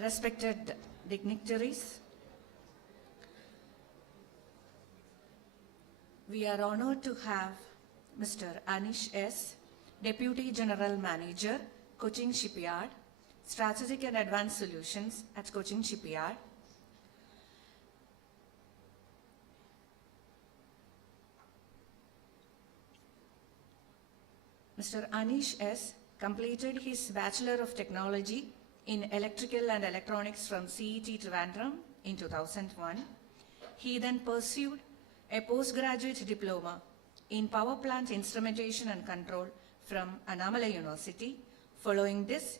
respected dignitaries, we are honored to have Mr. Anish S., Deputy General Manager, Cochin Shipyard, Strategic and Advanced Solutions at Cochin Shipyard. Mr. Anish S. completed his Bachelor of Technology in Electrical and Electronics from CET Trivandrum in 2001. He then pursued a postgraduate diploma in Power Plant Instrumentation and Control from Annamalai University. Following this,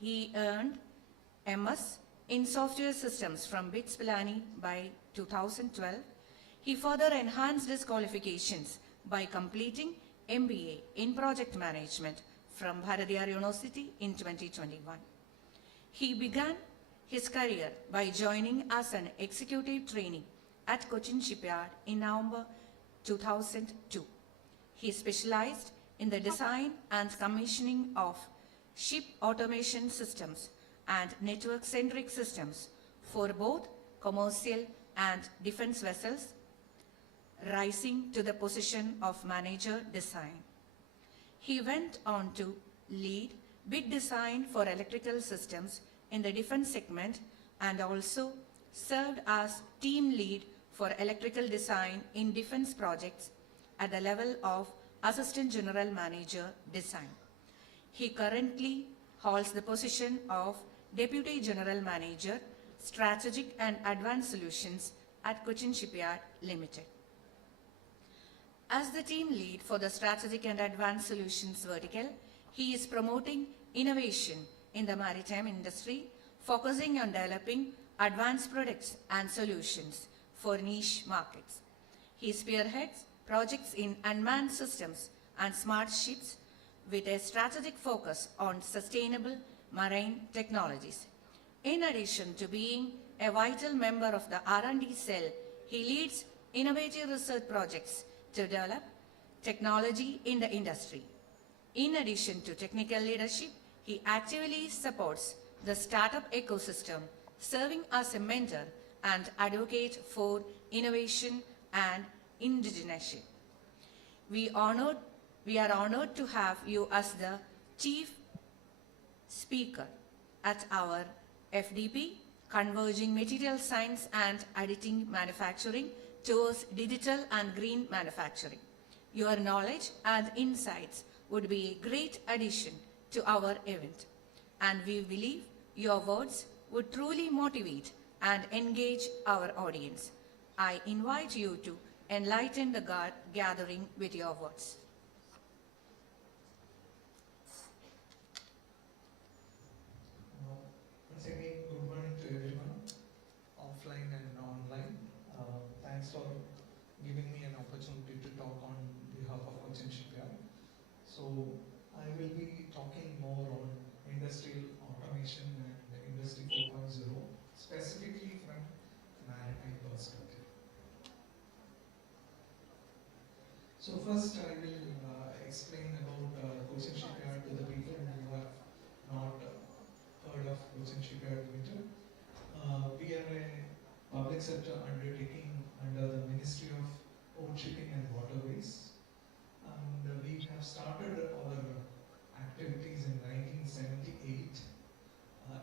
he earned MS in Software Systems from BITS Pilani by 2012. He further enhanced his qualifications by completing MBA in Project Management from Bharatiyar University in 2021. He began his career by joining as an executive trainee at Cochin Shipyard in November 2002. He specialized in the design and commissioning of ship automation systems and network-centric systems for both commercial and defense vessels, rising to the position of manager design. He went on to lead bid design for electrical systems in the defense segment and also served as team lead for electrical design in defense projects at the level of Assistant General Manager Design. He currently holds the position of Deputy General Manager, Strategic and Advanced Solutions at Cochin Shipyard Limited. As the team lead for the Strategic and Advanced Solutions vertical, he is promoting innovation in the maritime industry, focusing on developing advanced products and solutions for niche markets. He spearheads projects in unmanned systems and smart ships with a strategic focus on sustainable marine technologies. In addition to being a vital member of the R&D cell, he leads innovative research projects to develop technology in the industry. In addition to technical leadership, he actively supports the startup ecosystem, serving as a mentor and advocate for innovation and indigeneity. We are honored to have you as the chief speaker at our FDP, Converging Material Science and Additive Manufacturing towards Digital and Green Manufacturing. Your knowledge and insights would be a great addition to our event, and we believe your words would truly motivate and engage our audience. I invite you to enlighten the gathering with your words. Once again, good morning to everyone, offline and online. Thanks for giving me an opportunity to talk on behalf of Cochin Shipyard. So, I will be talking more on industrial automation and Industry 4.0, specifically from maritime perspective. So first I will explain about Cochin Shipyard to the people who have not heard of Cochin Shipyard Limited. We are a public sector undertaking under the Ministry of Port Shipping and Waterways, and we have started our activities in 1978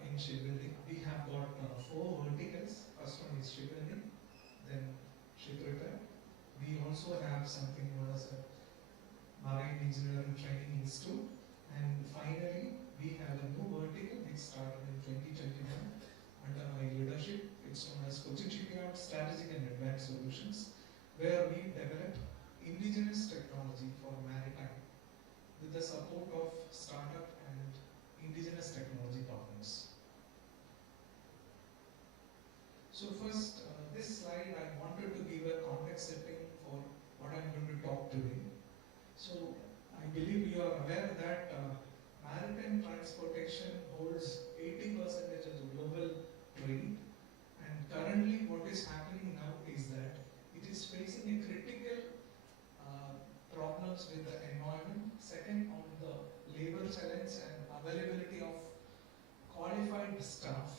in shipbuilding. We have got 4 verticals. First one is shipbuilding, then ship repair. We also have something known as a Marine Engineering Training Institute, and finally we have a new vertical which started in 2021 under my leadership. It's known as Cochin Shipyard Strategic and Advanced Solutions, where we develop indigenous technology for maritime with the support of startup and indigenous technology partners. So first, this slide I wanted to give a context setting for what I'm going to talk today. So I believe you are aware that maritime transportation holds 80% of the global trade, and currently what is happening now is that it is facing a critical problems with the environment. Second, on the labor challenge and availability of qualified staff,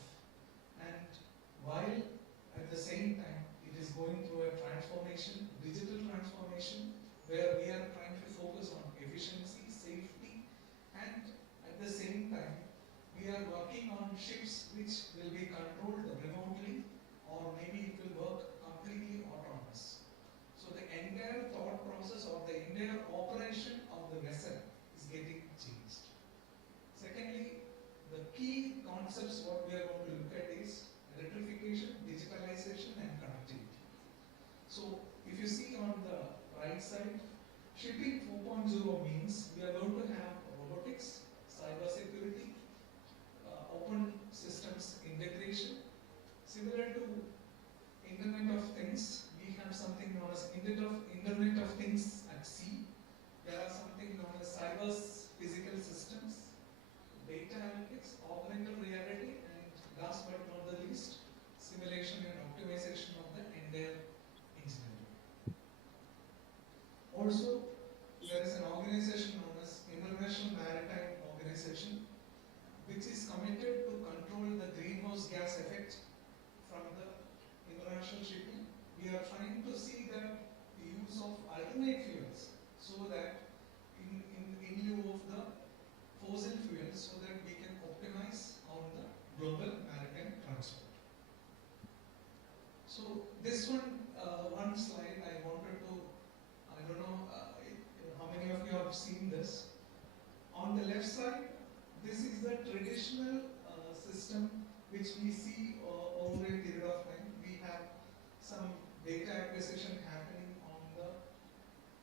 or maybe it will work completely autonomous. So the entire thought process or the entire operation of the vessel is getting changed. Secondly, the key concepts what we are going to look at is electrification, digitalization and connectivity. So if you see on the right side, shipping 4.0 means we are going to have robotics, cyber security, open systems integration. Similar to Internet of Things, we have something known as Internet of Things at sea. There are something known as cyber physical systems, data analytics, augmented reality, and last but not the least, simulation and optimization of the entire engineering. Also, there is an organization known as International Maritime Organization, which is committed to control the greenhouse gas effect from the international shipping. We are trying to see that the use of alternate fuels, so that in lieu of the fossil fuels, so that we can optimize on the global maritime transport. So this one slide I wanted to, I don't know how many of you have seen this. On the left side, this is the traditional system which we see over a period of time. We have some data acquisition happening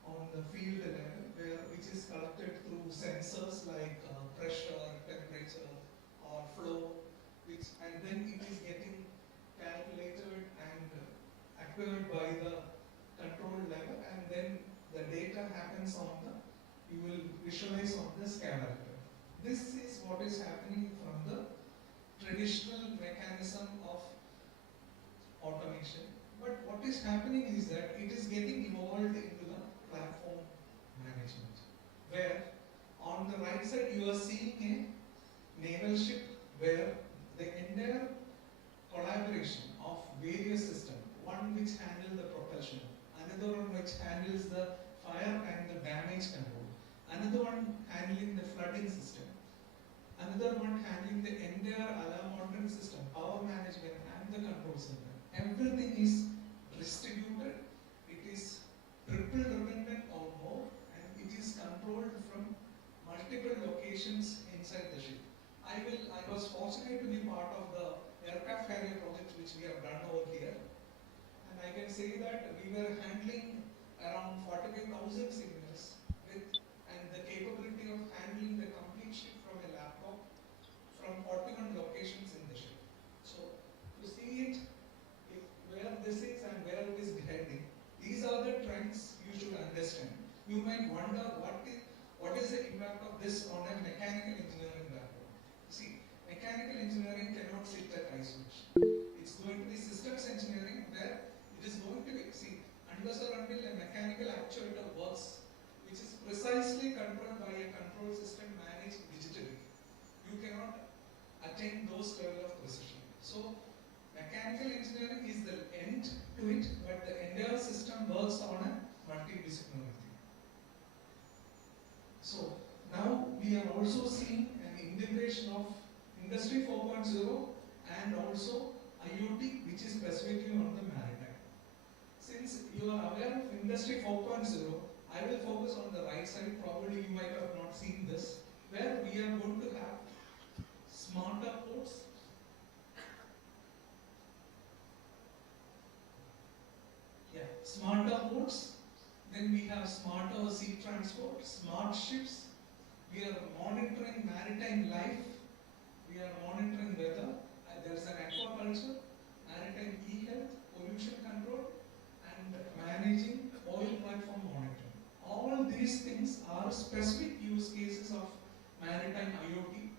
on the field level, which is collected through sensors like pressure, temperature, or flow, and then it is getting calculated and acquired by the control level, and then the data happens on the, you will visualize on the scanner. This is what is happening from the traditional mechanism of automation. But what is happening is that it is getting evolved into the platform management, where on the right side you are seeing a naval ship where the entire collaboration of various systems, one which handles the propulsion, another one which handles the fire and the damage control, another one handling the flooding system, another one handling the entire alarm monitoring system, power management and the control center. Everything is distributed, it is triple redundant or more, and it is controlled from multiple locations inside the ship. I was fortunate to be part of the aircraft carrier project which we have done over here, and I can say that we were handling around 45,000 signals and the capability of handling the complete ship from a laptop from 41 locations in the ship. So to see it, where this is and where it is heading, these are the trends you should understand. You might wonder what is the impact of this on a mechanical engineering background. See, mechanical engineering cannot sit at isolation. It's going to be systems engineering where it is going to be, see, unless or until a mechanical actuator works, which is precisely controlled by a control system managed digitally, you cannot attain those level of precision. So mechanical engineering is the end to it, but the entire system works on a multidisciplinary thing. So now we are also seeing an integration of Industry 4.0 and also IoT, which is specifically on the maritime. Since you are aware of Industry 4.0, I will focus on the right side. Probably you might have not seen this, where we are going to have smarter ports, smarter ports, then we have smarter sea transport, smart ships, we are monitoring maritime life, we are monitoring weather, there is an aquaculture, maritime e-health, pollution control, and managing oil platform monitoring. All these things are specific use cases of maritime IoT.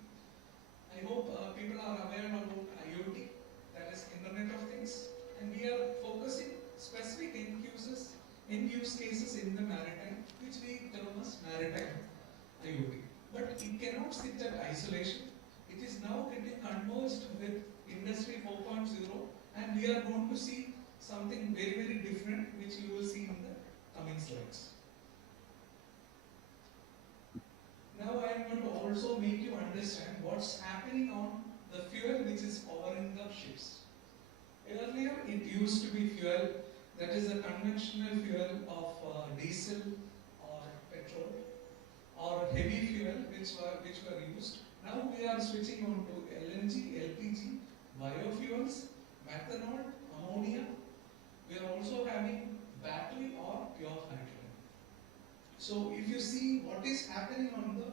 I hope people are aware about IoT, that is Internet of Things, and we are focusing specific end use cases in the maritime, which we term as maritime IoT. But it cannot sit at isolation. It is now getting converged with Industry 4.0, and we are going to see something very, very different, which you will see in the coming slides. Now I am going to also make you understand what's happening on the fuel which is powering the ships. Earlier it used to be fuel, that is a conventional fuel of diesel or petrol or heavy fuel which were used. Now we are switching on to LNG, LPG, biofuels, methanol, ammonia. We are also having battery or pure hydrogen. So if you see what is happening on the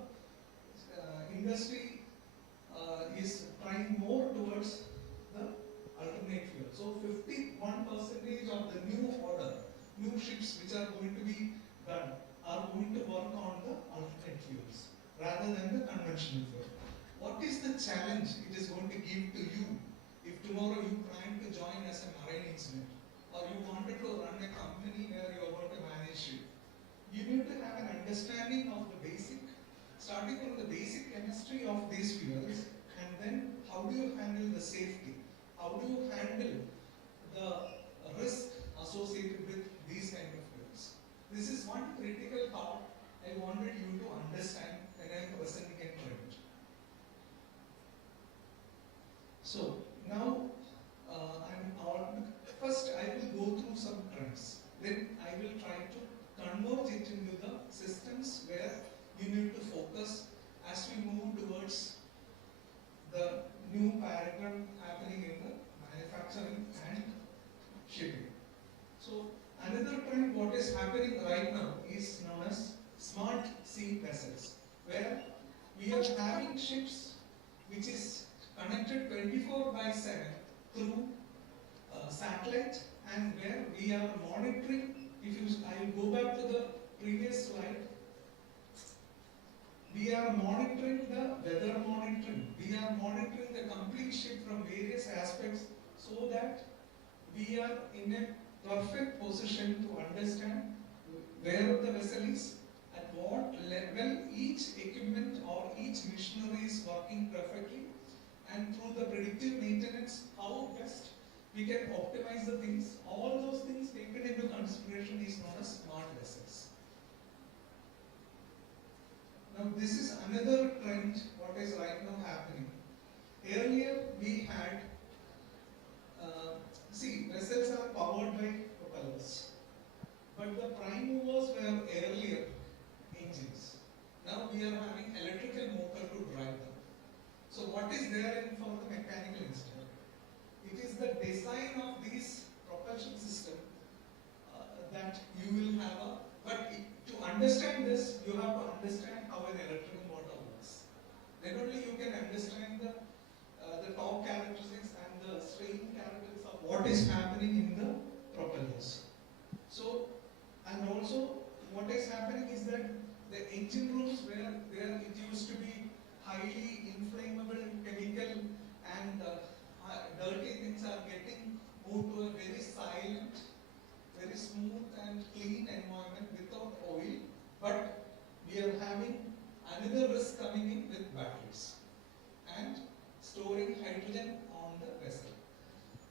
industry is trying more towards the alternate fuel. So 51% of the new ships which are going to be done are going to work on the alternate fuels rather than the conventional fuel. What is the challenge it is going to give to you if tomorrow you plan to join as a marine engineer or you wanted to run a company where you are going to manage ship? You need to have an understanding of the basic, starting from the basic chemistry of these fuels, and then how do you handle the safety? How do you handle the risk associated with these kind of fuels? This is one critical part I wanted you to understand when I am presenting a trend. So now first I will go through some trends. Then I will try to converge it into the systems where you need to focus as we move towards the new paradigm happening in the manufacturing and shipping. So another trend what is happening right now is known as smart sea vessels, where we are having ships which is connected 24/7 through satellite, and where we are monitoring. I will go back to the previous slide. We are monitoring the weather monitoring. We are monitoring the complete ship from various aspects so that we are in a perfect position to understand where the vessel is, at what level each equipment or each machinery is working perfectly, and through the predictive maintenance, how best we can optimize the things. All those things taken into consideration is known as smart vessels. Now this is another trend what is right now happening. Earlier we had, vessels are powered by propellers, but the prime movers were earlier engines. Now we are having electrical motor to drive them. So what is there in for the mechanical engineer? It is the design of these propulsion system that you will have to understand this, you have to understand how an electrical motor works. Then only you can understand the torque characteristics and the strain characteristics of what is happening in the propellers. So, and also what is happening is that the engine rooms where it used to be highly inflammable chemical and dirty things are getting moved to a very silent, very smooth and clean environment without oil, but we are having another risk coming in with batteries and storing hydrogen on the vessel.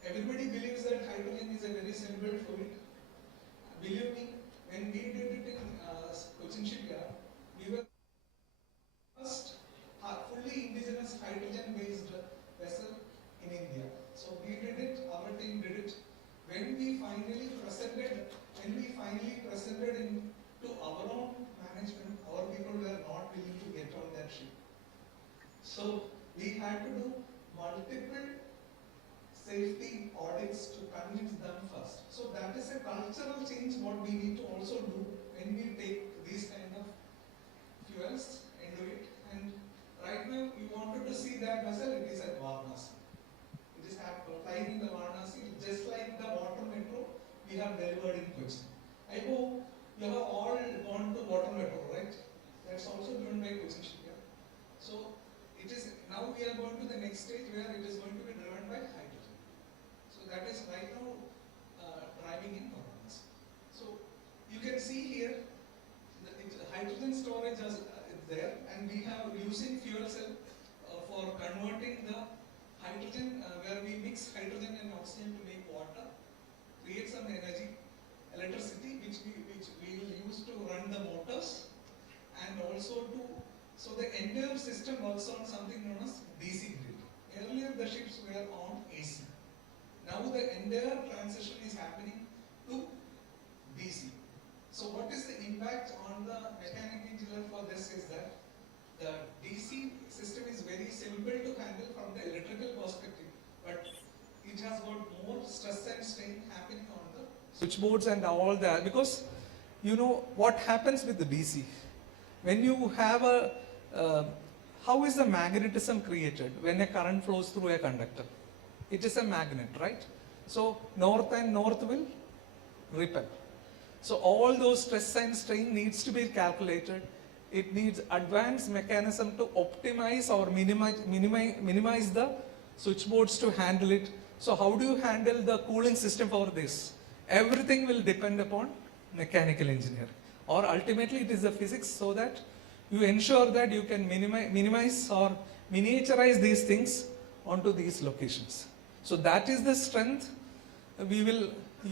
Everybody believes that hydrogen is a very simple fluid. Believe me, when we did it in Cochin shipyard, we were first fully indigenous hydrogen based vessel in India. So we did it, our team did it. When we finally presented to our own management, our people were not willing to get on that ship. So we had to do multiple safety audits to convince them first. So that is a cultural change what we need to also do when we take these kind of fuels into it. And right now you wanted to see that vessel, it is at Varanasi. It is flying in the Varanasi, just like the water metro we have delivered in Cochin. I hope you have all gone to water metro, right? That's also driven by Cochin shipyard. So it is now we are going to the next stage where it is going to be driven by hydrogen. So that is right now driving in Varanasi. So you can see here the hydrogen storage is there, and we have using fuel cell for converting the hydrogen where we mix hydrogen and oxygen to make water, create some energy, electricity which we will use to run the motors, and also so the entire system works on something known as DC grid. Earlier the ships were on AC. Now the entire transition is happening to DC. So what is the impact on the mechanical engineer for this is that the DC system is very simple to handle from the electrical perspective, but it has got more stress and strain happening on the switchboards and all that, because you know what happens with the DC. When you have a, how is the magnetism created when a current flows through a conductor? It is a magnet, right? So north and north will repel. So all those stress and strain needs to be calculated. It needs advanced mechanism to optimize or minimize the switchboards to handle it. So how do you handle the cooling system for this? Everything will depend upon mechanical engineering. Or ultimately it is the physics, so that you ensure that you can minimize or miniaturize these things onto these locations. So that is the strength we will,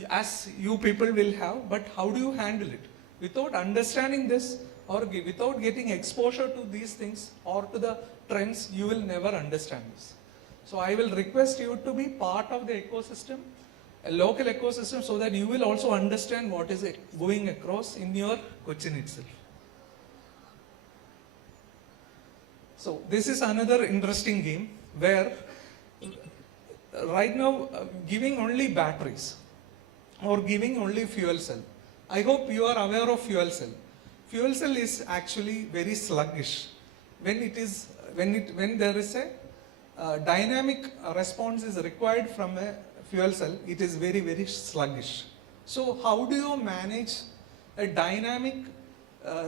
as you people will have, but how do you handle it? Without understanding this or without getting exposure to these things or to the trends, you will never understand this. So I will request you to be part of the ecosystem, a local ecosystem, so that you will also understand what is going across in your Cochin itself. So this is another interesting game where right now giving only batteries or giving only fuel cell. I hope you are aware of fuel cell. Fuel cell is actually very sluggish. When there is a dynamic response is required from a fuel cell, it is very, very sluggish. So how do you manage a dynamic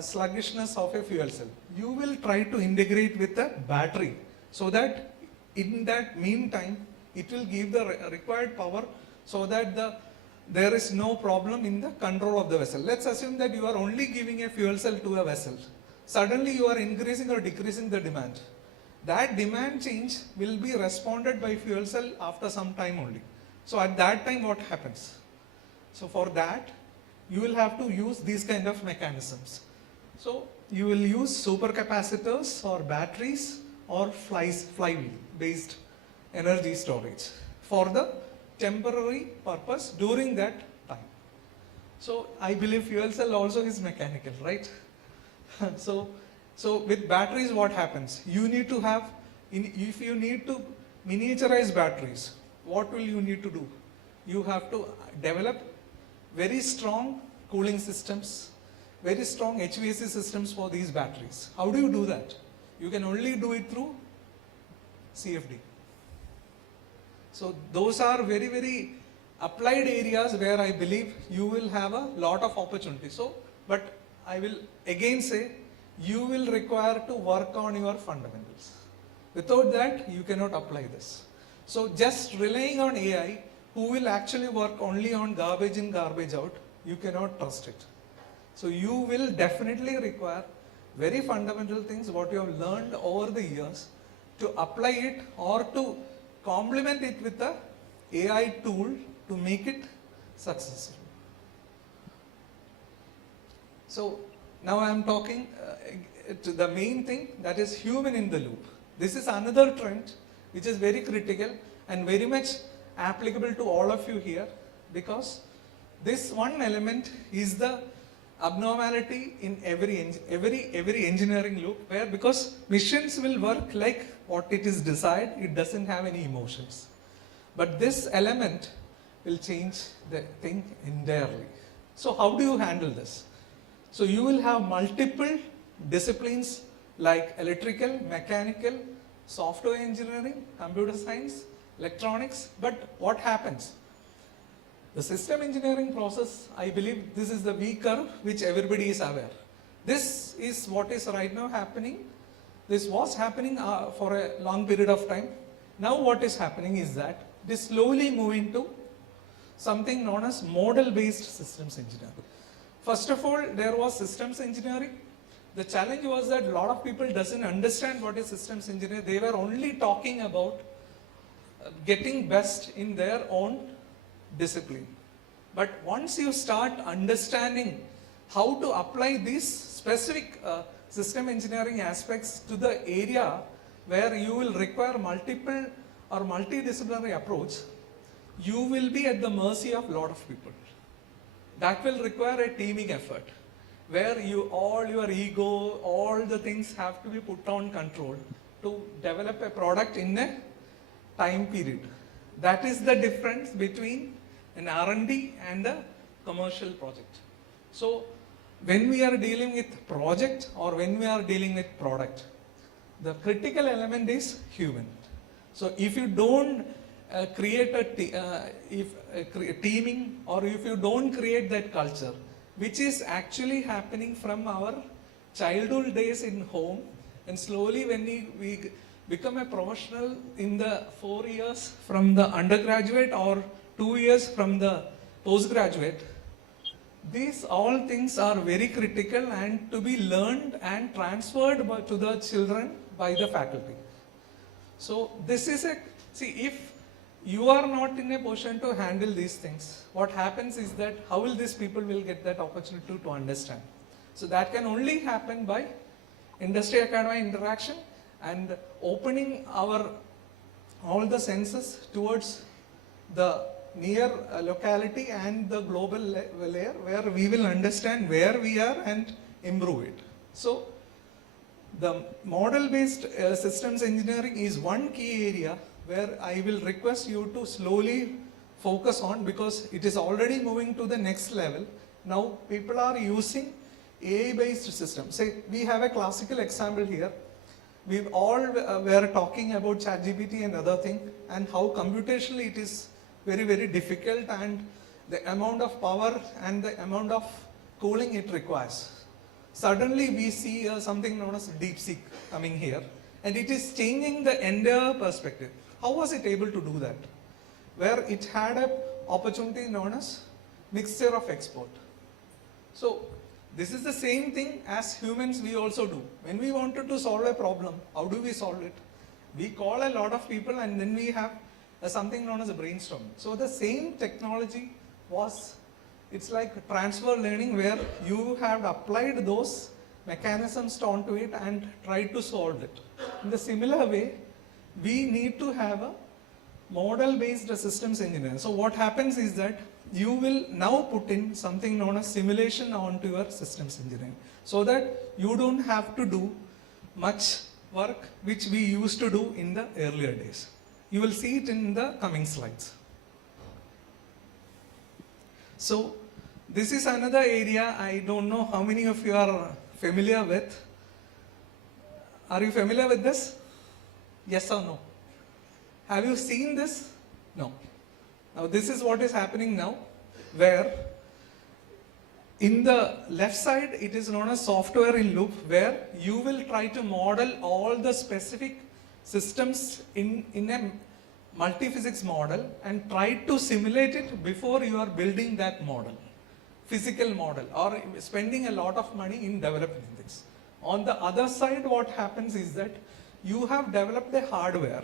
sluggishness of a fuel cell? You will try to integrate with a battery, so that in that meantime it will give the required power, so that there is no problem in the control of the vessel. Let's assume that you are only giving a fuel cell to a vessel. Suddenly you are increasing or decreasing the demand. That demand change will be responded by fuel cell after some time only. So at that time what happens? So for that you will have to use these kind of mechanisms. So you will use supercapacitors or batteries or flywheel based energy storage for the temporary purpose during that time. So I believe fuel cell also is mechanical, right? So with batteries what happens? You need to have, if you need to miniaturize batteries, what will you need to do? You have to develop very strong cooling systems, very strong HVAC systems for these batteries. How do you do that? You can only do it through CFD. So those are very, very applied areas where I believe you will have a lot of opportunity. So, but I will again say, you will require to work on your fundamentals. Without that, you cannot apply this. So just relying on AI, who will actually work only on garbage in, garbage out, you cannot trust it. So you will definitely require very fundamental things, what you have learned over the years, to apply it or to complement it with the AI tool to make it successful. So now I am talking to the main thing, that is human in the loop. This is another trend which is very critical and very much applicable to all of you here, because this one element is the abnormality in every engineering loop, where because machines will work like what it is desired, it doesn't have any emotions. But this element will change the thing entirely. So how do you handle this? So you will have multiple disciplines like electrical, mechanical, software engineering, computer science, electronics, but what happens? The system engineering process, I believe this is the V curve which everybody is aware. This is what is right now happening. This was happening for a long period of time. Now what is happening is that it is slowly moving to something known as model-based systems engineering. First of all, there was systems engineering. The challenge was that a lot of people doesn't understand what is systems engineering. They were only talking about getting best in their own discipline. But once you start understanding how to apply these specific system engineering aspects to the area where you will require multiple or multidisciplinary approach, you will be at the mercy of a lot of people. That will require a teaming effort, where all your ego, all the things have to be put on control to develop a product in a time period. That is the difference between an R&D and a commercial project. So when we are dealing with project or when we are dealing with product, the critical element is human. So if you don't create a teaming, or if you don't create that culture, which is actually happening from our childhood days in home, and slowly when we become a professional in the 4 years from the undergraduate or 2 years from the postgraduate, these all things are very critical and to be learned and transferred to the children by the faculty. So this is if you are not in a position to handle these things, what happens is that how will these people will get that opportunity to understand? So that can only happen by industry academy interaction and opening all the senses towards the near locality and the global layer, where we will understand where we are and improve it. So the model-based systems engineering is one key area where I will request you to slowly focus on, because it is already moving to the next level. Now people are using AI-based systems. Say we have a classical example here. We all were talking about ChatGPT and other thing, and how computationally it is very, very difficult, and the amount of power and the amount of cooling it requires. Suddenly we see something known as DeepSeek coming here, and it is changing the entire perspective. How was it able to do that? Where it had an opportunity known as mixture of export. So this is the same thing as humans we also do. When we wanted to solve a problem, how do we solve it? We call a lot of people and then we have something known as a brainstorming. So the same technology it's like transfer learning, where you have applied those mechanisms onto it and tried to solve it. In the similar way, we need to have a model-based systems engineering. So what happens is that you will now put in something known as simulation onto your systems engineering, so that you don't have to do much work which we used to do in the earlier days. You will see it in the coming slides. So this is another area I don't know how many of you are familiar with. Are you familiar with this? Yes or no? Have you seen this? No. Now this is what is happening now, where in the left side it is known as software in loop, where you will try to model all the specific systems in a multi-physics model and try to simulate it before you are building that model, physical model, or spending a lot of money in developing this. On the other side, what happens is that you have developed the hardware.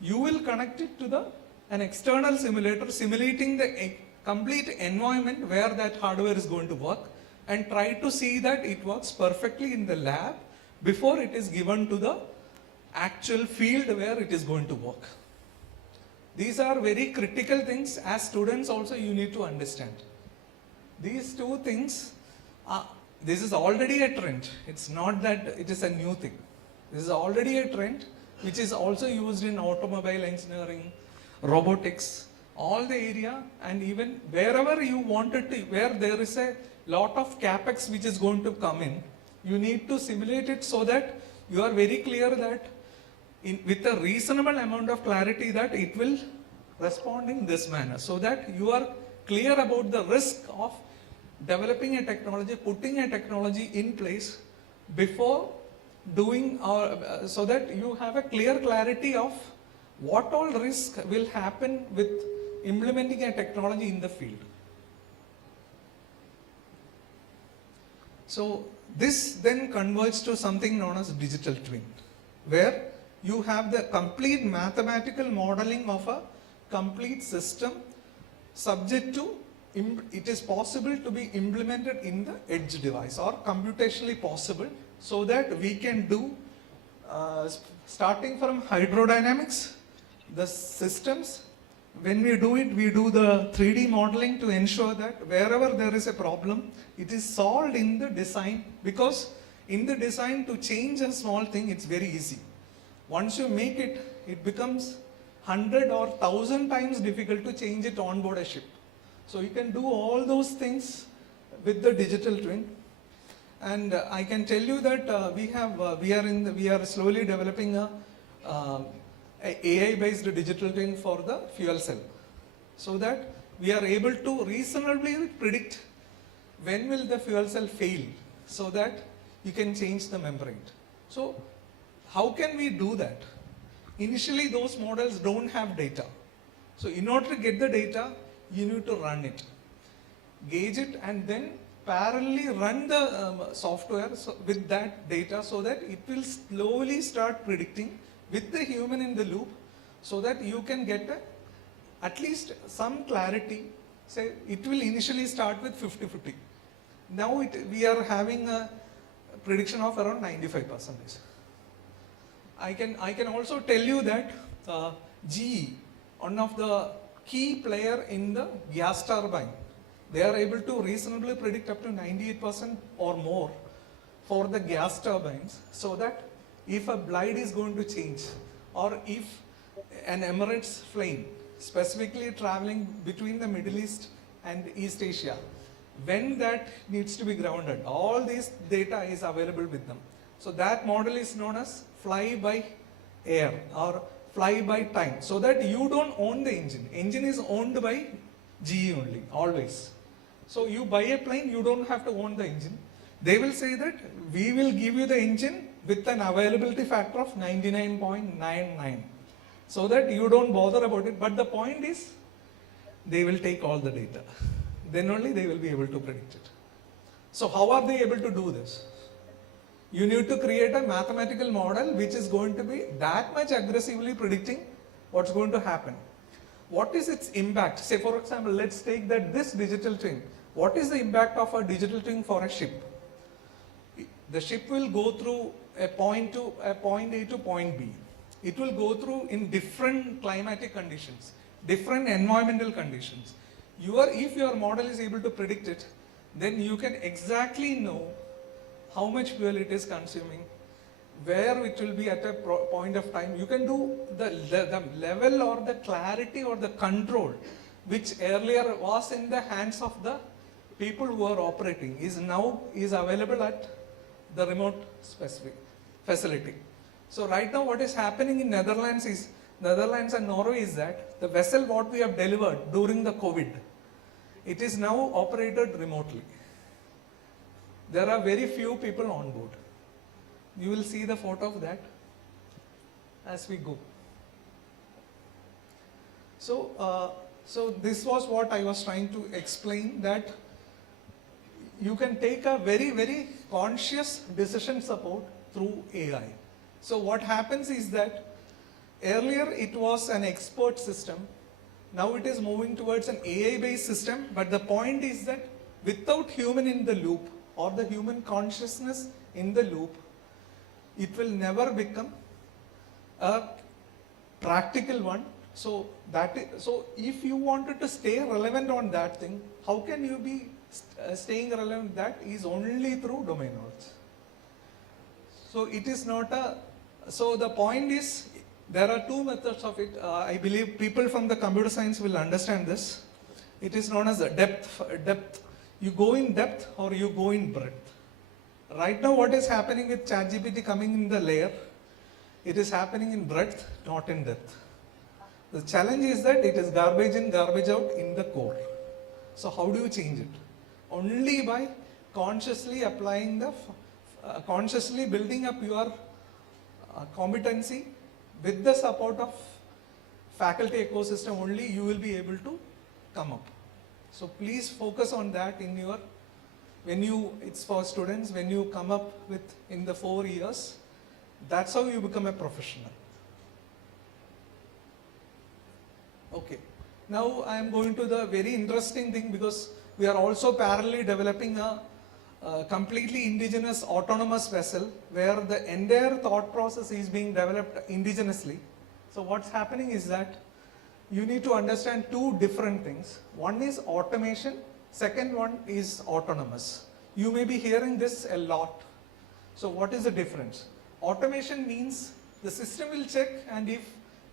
You will connect it to an external simulator, simulating the complete environment where that hardware is going to work, and try to see that it works perfectly in the lab before it is given to the actual field where it is going to work. These are very critical things. As students also you need to understand. These two things, this is already a trend. It's not that it is a new thing. This is already a trend which is also used in automobile engineering, robotics, all the area, and even wherever you wanted to, where there is a lot of capex which is going to come in, you need to simulate it so that you are very clear that with a reasonable amount of clarity that it will respond in this manner, so that you are clear about the risk of developing a technology, putting a technology in place before doing, so that you have a clear clarity of what all risk will happen with implementing a technology in the field. So this then converges to something known as digital twin, where you have the complete mathematical modeling of a complete system, subject to it is possible to be implemented in the edge device, or computationally possible, so that we can do starting from hydrodynamics, the systems, When we do it, we do the 3D modeling to ensure that wherever there is a problem, it is solved in the design, because in the design to change a small thing, it's very easy. Once you make it, it becomes 100 or 1000 times difficult to change it on board a ship. So you can do all those things with the digital twin. And I can tell you that we are slowly developing a AI-based digital twin for the fuel cell, so that we are able to reasonably predict when will the fuel cell fail, so that you can change the membrane. So how can we do that? Initially, those models don't have data. So in order to get the data, you need to run it, gauge it, and then parallelly run the software with that data, so that it will slowly start predicting with the human in the loop, so that you can get at least some clarity. Say it will initially start with 50-50. Now we are having a prediction of around 95%. I can also tell you that GE, one of the key player in the gas turbine, they are able to reasonably predict up to 98% or more for the gas turbines, so that if a blade is going to change, or if an Emirates plane specifically traveling between the Middle East and East Asia, when that needs to be grounded, all this data is available with them. So that model is known as fly by air or fly by time, so that you don't own the engine. Engine is owned by GE only, always. So you buy a plane, you don't have to own the engine. They will say that we will give you the engine with an availability factor of 99.99, so that you don't bother about it. But the point is, they will take all the data. Then only they will be able to predict it. So how are they able to do this? You need to create a mathematical model which is going to be that much aggressively predicting what's going to happen. What is its impact? Say for example, let's take that this digital twin. What is the impact of a digital twin for a ship? The ship will go through a point A to point B. It will go through in different climatic conditions, different environmental conditions. If your model is able to predict it, then you can exactly know how much fuel it is consuming, where it will be at a point of time. You can do the level or the clarity or the control, which earlier was in the hands of the people who are operating, is now available at the remote specific facility. So right now what is happening in Netherlands and Norway is that the vessel what we have delivered during the COVID, it is now operated remotely. There are very few people on board. You will see the photo of that as we go. So this was what I was trying to explain, that you can take a very, very conscious decision support through AI. So what happens is that earlier it was an expert system. Now it is moving towards an AI-based system. But the point is that without human in the loop, or the human consciousness in the loop, it will never become a practical one. So if you wanted to stay relevant on that thing, how can you be staying relevant? That is only through domain knowledge. So it is not so the point is, there are two methods of it. I believe people from the computer science will understand this. It is known as depth. You go in depth or you go in breadth. Right now what is happening with ChatGPT coming in the layer, it is happening in breadth, not in depth. The challenge is that it is garbage in, garbage out in the core. So how do you change it? Only by consciously applying consciously building up your competency with the support of faculty ecosystem, only you will be able to come up. So please focus on that it's for students, when you come up with in the 4 years, that's how you become a professional. Okay, now I am going to the very interesting thing, because we are also parallelly developing a completely indigenous autonomous vessel, where the entire thought process is being developed indigenously. So what's happening is that you need to understand two different things. One is automation, second one is autonomous. You may be hearing this a lot. So what is the difference? Automation means the system will check, and if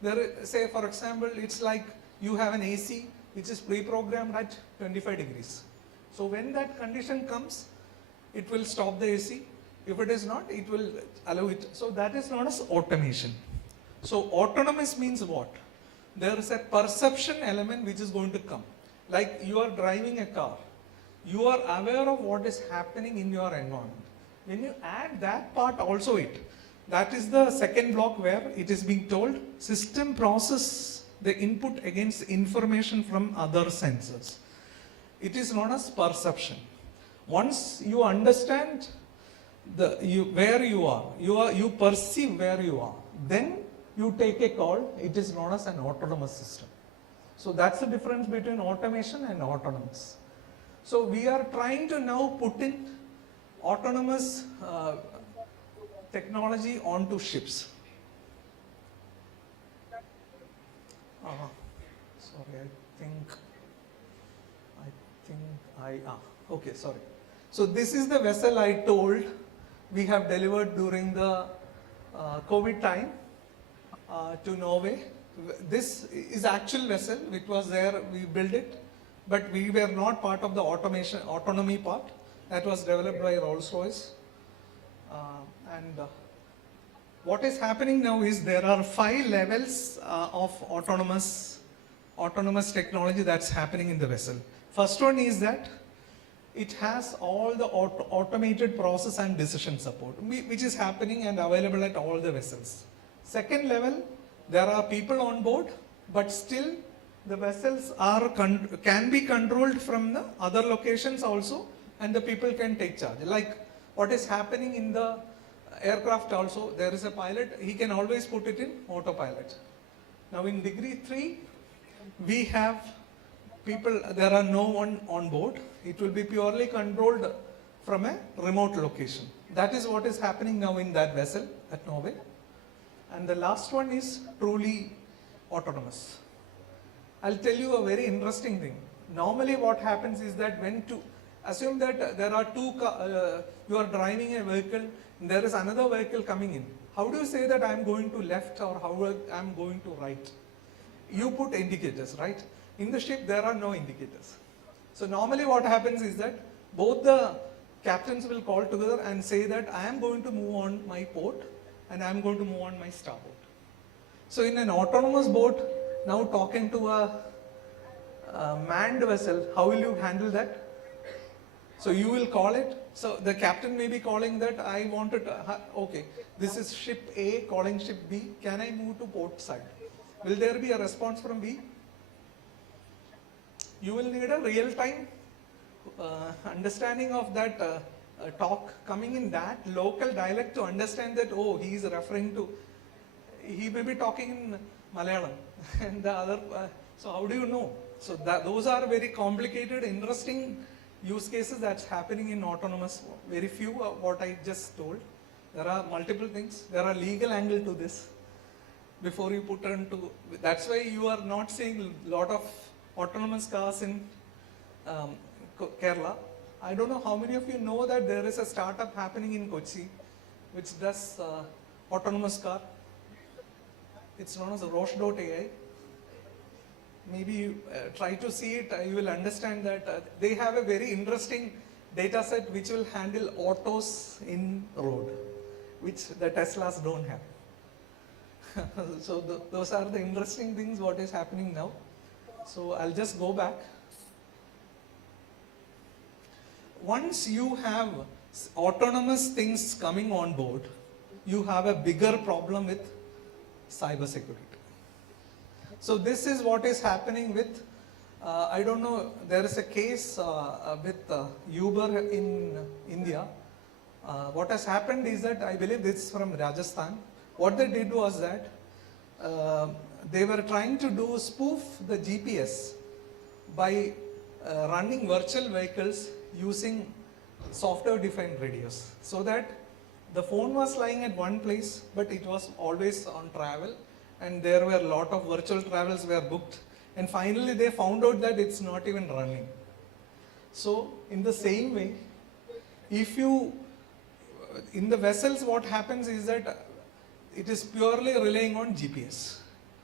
there is, say for example, it's like you have an AC which is pre-programmed at 25 degrees. So when that condition comes, it will stop the AC. If it is not, it will allow it. So that is known as automation. So autonomous means what? There is a perception element which is going to come. Like you are driving a car. You are aware of what is happening in your environment. When you add that part also that is the second block where it is being told system process the input against information from other sensors. It is known as perception. Once you understand where you are, you perceive where you are, then you take a call. It is known as an autonomous system. So that's the difference between automation and autonomous. So we are trying to now put in autonomous technology onto ships. Sorry, okay, sorry. So this is the vessel I told we have delivered during the COVID time to Norway. This is actual vessel which was there, we built it, but we were not part of the autonomy part. That was developed by Rolls-Royce. What is happening now is there are 5 levels of autonomous technology that's happening in the vessel. First one is that it has all the automated process and decision support, which is happening and available at all the vessels. Second level, there are people on board, but still the vessels can be controlled from the other locations also, and the people can take charge. Like what is happening in the aircraft also, there is a pilot, he can always put it in autopilot. Now in degree 3, we have people, there are no one on board. It will be purely controlled from a remote location. That is what is happening now in that vessel at Norway. And the last one is truly autonomous. I'll tell you a very interesting thing. Normally what happens is that assume that there are you are driving a vehicle, and there is another vehicle coming in. How do you say that I'm going to left or how I'm going to right? You put indicators, right? In the ship, there are no indicators. So normally what happens is that both the captains will call together and say that I am going to move on my port and I am going to move on my starboard. So in an autonomous boat, now talking to a manned vessel, how will you handle that? So you will call it. So the captain may be calling that I wanted to, okay, this is ship A calling ship B, can I move to port side? Will there be a response from B? You will need a real-time understanding of that talk coming in that local dialect to understand that, oh, he is referring to, he may be talking in Malayalam and the other, so how do you know? So those are very complicated, interesting use cases that's happening in autonomous. Very few what I just told. There are multiple things. There are legal angle to this. Before you put into, that's why you are not seeing a lot of autonomous cars in Kerala. I don't know how many of you know that there is a startup happening in Kochi which does autonomous car. It's known as Roche.ai. Maybe you try to see it, you will understand that they have a very interesting data set which will handle autos in road, which the Teslas don't have. So those are the interesting things what is happening now. So I'll just go back. Once you have autonomous things coming on board, you have a bigger problem with cybersecurity. So this is what is happening with, I don't know, there is a case with Uber in India. What has happened is that, I believe this is from Rajasthan. What they did was that they were trying to spoof the GPS by running virtual vehicles using software-defined radios, so that the phone was lying at one place, but it was always on travel, and there were a lot of virtual travels were booked. and finally they found out that it's not even running. So in the same way, if you, in the vessels what happens is that it is purely relying on GPS.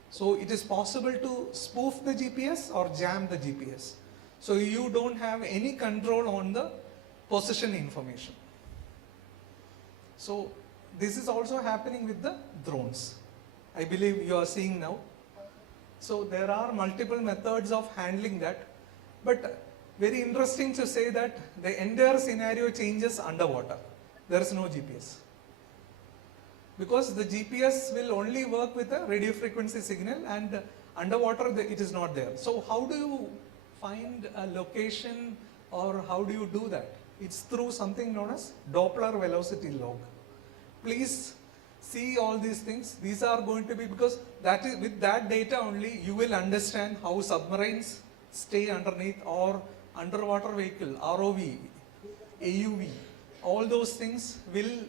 So it is possible to spoof the GPS or jam the GPS. So you don't have any control on the position information. So this is also happening with the drones. I believe you are seeing now. So there are multiple methods of handling that. But very interesting to say that the entire scenario changes underwater. There is no GPS. Because the GPS will only work with a radio frequency signal, and underwater it is not there. So how do you find a location, or how do you do that? It's through something known as Doppler velocity log. Please see all these things. These are going to be, because that is, with that data only you will understand how submarines stay underneath, or underwater vehicle, ROV, AUV, all those things will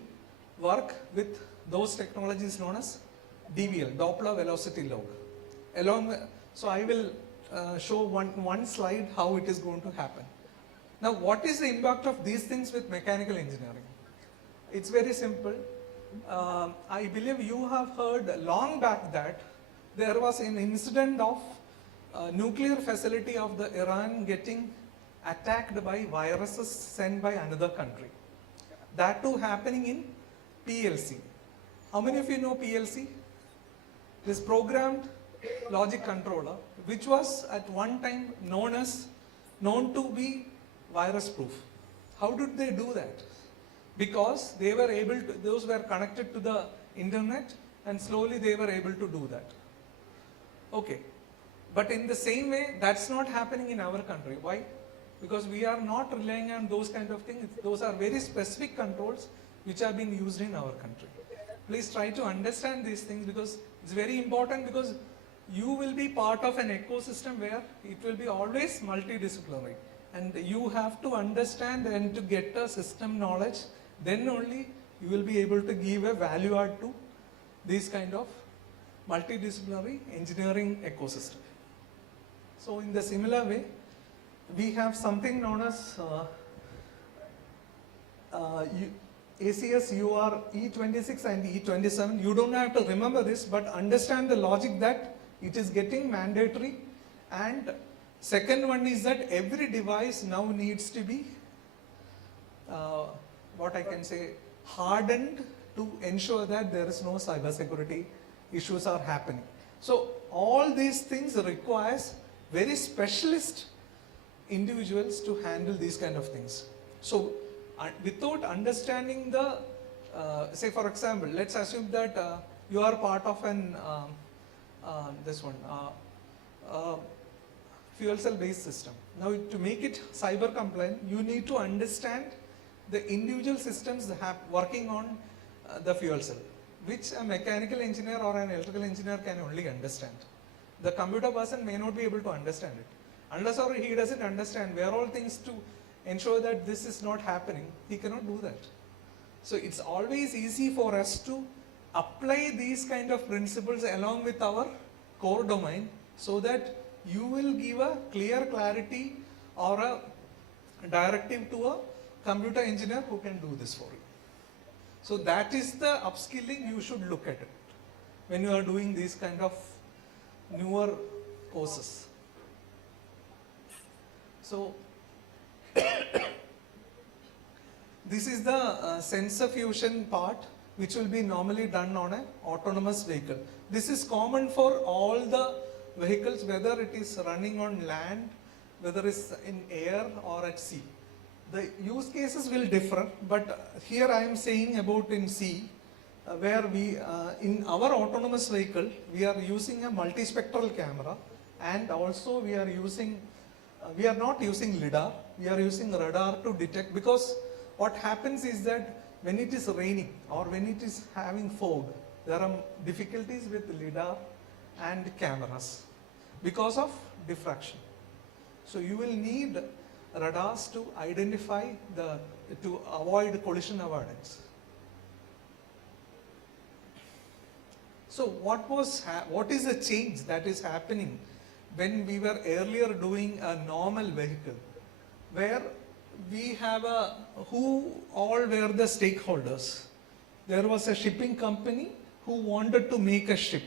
work with those technologies known as DVL, Doppler velocity log. So I will show one slide how it is going to happen. Now what is the impact of these things with mechanical engineering? It's very simple. I believe you have heard long back that there was an incident of nuclear facility of the Iran getting attacked by viruses sent by another country. That too happening in PLC. How many of you know PLC? This programmed logic controller, which was at one time known to be virus proof. How did they do that? Because they were able to, those were connected to the internet, and slowly they were able to do that. Okay. But in the same way, that's not happening in our country. Why? Because we are not relying on those kind of things. Those are very specific controls which are being used in our country. Please try to understand these things, because it's very important, because you will be part of an ecosystem where it will be always multidisciplinary. And you have to understand and to get a system knowledge, then only you will be able to give a value add to this kind of multidisciplinary engineering ecosystem. So in the similar way, we have something known as ACS UR E26 and E27. You don't have to remember this, but understand the logic that it is getting mandatory. And second one is that every device now needs to be, what I can say, hardened to ensure that there is no cybersecurity issues are happening. So all these things requires very specialist individuals to handle these kind of things. So without understanding the, say for example, let's assume that you are part of an, fuel cell based system. Now to make it cyber compliant, you need to understand the individual systems working on the fuel cell, which a mechanical engineer or an electrical engineer can only understand. The computer person may not be able to understand it. Unless or he doesn't understand where all things to ensure that this is not happening, he cannot do that. So it's always easy for us to apply these kind of principles along with our core domain, so that you will give a clear clarity or a directive to a computer engineer who can do this for you. So that is the upskilling you should look at it when you are doing these kind of newer courses. So this is the sensor fusion part, which will be normally done on an autonomous vehicle. This is common for all the vehicles, whether it is running on land, whether it's in air or at sea. The use cases will differ, but here I am saying about in sea, where we, in our autonomous vehicle, we are using a multispectral camera, and also we are using, we are not using LiDAR, we are using radar to detect, because what happens is that when it is raining or when it is having fog, there are difficulties with LiDAR and cameras because of diffraction. So you will need radars to identify to avoid collision avoidance. So what is the change that is happening when we were earlier doing a normal vehicle, where we have who all were the stakeholders. There was a shipping company who wanted to make a ship.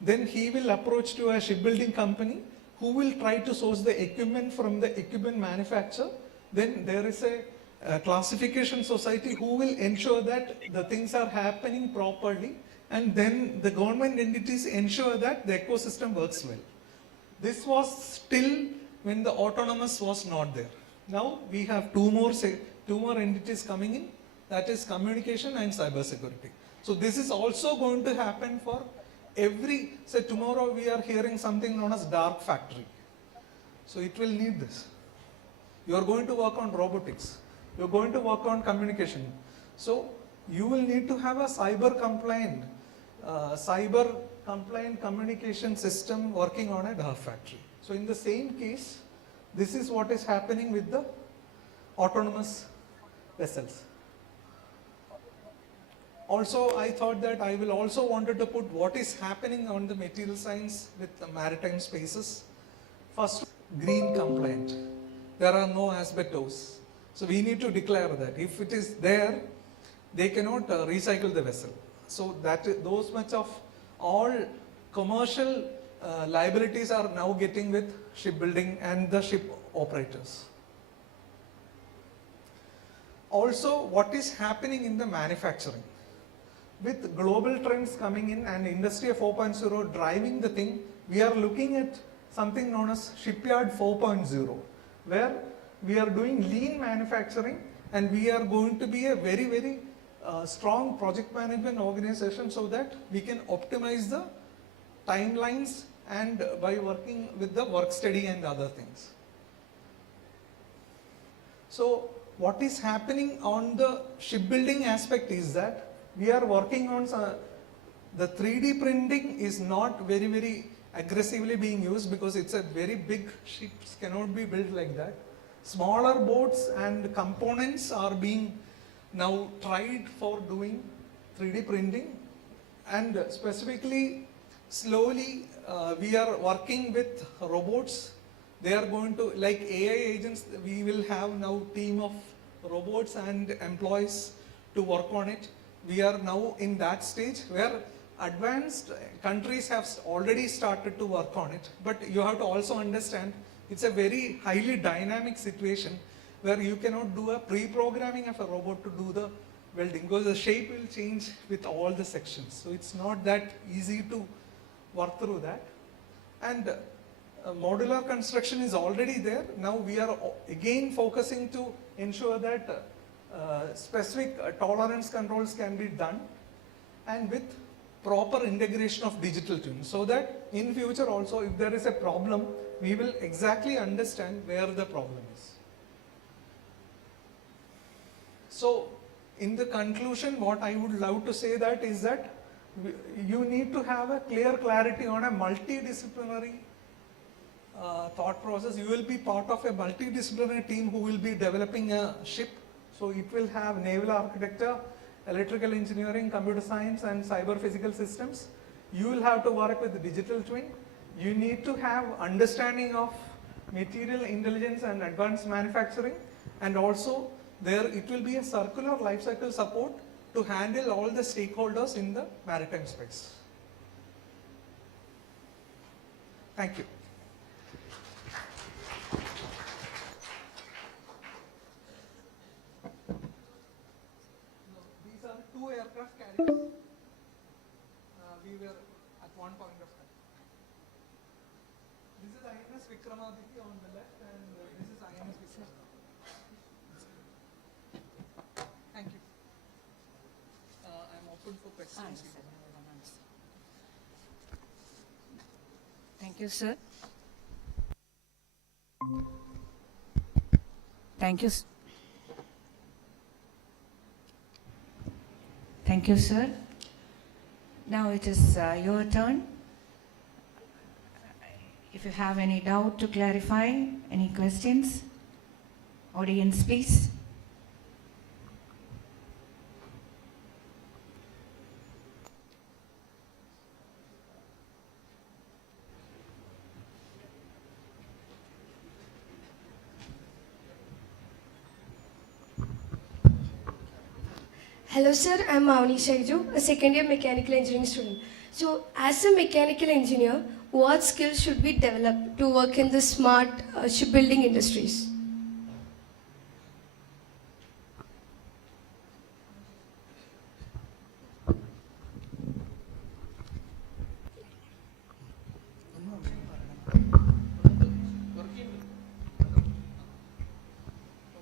Then he will approach to a shipbuilding company who will try to source the equipment from the equipment manufacturer. Then there is a classification society who will ensure that the things are happening properly, and then the government entities ensure that the ecosystem works well. This was still when the autonomous was not there. Now we have two more entities coming in, that is communication and cybersecurity. So this is also going to happen for every, say tomorrow we are hearing something known as dark factory. So it will need this. You are going to work on robotics. You are going to work on communication. So you will need to have a cyber compliant communication system working on a dark factory. So in the same case, this is what is happening with the autonomous vessels. Also, I thought that I will also wanted to put what is happening on the material science with the maritime spaces. First, green compliant. There are no asbestos. So we need to declare that. If it is there, they cannot recycle the vessel. So that those much of all commercial liabilities are now getting with shipbuilding and the ship operators. Also, what is happening in the manufacturing? With global trends coming in and Industry 4.0 driving the thing, we are looking at something known as Shipyard 4.0, where we are doing lean manufacturing, and we are going to be a very, very strong project management organization so that we can optimize the timelines and by working with the work study and other things. So what is happening on the shipbuilding aspect is that we are working on the 3D printing is not very, very aggressively being used because it's a very big ships cannot be built like that. Smaller boats and components are being now tried for doing 3D printing, and specifically slowly we are working with robots. They are going to, like AI agents, we will have now team of robots and employees to work on it. We are now in that stage where advanced countries have already started to work on it, but you have to also understand it's a very highly dynamic situation where you cannot do a pre-programming of a robot to do the welding because the shape will change with all the sections. So it's not that easy to work through that. And modular construction is already there. Now we are again focusing to ensure that specific tolerance controls can be done, and with proper integration of digital twins, so that in future also if there is a problem, we will exactly understand where the problem is. So in the conclusion, what I would love to say that is that you need to have a clear clarity on a multidisciplinary thought process. You will be part of a multidisciplinary team who will be developing a ship. So it will have naval architecture, electrical engineering, computer science and cyber physical systems. You will have to work with the digital twin. You need to have understanding of material intelligence and advanced manufacturing, and also there it will be a circular life cycle support to handle all the stakeholders in the maritime space. Thank you. These are two aircraft carriers. We were at one point of time. This is INS Vikramaditya on the left, and this is INS Vikramaditya. Thank you. I'm open for questions. Thank you, sir. Thank you. Thank you, sir. Now it is your turn. If you have any doubt to clarify, any questions, audience, please. Hello sir, I'm Mavani Shaiju, a second year mechanical engineering student. So as a mechanical engineer, what skills should we develop to work in the smart shipbuilding industries?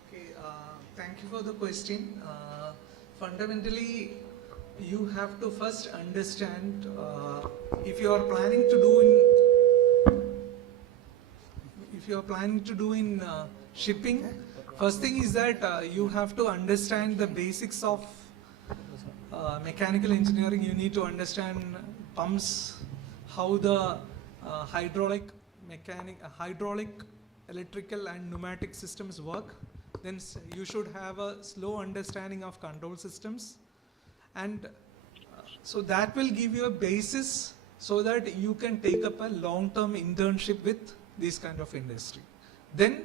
Okay, thank you for the question. Fundamentally, you have to first understand if you are planning to do in shipping. First thing is that you have to understand the basics of mechanical engineering. You need to understand pumps, how the hydraulic, electrical and pneumatic systems work. Then you should have a slow understanding of control systems, and so that will give you a basis so that you can take up a long-term internship with this kind of industry. Then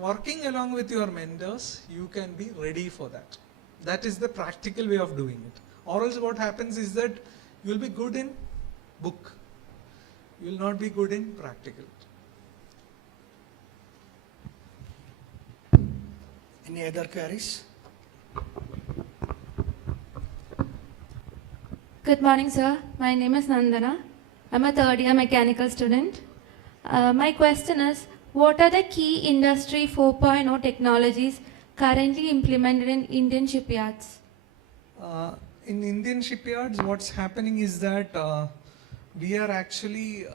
working along with your mentors, you can be ready for that. That is the practical way of doing it. Or else what happens is that you will be good in book, you will not be good in practical. Any other queries? Good morning, sir. My name is Nandana. I'm a third year mechanical student. My question is, what are the key Industry 4.0 technologies currently implemented in Indian shipyards? In Indian shipyards, what's happening is that we are actually,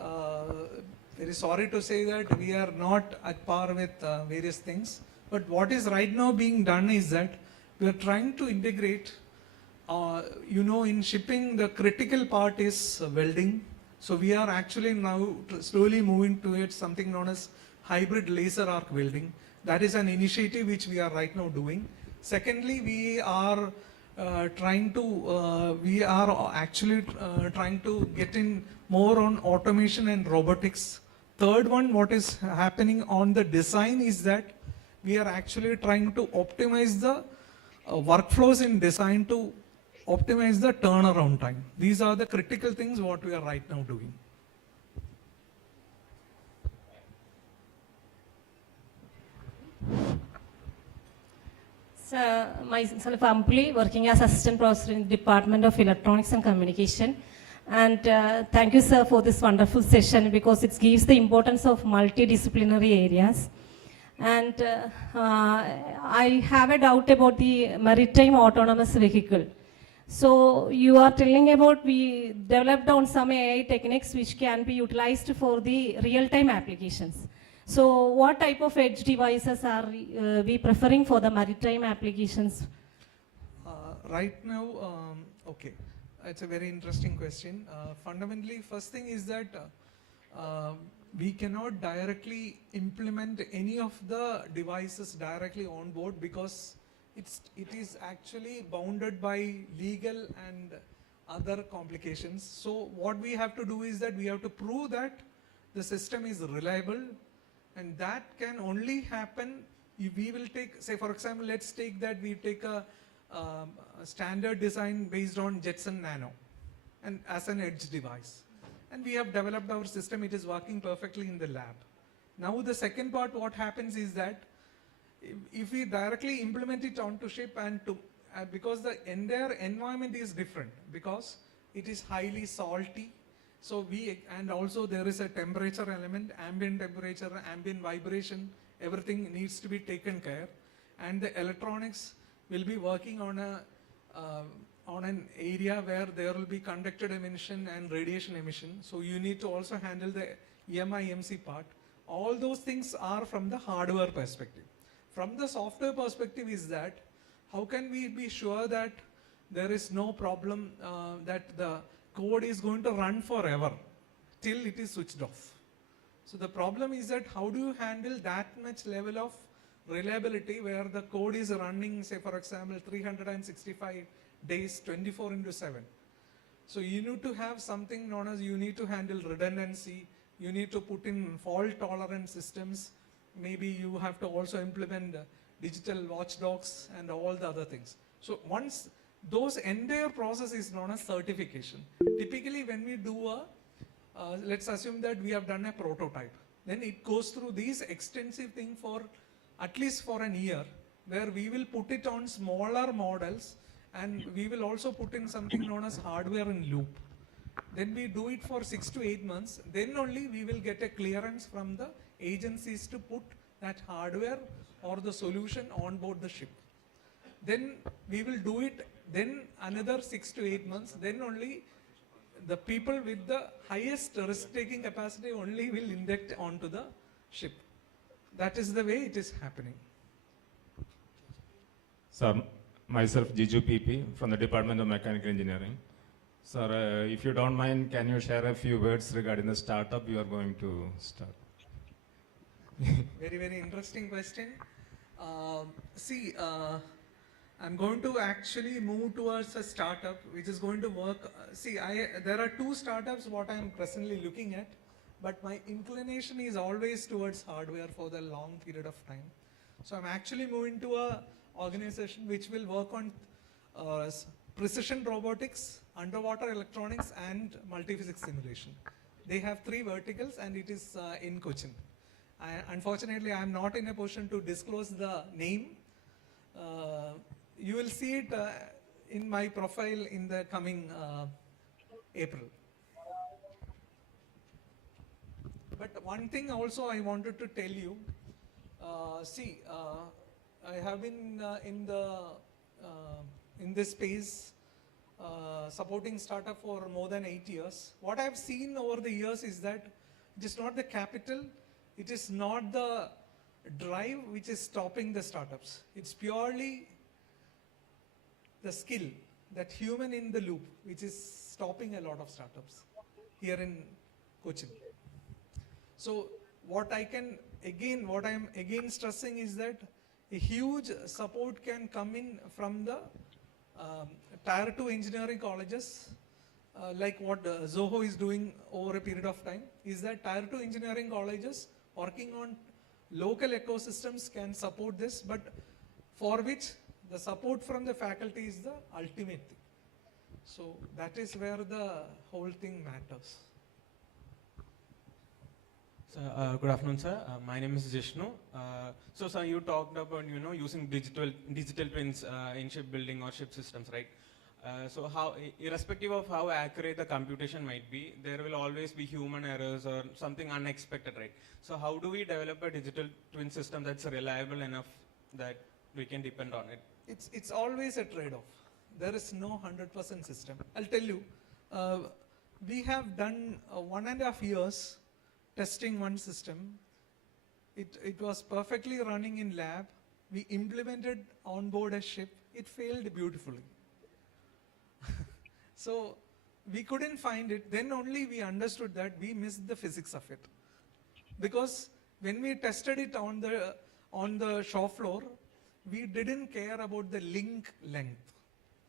very sorry to say that we are not at par with various things. But what is right now being done is that we are trying to integrate, in shipping, the critical part is welding. So we are actually now slowly moving towards something known as hybrid laser arc welding. That is an initiative which we are right now doing. Secondly, we are trying to get in more on automation and robotics. Third one, what is happening on the design is that we are actually trying to optimize the workflows in design to optimize the turnaround time. These are the critical things what we are right now doing. So, myself Ampli, working as assistant professor in the Department of Electronics and Communication. And thank you, sir, for this wonderful session because it gives the importance of multidisciplinary areas. And I have a doubt about the maritime autonomous vehicle. So you are telling about we developed on some AI techniques which can be utilized for the real-time applications. So what type of edge devices are we preferring for the maritime applications? Right now, okay, it's a very interesting question. Fundamentally, first thing is that we cannot directly implement any of the devices directly on board because it is actually bounded by legal and other complications. So what we have to do is that we have to prove that the system is reliable, and that can only happen if we will take, say for example, let's take that we take a standard design based on Jetson Nano and as an edge device. And we have developed our system, it is working perfectly in the lab. Now the second part, what happens is that if we directly implement it onto ship and because the entire environment is different, because it is highly salty, so and also there is a temperature element, ambient temperature, ambient vibration, everything needs to be taken care, and the electronics will be working on an area where there will be conducted emission and radiation emission. So you need to also handle the EMI/EMC part. All those things are from the hardware perspective. From the software perspective is that how can we be sure that there is no problem, that the code is going to run forever till it is switched off. So the problem is that how do you handle that much level of reliability where the code is running, say for example 365 days 24/7. So you need to have something known as, you need to handle redundancy, you need to put in fault tolerant systems, maybe you have to also implement digital watchdogs and all the other things. So once those entire process is known as certification. Typically when we do let's assume that we have done a prototype, then it goes through these extensive thing for at least for an year, where we will put it on smaller models and we will also put in something known as hardware in loop. Then we do it for 6 to 8 months, then only we will get a clearance from the agencies to put that hardware or the solution on board the ship. Then we will do it, then another 6 to 8 months, then only the people with the highest risk-taking capacity only will induct onto the ship. That is the way it is happening. Sir, myself Jiju PP from the Department of Mechanical Engineering. Sir, if you don't mind, can you share a few words regarding the startup you are going to start? Very, very interesting question. I'm going to actually move towards a startup which is going to work. There are 2 startups what I am presently looking at, but my inclination is always towards hardware for the long period of time. So I'm actually moving to a organization which will work on precision robotics, underwater electronics, and multiphysics simulation. They have 3 verticals, and it is in Cochin. Unfortunately, I am not in a position to disclose the name. You will see it in my profile in the coming April. But one thing also I wanted to tell you, I have been in this space supporting startup for more than 8 years. What I have seen over the years is that it is not the capital, it is not the drive which is stopping the startups. It's purely the skill, that human in the loop, which is stopping a lot of startups here in Cochin. So what I am again stressing is that a huge support can come in from the Tier 2 engineering colleges, like what Zoho is doing over a period of time, is that Tier 2 engineering colleges working on local ecosystems can support this, but for which the support from the faculty is the ultimate thing. So that is where the whole thing matters. Good afternoon, sir. My name is Jishnu. So, sir, you talked about using digital twins in shipbuilding or ship systems, right? So, how, irrespective of how accurate the computation might be, there will always be human errors or something unexpected, right? So, how do we develop a digital twin system that's reliable enough that we can depend on it? It's always a trade-off. There is no 100% system. I'll tell you, we have done 1.5 years testing one system. It was perfectly running in lab. We implemented on board a ship. It failed beautifully. So we couldn't find it. Then only we understood that we missed the physics of it. Because when we tested it on the shop floor, we didn't care about the link length.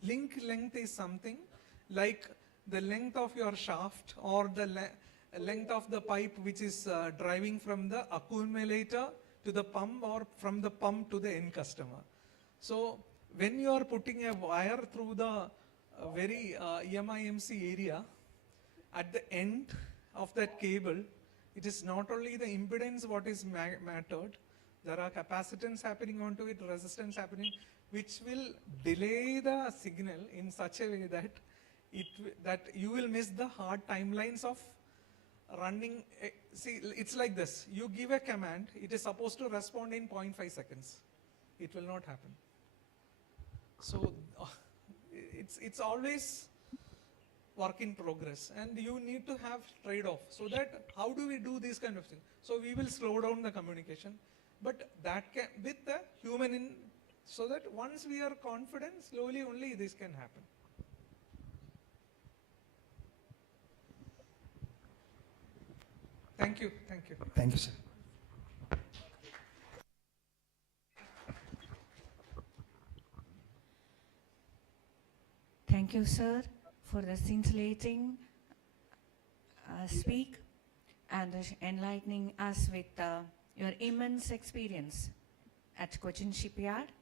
Link length is something like the length of your shaft or the length of the pipe which is driving from the accumulator to the pump or from the pump to the end customer. So when you are putting a wire through the very EMIMC area, at the end of that cable, it is not only the impedance what is mattered, there are capacitance happening onto it, resistance happening, which will delay the signal in such a way that you will miss the hard timelines of running. See, it's like this. You give a command, it is supposed to respond in 0.5 seconds. It will not happen. So it's always work in progress, and you need to have trade-off. So that how do we do these kind of things? So we will slow down the communication, but that can with the human in, so that once we are confident, slowly only this can happen. Thank you. Thank you. Thank you, sir. Thank you, sir, for the scintillating speak and enlightening us with your immense experience at Cochin Shipyard.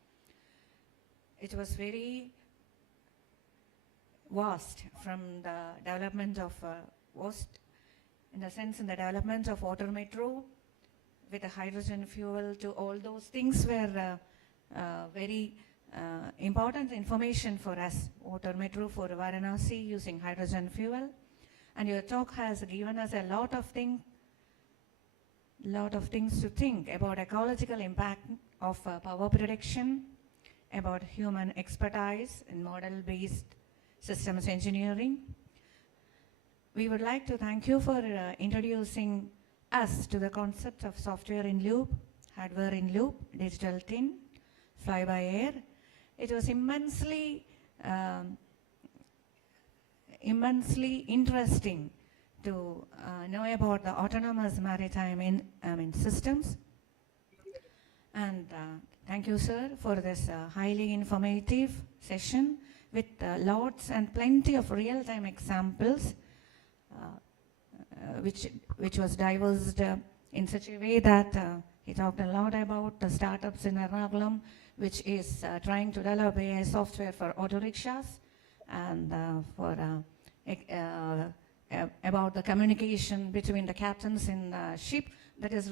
it was very vast, from the development of vast in the sense in the development of water metro with a hydrogen fuel to all those things were very important information for us. Water metro for Varanasi using hydrogen fuel, and your talk has given us a lot of things to think about ecological impact of power production, about human expertise in model-based systems engineering. We would like to thank you for introducing us to the concept of software in loop, hardware in loop, digital twin, fly-by-air. It was immensely interesting to know about the autonomous maritime systems. And thank you, sir, for this highly informative session with lots and plenty of real-time examples, which was diverse in such a way that he talked a lot about the startups in Ernakulam, which is trying to develop AI software for auto rickshaws, and about the communication between the captains in the ship. That is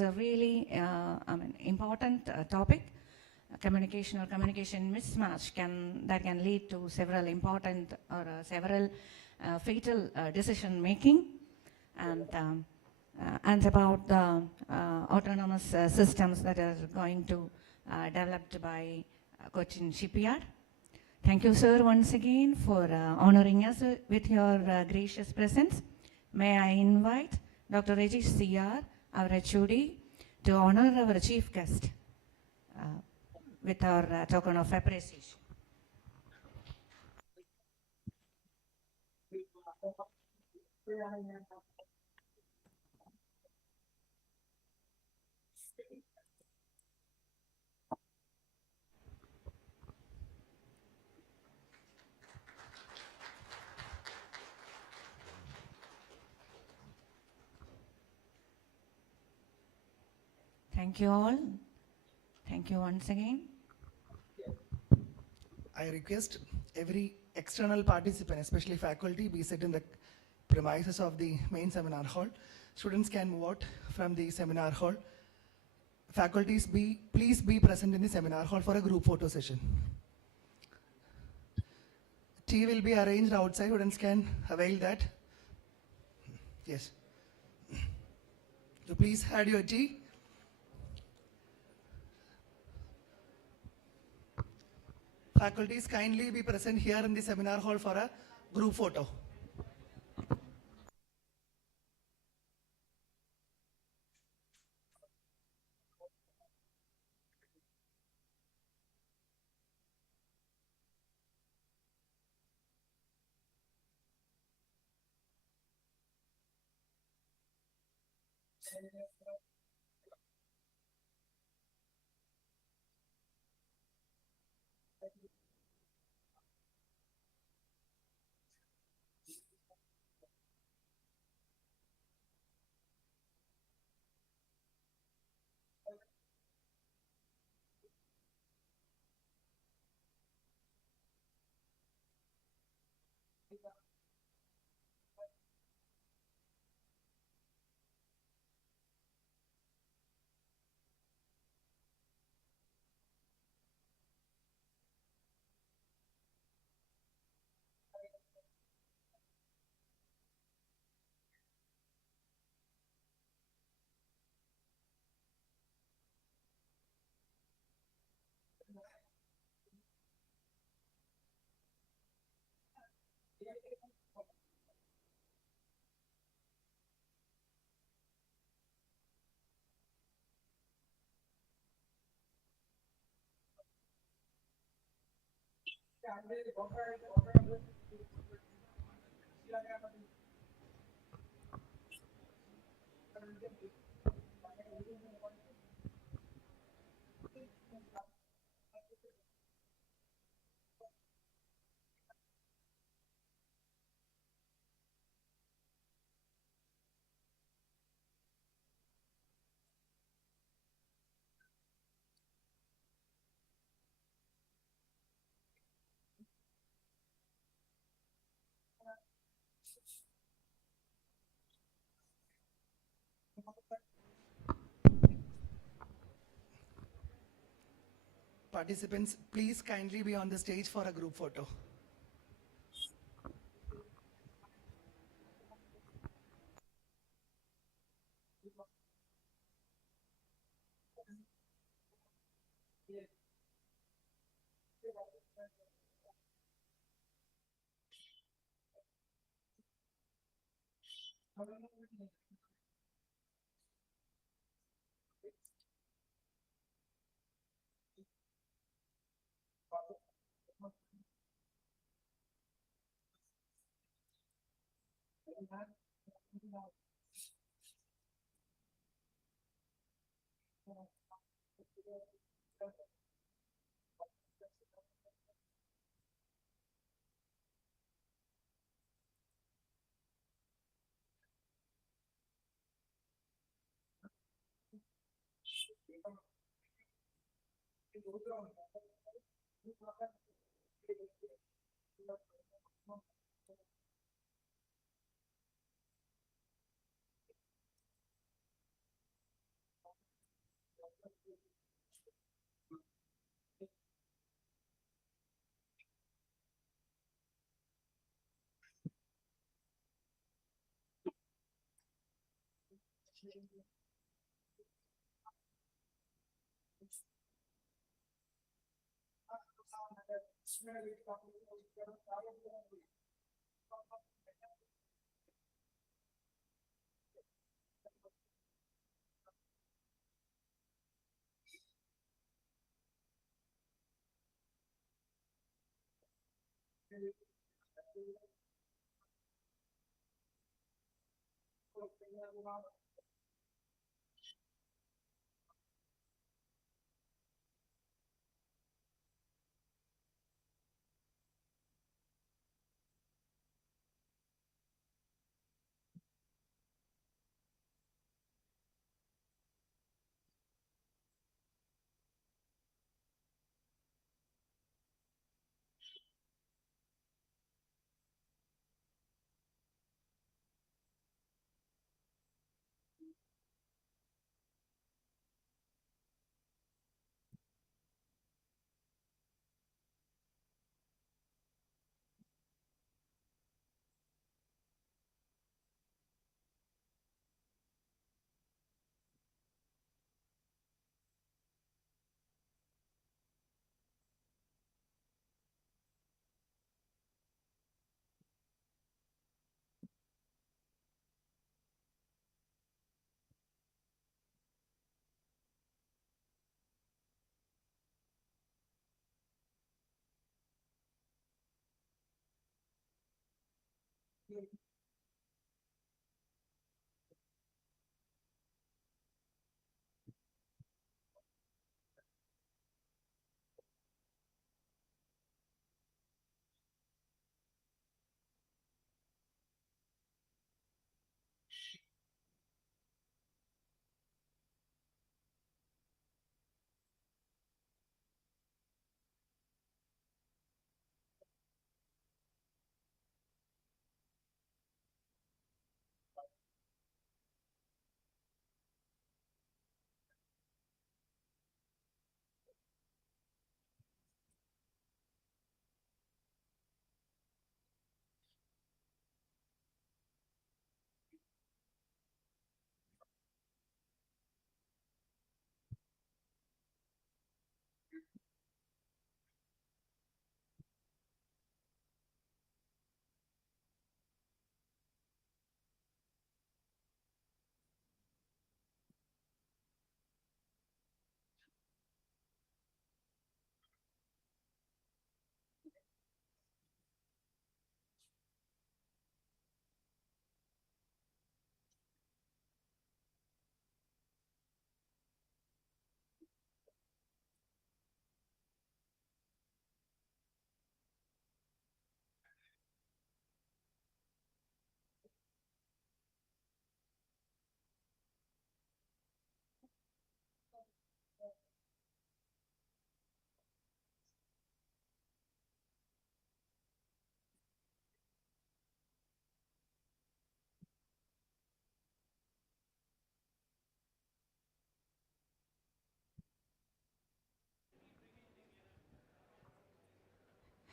a really important topic. Communication or communication mismatch can lead to several important or several fatal decision making, and about the autonomous systems that are going to developed by Cochin Shipyard. Thank you, sir, once again for honoring us with your gracious presence. May I invite Dr. Rajesh C.R., our HOD, to honor our chief guest with our token of appreciation. Thank you all. Thank you once again. I request every external participant, especially faculty, be set in the premises of the main seminar hall. Students can move out from the seminar hall. Faculties, please be present in the seminar hall for a group photo session. Tea will be arranged outside. Students can avail that. Yes. So please add your tea. Faculties, kindly be present here in the seminar hall for a group photo. participants please kindly be on the stage for a group photo.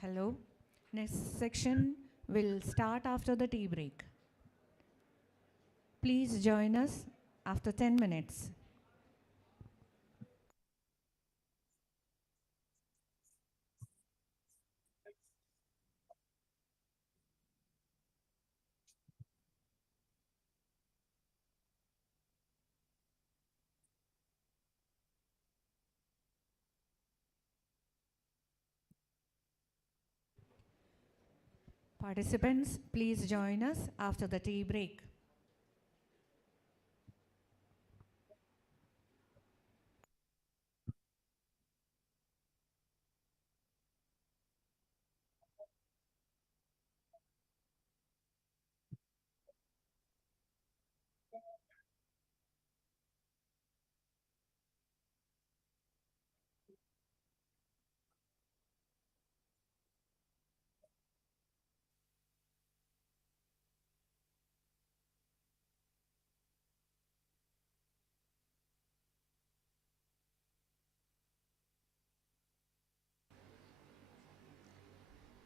Hello. Next section will start after the tea break. Please join us after 10 minutes. Participants, please join us after the tea break.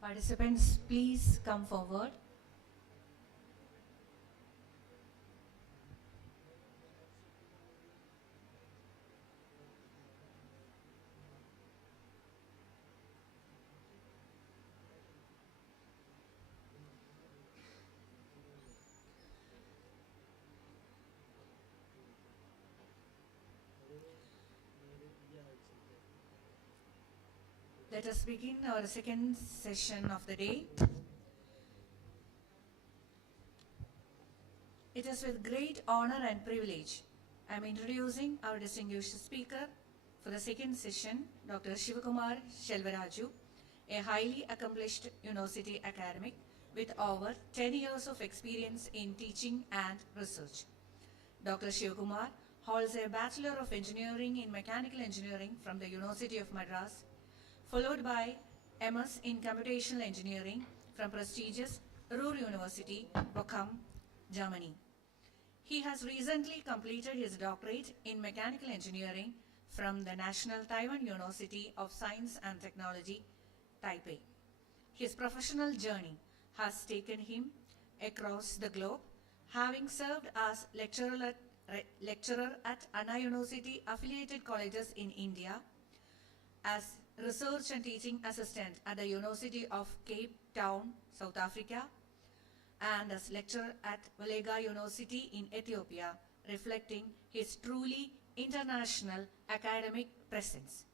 Participants, please come forward. Let us begin our second session of the day. It is with great honor and privilege I am introducing our distinguished speaker for the second session, Dr. Shivakumar Shelvaraju, a highly accomplished university academic with over 10 years of experience in teaching and research. Dr. Shivakumar holds a Bachelor of Engineering in Mechanical Engineering from the University of Madras, followed by MS in Computational Engineering from prestigious Ruhr University, Bochum, Germany. He has recently completed his doctorate in Mechanical Engineering from the National Taiwan University of Science and Technology, Taipei. His professional journey has taken him across the globe, having served as lecturer at Anna University affiliated colleges in India, as research and teaching assistant at the University of Cape Town, South Africa, and as lecturer at Valega University in Ethiopia, reflecting his truly international academic presence.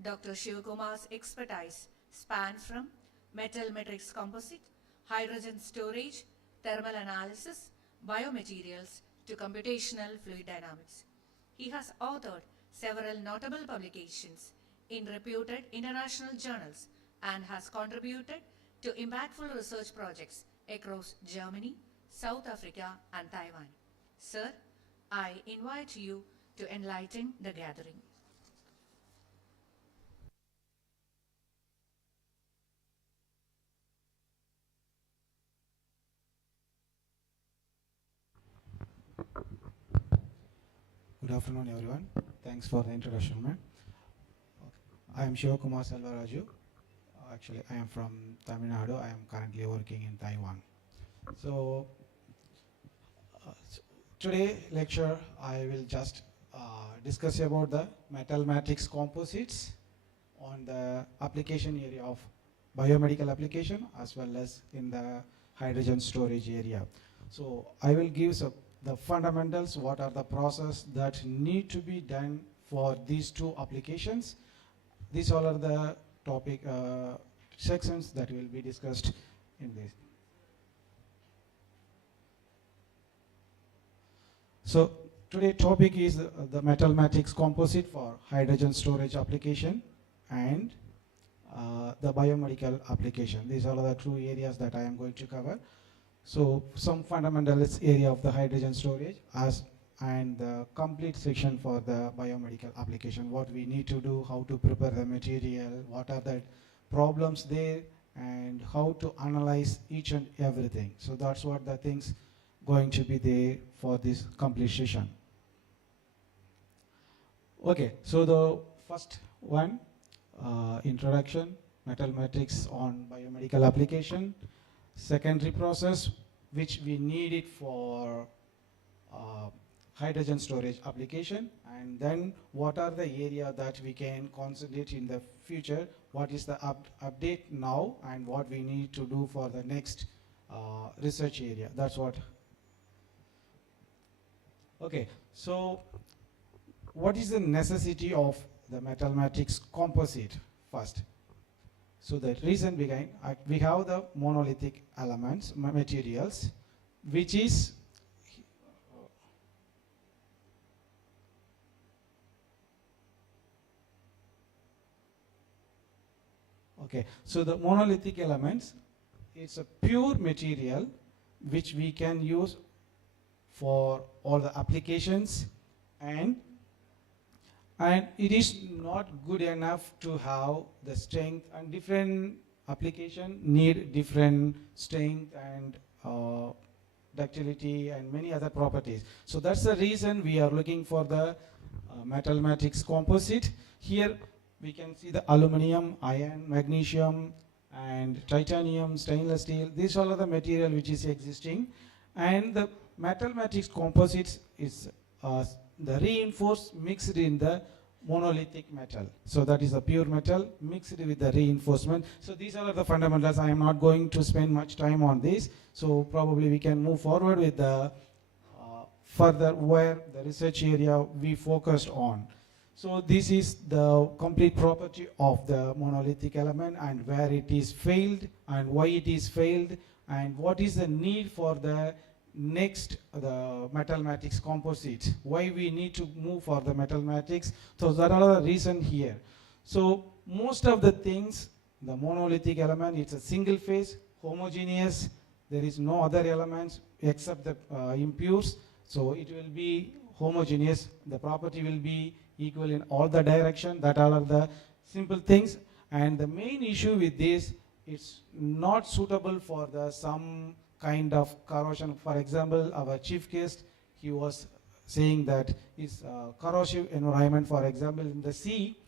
Dr. Shivakumar's expertise spans from metal matrix composite, hydrogen storage, thermal analysis, biomaterials, to computational fluid dynamics. He has authored several notable publications in reputed international journals and has contributed to impactful research projects across Germany, South Africa, and Taiwan. Sir, I invite you to enlighten the gathering. Good afternoon, everyone. Thanks for the introduction, man. I am Shivakumar Selvaraju. Actually, I am from Tamil Nadu. I am currently working in Taiwan. So, today lecture, I will just discuss about the metal matrix composites on the application area of biomedical application as well as in the hydrogen storage area. So, I will give the fundamentals, what are the process that need to be done for these two applications. These all are the topic sections that will be discussed in this. So today topic is the metal matrix composite for hydrogen storage application and the biomedical application. These are the two areas that I am going to cover. So some fundamentalist area of the hydrogen storage and the complete section for the biomedical application, what we need to do, how to prepare the material, what are the problems there, and how to analyze each and everything. So that's what the things going to be there for this complete session. Okay, so the first one, introduction, metal matrix on biomedical application, secondary process which we need it for hydrogen storage application, and then what are the area that we can concentrate in the future, what is the update now and what we need to do for the next research area. That's what. Okay, so what is the necessity of the metal matrix composite first? So the reason behind, we have the monolithic elements, materials, which is okay, so the monolithic elements, it's a pure material which we can use for all the applications, and it is not good enough to have the strength, and different application need different strength and ductility and many other properties. So that's the reason we are looking for the metal matrix composite. Here we can see the aluminum, iron, magnesium and titanium, stainless steel. These all are the material which is existing, and the metal matrix composites is the reinforced mixed in the monolithic metal. So that is a pure metal mixed with the reinforcement. So these are the fundamentals. I am not going to spend much time on this. So probably we can move forward with the further where the research area we focused on. So this is the complete property of the monolithic element and where it is failed and why it is failed and what is the need for the next the metal matrix composite, why we need to move for the metal matrix. So there are the reason here. So most of the things, the monolithic element, it's a single phase, homogeneous, there is no other elements except the impures, so it will be homogeneous, the property will be equal in all the direction. That are the simple things, and the main issue with this, it's not suitable for the some kind of corrosion. For example, our chief guest, he was saying that it's corrosive environment, for example in the sea,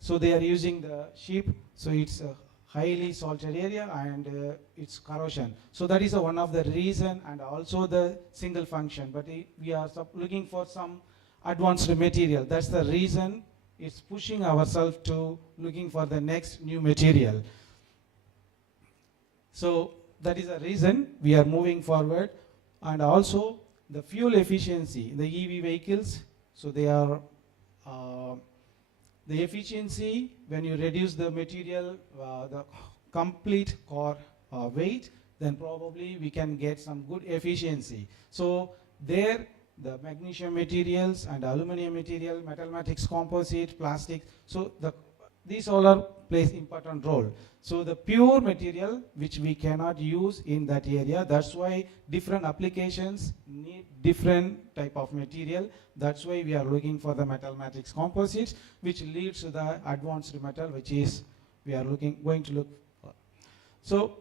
so they are using the ship, so it's a highly salted area and it's corrosion. So that is one of the reason, and also the single function, but we are looking for some advanced material. That's the reason it's pushing ourselves to looking for the next new material. So that is the reason we are moving forward. And also the fuel efficiency, the EV vehicles, so they are the efficiency when you reduce the material, the complete core weight, then probably we can get some good efficiency. So there the magnesium materials and aluminum material, metal matrix composite, plastic, so these all are plays important role. So the pure material which we cannot use in that area, that's why different applications need different type of material. That's why we are looking for the metal matrix composites, which leads to the advanced metal, which is we are going to look for. So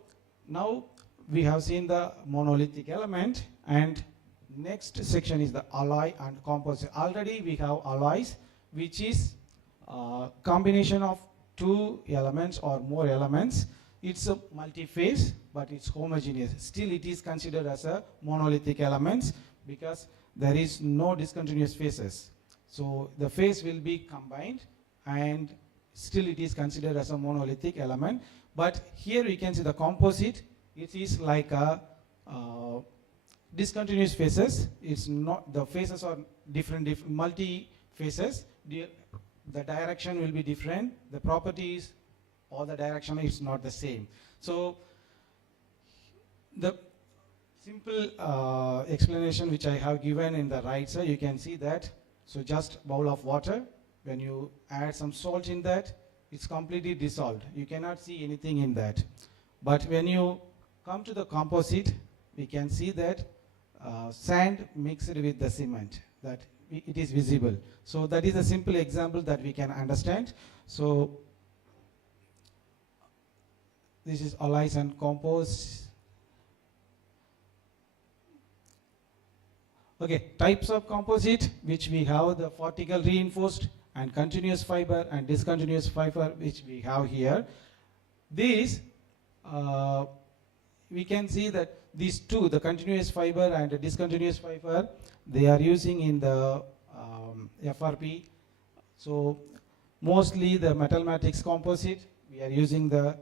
now we have seen the monolithic element, and next section is the alloy and composite. Already we have alloys, which is a combination of two elements or more elements. It's a multi-phase, but it's homogeneous. Still it is considered as a monolithic element because there is no discontinuous phases. So the phase will be combined and still it is considered as a monolithic element. But here we can see the composite, it is like a discontinuous phases. It's not, the phases are different multi-phases. The direction will be different. The properties or the direction is not the same. So the simple explanation which I have given in the right side, you can see that. So just bowl of water, when you add some salt in that, it's completely dissolved. You cannot see anything in that. But when you come to the composite, we can see that sand mixed with the cement, that it is visible. So that is a simple example that we can understand. So this is alloys and compost. Okay, types of composite, which we have the vertical reinforced and continuous fiber and discontinuous fiber, which we have here. This, we can see that these two, the continuous fiber and the discontinuous fiber, they are using in the FRP. So mostly the metal matrix composite, we are using the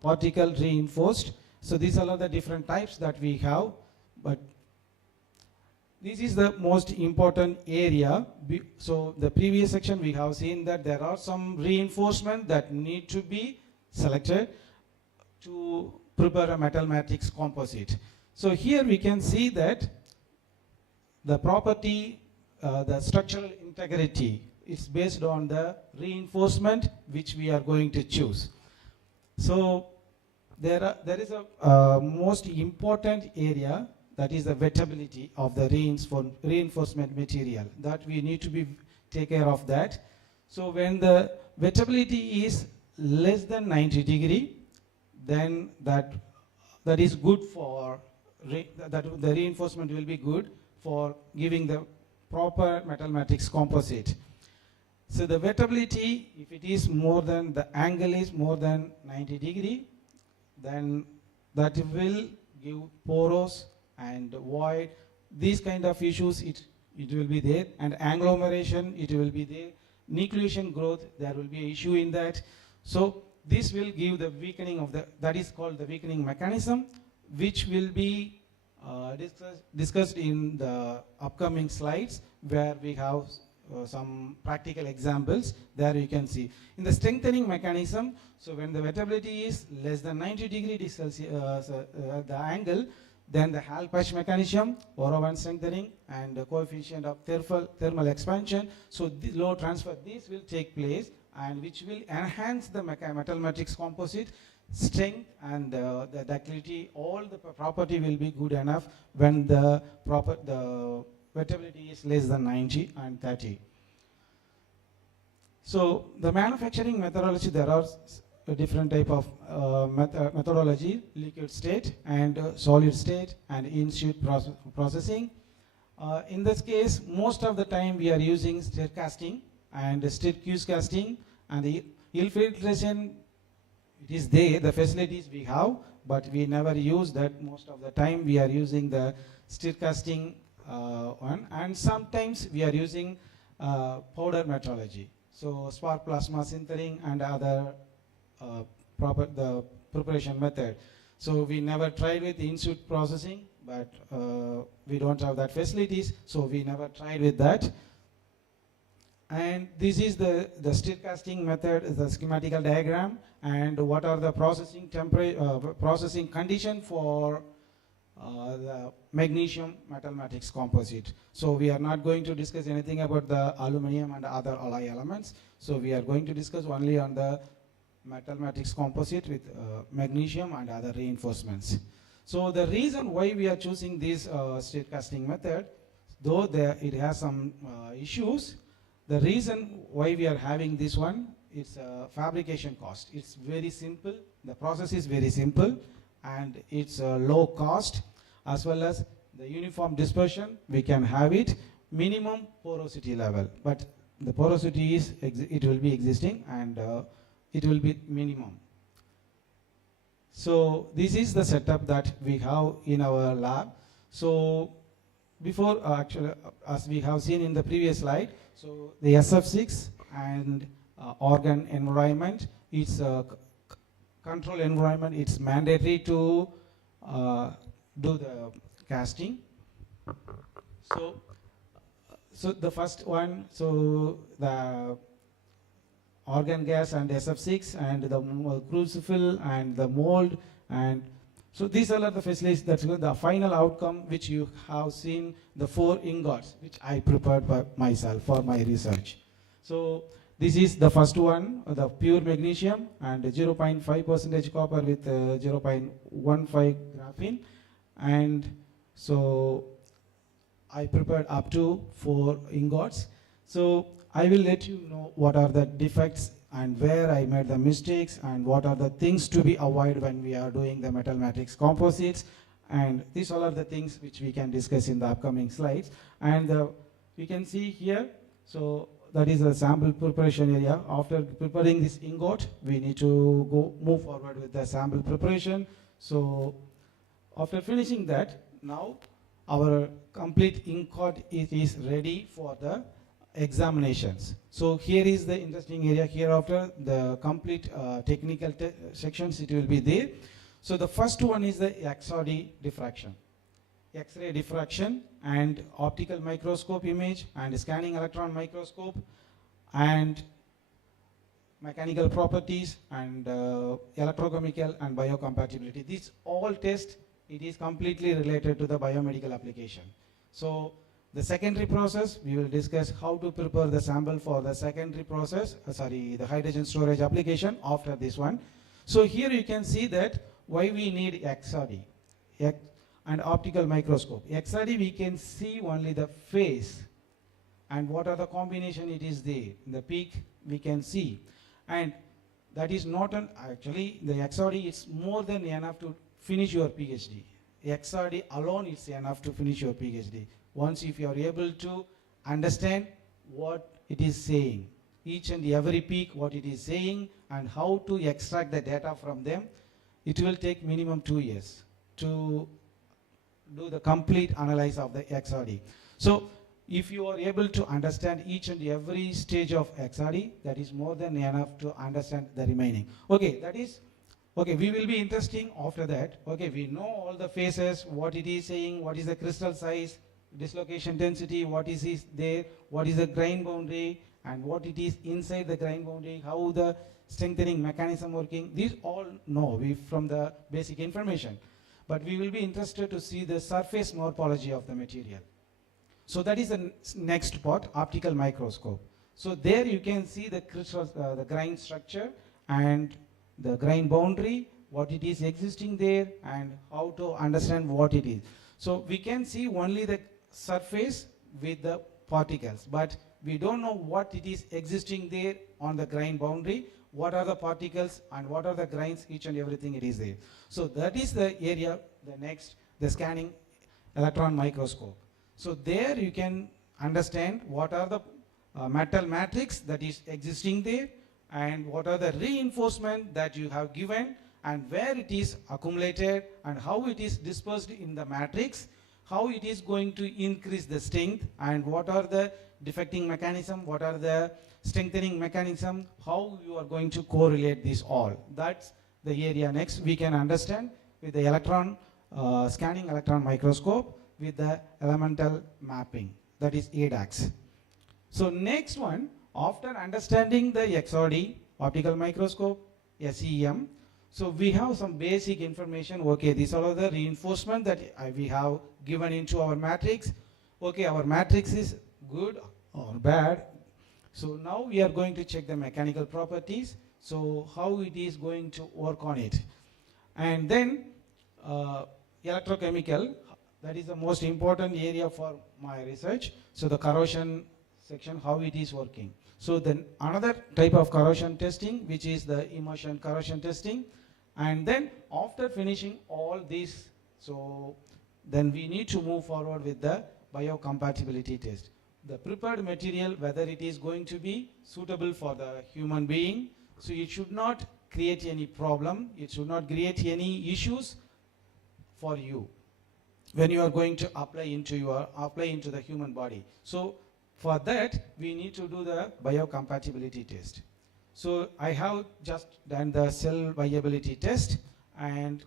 particle reinforced. So these are the different types that we have, but this is the most important area. So the previous section we have seen that there are some reinforcement that need to be selected to prepare a metal matrix composite. So here we can see that the property, the structural integrity is based on the reinforcement which we are going to choose. So there is a most important area, that is the wettability of the reinforcement material, that we need to take care of that. So when the wettability is less than 90 degree, then that is good for that the reinforcement will be good for giving the proper metal matrix composite. So the wettability, if it is more than, the angle is more than 90 degree, then that will give porous and void. These kind of issues, it will be there, and agglomeration, it will be there. Nucleation growth, there will be an issue in that. So this will give the weakening of that is called the weakening mechanism, which will be discussed in the upcoming slides, where we have some practical examples. There you can see. In the strengthening mechanism, so when the wettability is less than 90 degree the angle, then the Hall-Patch mechanism, Orowan strengthening, and the coefficient of thermal expansion, so the load transfer, this will take place, and which will enhance the metal matrix composite strength and the ductility. All the property will be good enough when the wettability is less than 90 and 30. So the manufacturing methodology, there are a different type of methodology, liquid state and solid state and in-situ processing. In this case, most of the time we are using stir casting and stir cuse casting, and the infiltration, it is there, the facilities we have, but we never use that. Most of the time we are using the stir casting one, and sometimes we are using powder metrology. So spark plasma sintering and other the preparation method. So we never tried with in-situ processing, but we don't have that facilities, so we never tried with that. And this is the stir casting method, the schematical diagram, and what are the processing processing condition for the magnesium metal matrix composite. So we are not going to discuss anything about the aluminum and other alloy elements. So we are going to discuss only on the metal matrix composite with magnesium and other reinforcements. So the reason why we are choosing this stir casting method, though it has some issues, the reason why we are having this one is fabrication cost. It's very simple, the process is very simple, and it's low cost, as well as the uniform dispersion, we can have it, minimum porosity level, but the porosity is, it will be existing, and it will be minimum. So this is the setup that we have in our lab. So before, actually, as we have seen in the previous slide, so the SF6 and organ environment, it's a control environment, it's mandatory to do the casting. So the first one, so the organ gas and SF6 and the crucible and the mold, and so these are the facilities. That's the final outcome which you have seen, the 4 ingots which I prepared by myself for my research. So this is the first one, the pure magnesium and 0.5% copper with 0.15 graphene, and so I prepared up to 4 ingots. So I will let you know what are the defects and where I made the mistakes and what are the things to be avoided when we are doing the metal matrix composites, and these all are the things which we can discuss in the upcoming slides. And we can see here, so that is a sample preparation area. After preparing this ingot, we need to move forward with the sample preparation. So after finishing that, now our complete ingot is ready for the examinations. So here is the interesting area. Hereafter, the complete technical sections, it will be there. So the first one is the XRD diffraction. X-ray diffraction and optical microscope image and scanning electron microscope and mechanical properties and electrochemical and biocompatibility. These all tests, it is completely related to the biomedical application. So the secondary process, we will discuss how to prepare the sample for the secondary process, the hydrogen storage application after this one. So here you can see that why we need XRD and optical microscope. XRD, we can see only the phase and what are the combination it is there. The peak we can see. And that is not actually the XRD is more than enough to finish your PhD. XRD alone is enough to finish your PhD. Once if you are able to understand what it is saying, each and every peak what it is saying and how to extract the data from them, it will take minimum 2 years to do the complete analysis of the XRD. So if you are able to understand each and every stage of XRD, that is more than enough to understand the remaining. Okay, that is, okay, we will be interesting after that. Okay, we know all the phases, what it is saying, what is the crystal size, dislocation density, what is there, what is the grain boundary, and what it is inside the grain boundary, how the strengthening mechanism working. These all know we from the basic information. But we will be interested to see the surface morphology of the material. So that is the next part, optical microscope. So there you can see the crystal, the grain structure and the grain boundary, what it is existing there, and how to understand what it is. So we can see only the surface with the particles, but we don't know what it is existing there on the grain boundary, what are the particles and what are the grains, each and everything it is there. So that is the area, the next, the scanning electron microscope. So there you can understand what are the metal matrix that is existing there and what are the reinforcement that you have given and where it is accumulated and how it is dispersed in the matrix, how it is going to increase the strength and what are the defecting mechanism, what are the strengthening mechanism, how you are going to correlate this all. That's the area next we can understand with the electron scanning electron microscope with the elemental mapping, that is ADAX. So next one, after understanding the XRD, optical microscope, SEM, so we have some basic information. Okay, these are the reinforcement that we have given into our matrix. Okay, our matrix is good or bad. So now we are going to check the mechanical properties. So how it is going to work on it. And then electrochemical, that is the most important area for my research. So the corrosion section, how it is working. So then another type of corrosion testing, which is the immersion corrosion testing. And then after finishing all this, so then we need to move forward with the biocompatibility test. The prepared material, whether it is going to be suitable for the human being, so it should not create any problem, it should not create any issues for you when you are going to apply into the human body. So for that, we need to do the biocompatibility test. So I have just done the cell viability test and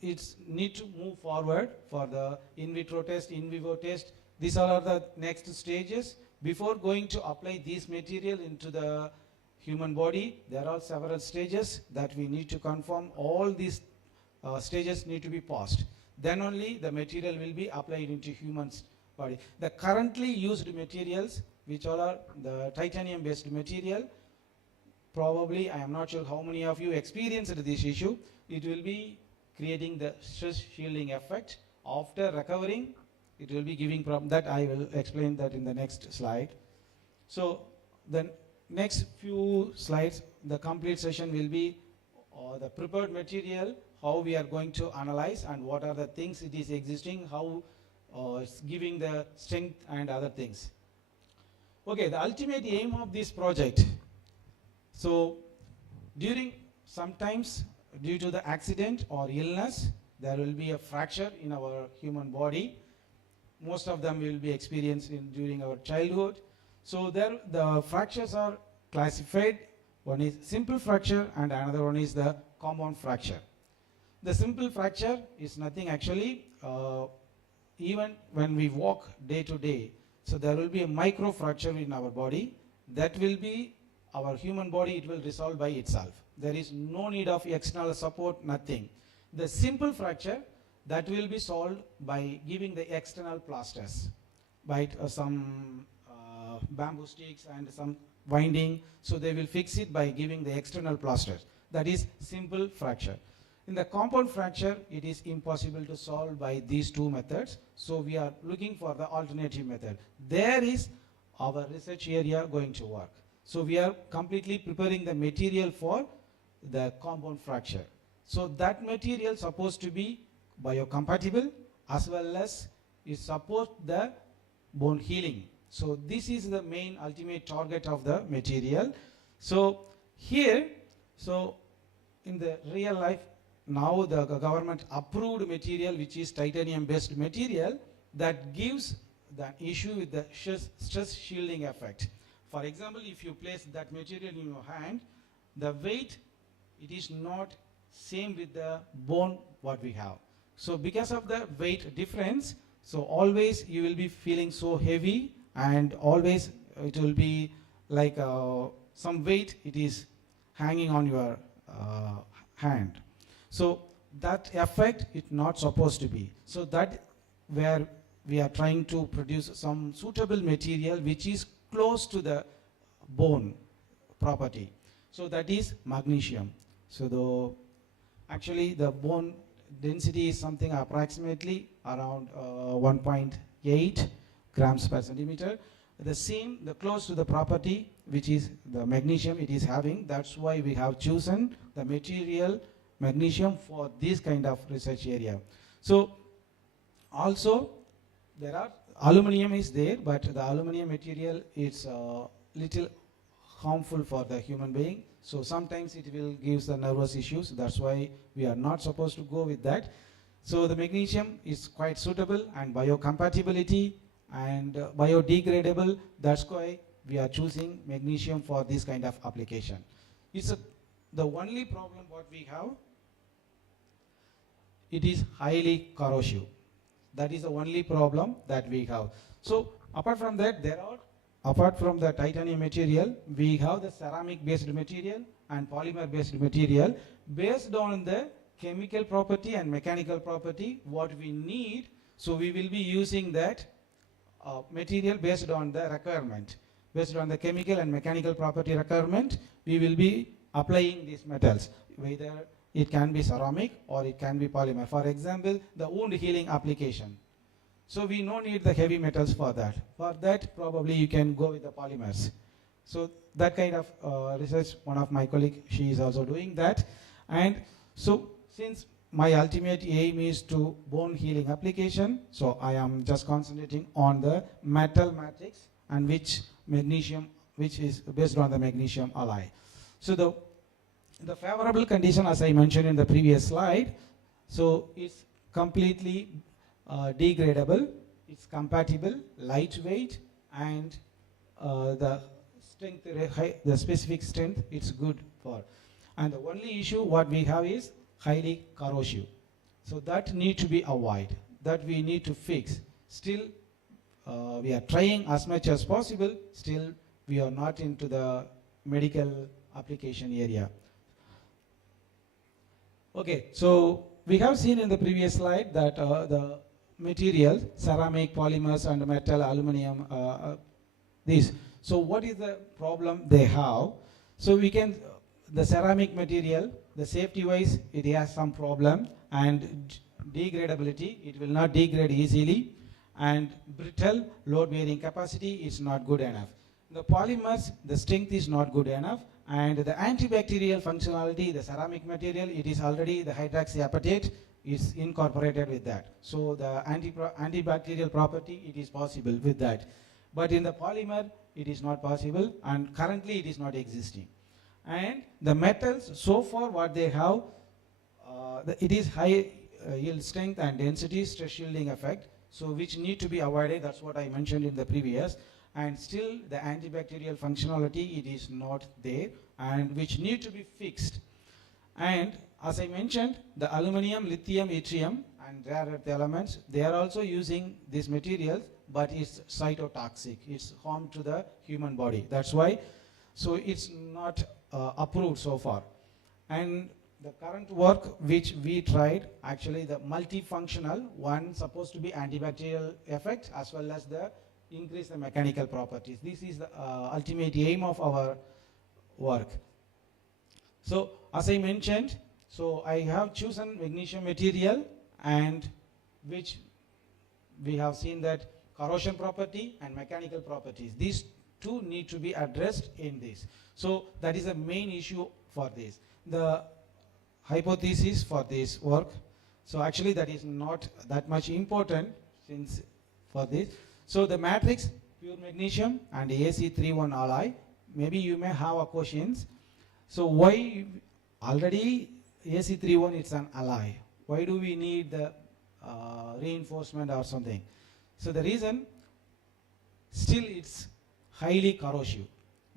it's need to move forward for the in vitro test, in vivo test. These are the next stages. Before going to apply this material into the human body, there are several stages that we need to confirm. All these stages need to be passed. Then only the material will be applied into human's body. The currently used materials, which are the titanium based material, probably, I am not sure how many of you experienced this issue, it will be creating the stress shielding effect. After recovering, it will be giving problem. That I will explain that in the next slide. So the next few slides, the complete session will be the prepared material, how we are going to analyze and what are the things it is existing, how it's giving the strength and other things. Okay, the ultimate aim of this project. So, sometimes due to the accident or illness, there will be a fracture in our human body. Most of them will be experienced during our childhood. So the fractures are classified. One is simple fracture and another one is the compound fracture. The simple fracture is nothing actually, even when we walk day to day. So there will be a micro fracture in our body. That will be our human body, it will resolve by itself. There is no need of external support, nothing. The simple fracture, that will be solved by giving the external plasters, by some bamboo sticks and some winding. So they will fix it by giving the external plasters. That is simple fracture. In the compound fracture, it is impossible to solve by these two methods. So we are looking for the alternative method. There is our research area going to work. So we are completely preparing the material for the compound fracture. So that material is supposed to be biocompatible as well as it support the bone healing. So this is the main ultimate target of the material. So here, so in the real life, now the government approved material which is titanium based material that gives the issue with the stress shielding effect. For example, if you place that material in your hand, the weight, it is not same with the bone what we have. So because of the weight difference, so always you will be feeling so heavy and always it will be like some weight it is hanging on your hand. So that effect is not supposed to be. So that where we are trying to produce some suitable material which is close to the bone property. So that is magnesium. So actually the bone density is something approximately around 1.8 grams per centimeter. The close to the property which is the magnesium it is having. That's why we have chosen the material magnesium for this kind of research area. So also there are aluminum is there, but the aluminum material is little harmful for the human being. So sometimes it will give the nervous issues. That's why we are not supposed to go with that. So the magnesium is quite suitable and biocompatibility and biodegradable. That's why we are choosing magnesium for this kind of application. It's the only problem what we have, it is highly corrosive. That is the only problem that we have. So apart from that, apart from the titanium material, we have the ceramic based material and polymer based material. Based on the chemical property and mechanical property what we need, so we will be using that material based on the requirement. Based on the chemical and mechanical property requirement, we will be applying these metals, whether it can be ceramic or it can be polymer. For example, the wound healing application. So we no need the heavy metals for that. For that, probably you can go with the polymers. So that kind of research, one of my colleagues, she is also doing that. And so since my ultimate aim is to bone healing application, so I am just concentrating on the metal matrix and which is based on the magnesium alloy. So the favorable condition, as I mentioned in the previous slide, so it's completely degradable, it's compatible, lightweight, and the strength, the specific strength, it's good for. And the only issue what we have is highly corrosive. So that need to be avoided, that we need to fix. Still, we are trying as much as possible, still we are not into the medical application area. Okay, so we have seen in the previous slide that the materials, ceramic, polymers and metal, aluminum, these. So what is the problem they have? So we can, the ceramic material, the safety wise, it has some problem, and degradability, it will not degrade easily, and brittle load bearing capacity is not good enough. The polymers, the strength is not good enough, and the antibacterial functionality, the ceramic material, it is already the hydroxyapatite is incorporated with that. So the antibacterial property, it is possible with that. But in the polymer, it is not possible, and currently it is not existing. And the metals, so far what they have, it is high yield strength and density stress shielding effect, so which need to be avoided. That's what I mentioned in the previous. And still the antibacterial functionality, it is not there, and which need to be fixed. And as I mentioned, the aluminum, lithium, yttrium and rare earth elements, they are also using these materials, but it's cytotoxic. It's harm to the human body. That's why, so it's not approved so far. And the current work which we tried, actually the multifunctional one, supposed to be antibacterial effect as well as the increase the mechanical properties. This is the ultimate aim of our work. So as I mentioned, so I have chosen magnesium material, and which we have seen that corrosion property and mechanical properties, these two need to be addressed in this. So that is the main issue for this. The hypothesis for this work, so actually that is not that much important since for this. So the matrix, pure magnesium and AC31 alloy, maybe you may have a questions. So why already AC31 it's an alloy? Why do we need the reinforcement or something? So the reason, still it's highly corrosive.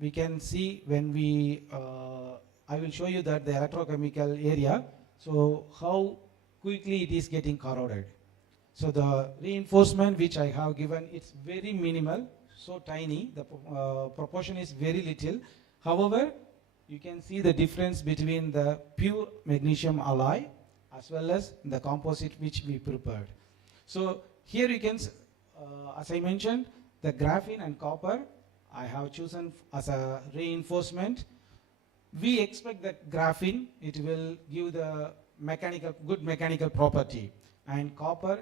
We can see when we, I will show you that the electrochemical area, so how quickly it is getting corroded. So the reinforcement which I have given, it's very minimal, so tiny, the proportion is very little. However, you can see the difference between the pure magnesium alloy as well as the composite which we prepared. So here you can, as I mentioned, the graphene and copper I have chosen as a reinforcement. We expect that graphene, it will give the good mechanical property, and copper,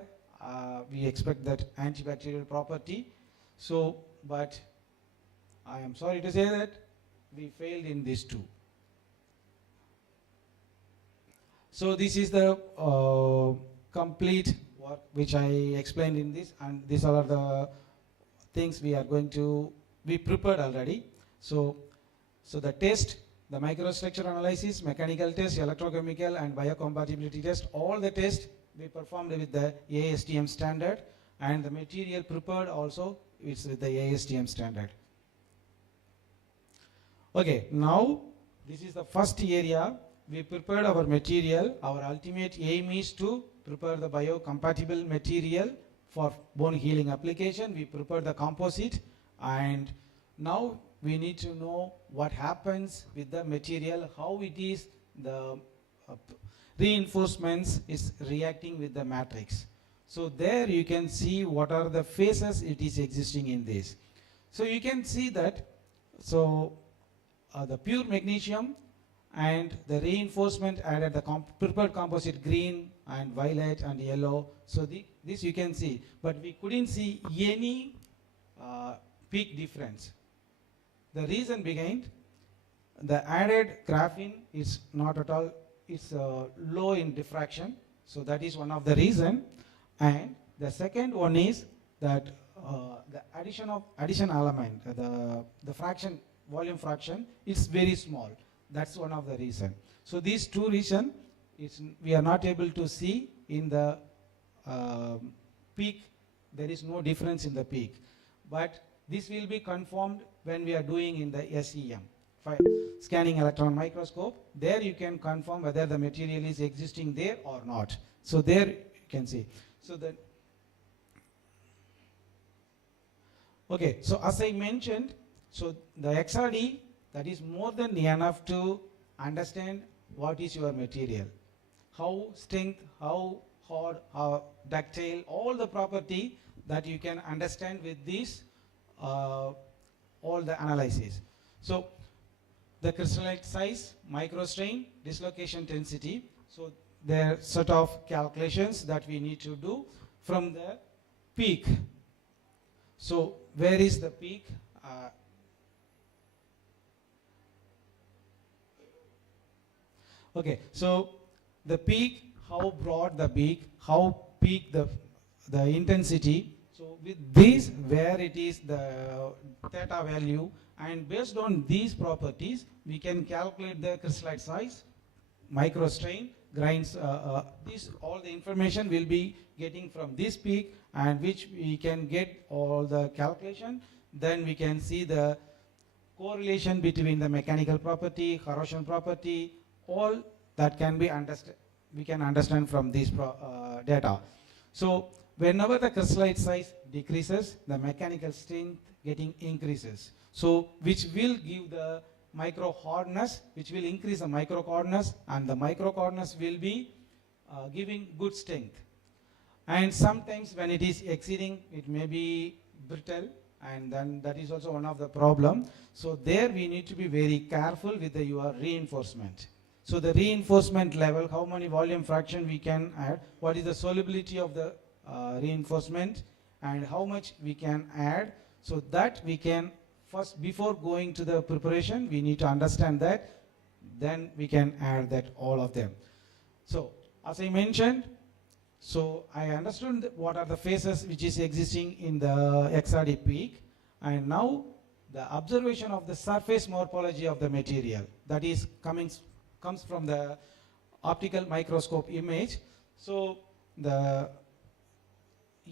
we expect that antibacterial property. So, but I am sorry to say that we failed in these two. So this is the complete work which I explained in this, and these are the things we are going to be prepared already. So the test, the microstructure analysis, mechanical test, electrochemical and biocompatibility test, all the tests we performed with the ASTM standard, and the material prepared also is with the ASTM standard. Okay, now this is the first area. We prepared our material. Our ultimate aim is to prepare the biocompatible material for bone healing application. We prepared the composite, and now we need to know what happens with the material, how it is the reinforcements is reacting with the matrix. So there you can see what are the phases it is existing in this. So you can see that, so the pure magnesium and the reinforcement added the prepared composite green and violet and yellow. So this you can see, but we couldn't see any peak difference. The reason behind the added graphene is not at all, it's low in diffraction, so that is one of the reason. And the second one is that the addition element, the fraction, volume fraction is very small. That's one of the reason. So these two reasons, we are not able to see in the peak. There is no difference in the peak, but this will be confirmed when we are doing in the SEM, scanning electron microscope. There you can confirm whether the material is existing there or not. So there you can see. So that, okay, so as I mentioned, so the XRD, that is more than enough to understand what is your material, how strength, how hard, how ductile, all the property that you can understand with this, all the analysis. So the crystallite size, microstrain, dislocation density. So there are set of calculations that we need to do from the peak. So where is the peak? Okay, so the peak, how broad the peak, how peak the intensity, So with these, where it is the theta value, and based on these properties, we can calculate the crystallite size, micro strain, grinds, this all the information will be getting from this peak, and which we can get all the calculation. Then we can see the correlation between the mechanical property, corrosion property, all that can be understood. We can understand from this data. So whenever the crystallite size decreases, the mechanical strength getting increases. So which will give the micro hardness, which will increase the micro hardness, and the micro hardness will be giving good strength. And sometimes when it is exceeding, it may be brittle, and then that is also one of the problem. So there we need to be very careful with your reinforcement. So the reinforcement level, how many volume fraction we can add, what is the solubility of the reinforcement, and how much we can add, so that we can first, before going to the preparation, we need to understand that, then we can add that all of them. So as I mentioned, so I understood what are the phases which is existing in the XRD peak, and now the observation of the surface morphology of the material, that is comes from the optical microscope image. So the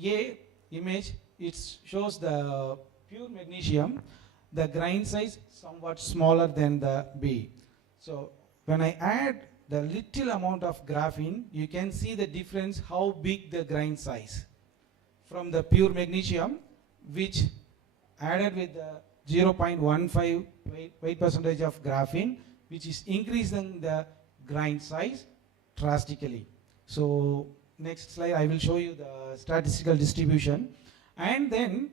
A image, it shows the pure magnesium, the grain size somewhat smaller than the B. So when I add the little amount of graphene, you can see the difference how big the grain size from the pure magnesium, which added with the 0.15 weight percentage of graphene, which is increasing the grain size drastically. So next slide, I will show you the statistical distribution. And then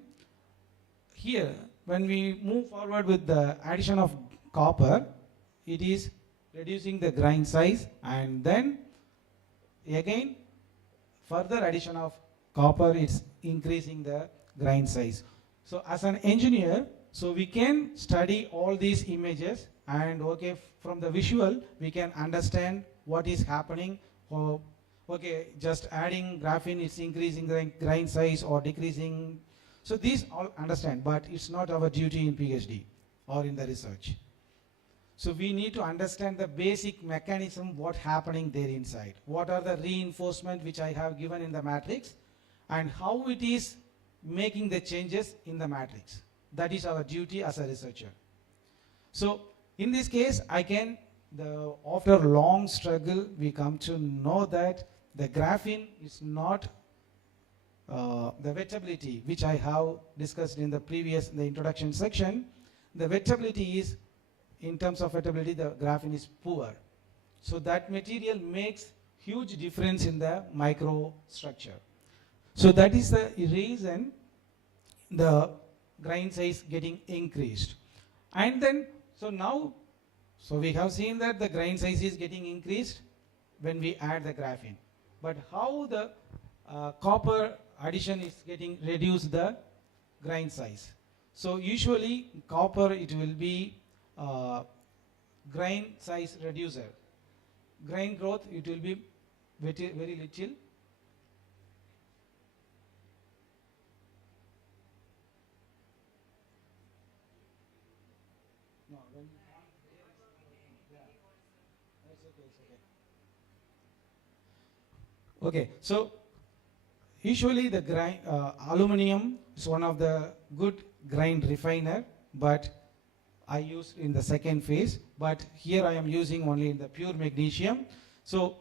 here, when we move forward with the addition of copper, it is reducing the grain size, and then again further addition of copper, it's increasing the grain size. So as an engineer, so we can study all these images, and okay, from the visual we can understand what is happening. Or okay, just adding graphene is increasing the grain size or decreasing. So these all understand, but it's not our duty in PhD or in the research. So we need to understand the basic mechanism, what happening there inside. What are the reinforcement which I have given in the matrix, and how it is making the changes in the matrix. That is our duty as a researcher. So in this case, after long struggle, we come to know that the graphene is not the wettability, which I have discussed in the introduction section. The wettability is, in terms of wettability, the graphene is poor. So that material makes huge difference in the microstructure. So that is the reason the grain size getting increased. And then, so now, so we have seen that the grain size is getting increased when we add the graphene. But how the copper addition is getting reduced the grain size. So usually copper, it will be grain size reducer. Grain growth, it will be very little. No, okay, so usually the aluminum is one of the good grain refiner, but I use in the second phase, but here I am using only in the pure magnesium. So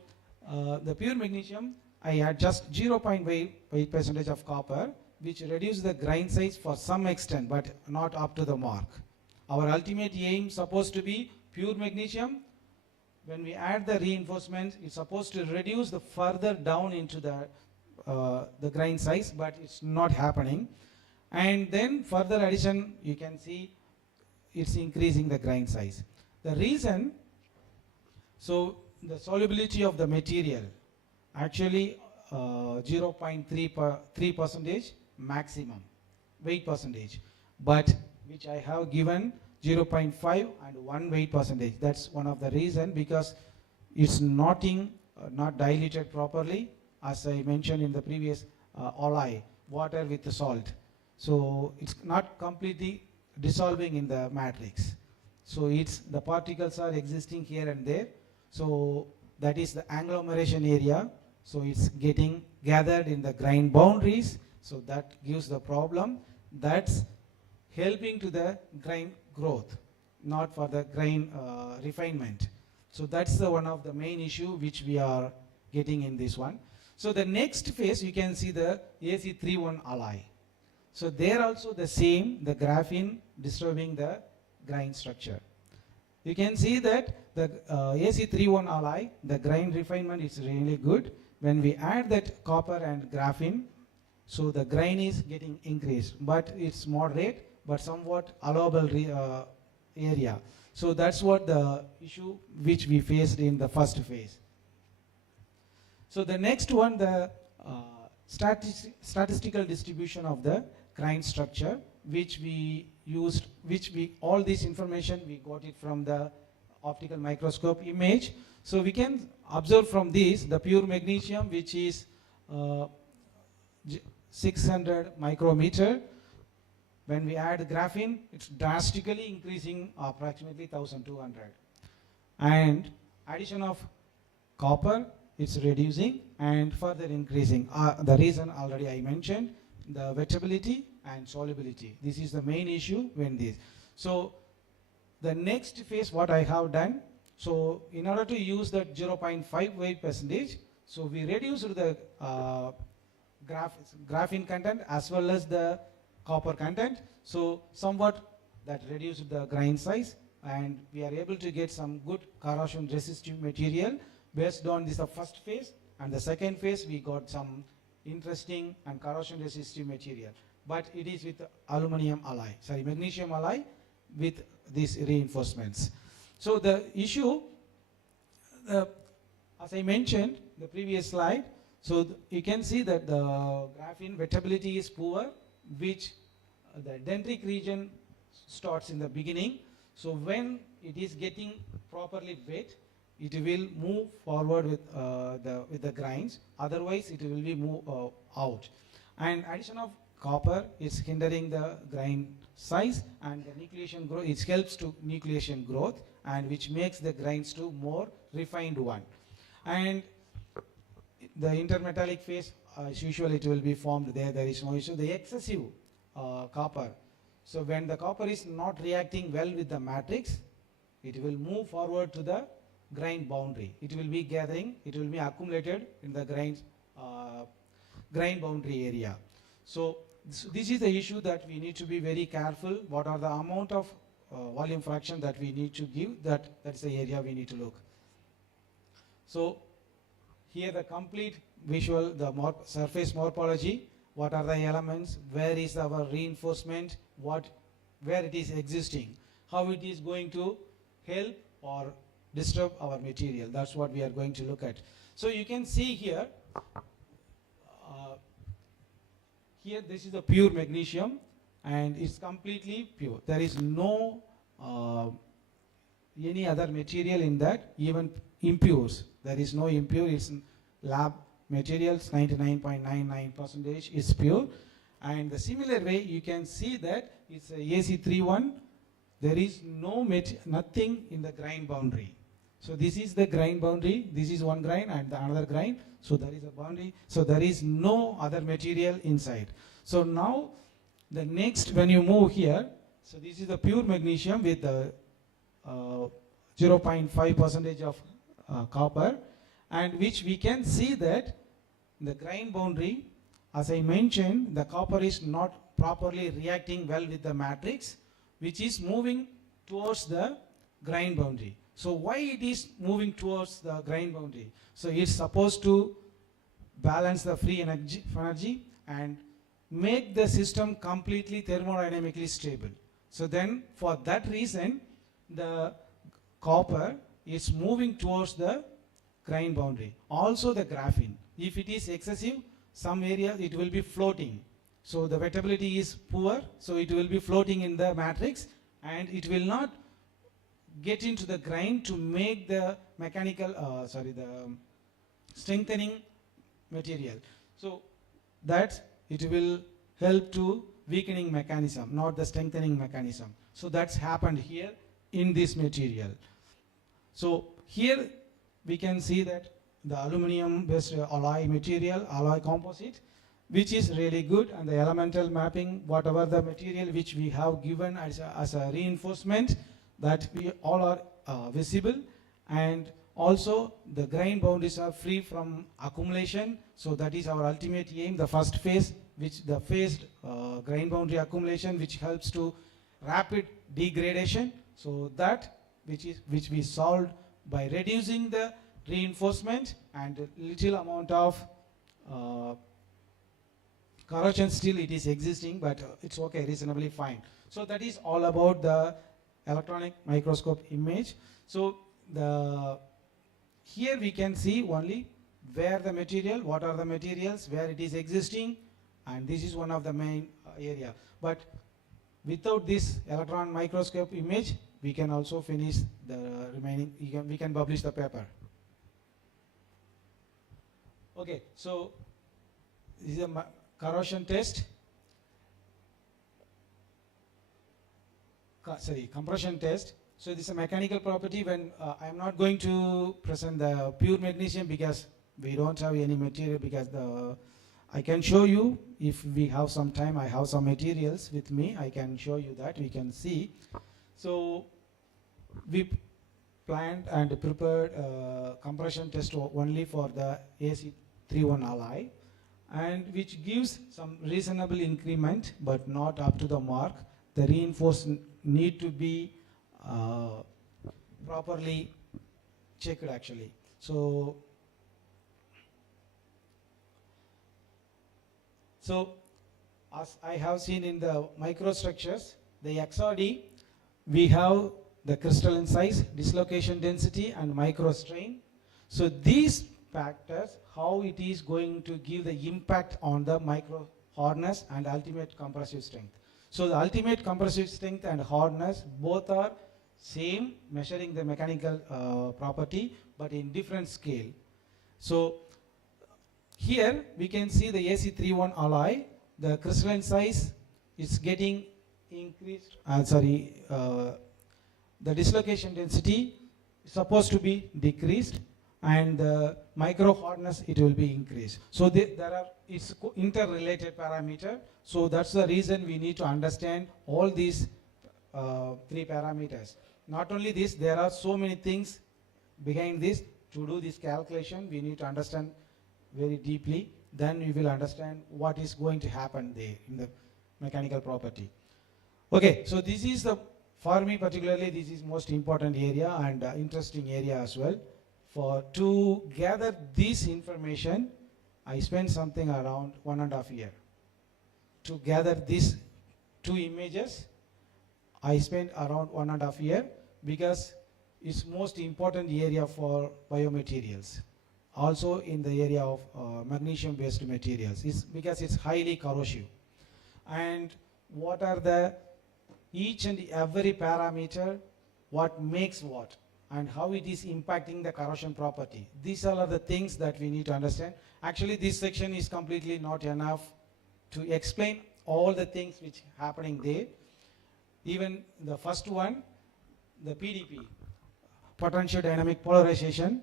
the pure magnesium, I add just 0.8% of copper, which reduces the grain size for some extent, but not up to the mark. Our ultimate aim supposed to be pure magnesium. When we add the reinforcement, it's supposed to reduce the further down into the grain size, but it's not happening. And then further addition, you can see it's increasing the grain size. The reason, so the solubility of the material, actually 0.3% maximum weight percentage, but which I have given 0.5 and 1 weight percentage. That's one of the reason, because it's not diluted properly, as I mentioned in the previous alloy. water with the salt. So it's not completely dissolving in the matrix. So it's the particles are existing here and there. So that is the agglomeration area. So it's getting gathered in the grain boundaries. So that gives the problem. That's helping to the grain growth, not for the grain refinement. So that's the one of the main issue which we are getting in this one. So the next phase, you can see the AC31 alloy. So there also the same, the graphene disturbing the grain structure. You can see that the AC31 alloy, the grain refinement is really good. When we add that copper and graphene, so the grain is getting increased, but it's moderate, but somewhat allowable area. So that's what the issue which we faced in the first phase. So the next one, the statistical distribution of the grain structure, which we used, all this information we got it from the optical microscope image. So we can observe from this the pure magnesium, which is 600 micrometer. When we add graphene, it's drastically increasing approximately 1200. And addition of copper, it's reducing and further increasing. The reason already I mentioned, the wettability and solubility. This is the main issue when this. So the next phase what I have done, so in order to use that 0.5 weight percentage, so we reduced the graphene content as well as the copper content. So somewhat that reduced the grain size, and we are able to get some good corrosion resistive material based on this the first phase. And the second phase we got some interesting and corrosion resistive material, but it is with aluminum alloy, sorry, magnesium alloy with these reinforcements. So the issue, as I mentioned the previous slide, so you can see that the graphene wettability is poor, which the dendritic region starts in the beginning. So when it is getting properly wet, it will move forward with the grains. Otherwise, it will be move out. And addition of copper is hindering the grain size, and the nucleation growth. It helps to nucleation growth, and which makes the grains to more refined one. And the intermetallic phase, as usual, it will be formed there. There is no issue. The excessive copper. So when the copper is not reacting well with the matrix, it will move forward to the grain boundary. It will be gathering, it will be accumulated in the grain boundary area. So this is the issue that we need to be very careful. What are the amount of volume fraction that we need to give? That's the area we need to look. So here the complete visual, the surface morphology. What are the elements? Where is our reinforcement? Where it is existing? How it is going to help or disturb our material? That's what we are going to look at. So you can see here. Here this is the pure magnesium, and it's completely pure. There is no any other material in that, even impures. There is no impure. It's lab materials, 99.99% is pure. And the similar way you can see that it's a AC31. There is nothing in the grain boundary. So this is the grain boundary. This is one grain and the another grain. So there is a boundary. So there is no other material inside. So now the next, when you move here, so this is the pure magnesium with the 0.5% of copper, and which we can see that the grain boundary, as I mentioned, the copper is not properly reacting well with the matrix, which is moving towards the grain boundary. So why it is moving towards the grain boundary? So it's supposed to balance the free energy and make the system completely thermodynamically stable. So then for that reason, the copper is moving towards the grain boundary. Also the graphene. If it is excessive, some area it will be floating. So the wettability is poor, so it will be floating in the matrix, and it will not get into the grain to make the the strengthening material. So that's it will help to weakening mechanism, not the strengthening mechanism. So that's happened here in this material. So here we can see that the aluminum based alloy material, alloy composite, which is really good, and the elemental mapping, whatever the material which we have given as a reinforcement, that we all are visible, and also the grain boundaries are free from accumulation. So that is our ultimate aim, the first phase, which the phased grain boundary accumulation, which helps to rapid degradation. So that which we solved by reducing the reinforcement and little amount of corrosion. Still it is existing, but it's okay, reasonably fine. So that is all about the electronic microscope image. So here we can see only where the material, what are the materials, where it is existing, and this is one of the main area. But without this electron microscope image, we can also finish the remaining, we can publish the paper. Okay, so this is a corrosion test. Compression test. So this is a mechanical property. When I am not going to present the pure magnesium because we don't have any material, because I can show you if we have some time. I have some materials with me. I can show you that, we can see. So we planned and prepared compression test only for the AC31 alloy, and which gives some reasonable increment, but not up to the mark. The reinforcement need to be properly checked actually. So as I have seen in the microstructures, the XRD, we have the crystalline size, dislocation density, and microstrain. So these factors, how it is going to give the impact on the micro hardness and ultimate compressive strength. So the ultimate compressive strength and hardness both are same, measuring the mechanical property, but in different scale. So here we can see the AC31 alloy, the crystalline size is getting increased, the dislocation density is supposed to be decreased, and the micro hardness, it will be increased. So it's interrelated parameter. So that's the reason we need to understand all these three parameters. Not only this, there are so many things behind this. To do this calculation, we need to understand very deeply. Then we will understand what is going to happen there in the mechanical property. Okay, so this is for me particularly, this is most important area and interesting area as well. To gather this information, I spent something around 1.5 years. To gather these two images, I spent around 1.5 years, because it's most important area for biomaterials. Also in the area of magnesium-based materials, because it's highly corrosive. And what are each and every parameter, what makes what, and how it is impacting the corrosion property. These are the things that we need to understand. Actually, this section is completely not enough to explain all the things which are happening there. Even the first one, the PDP, potential dynamic polarization,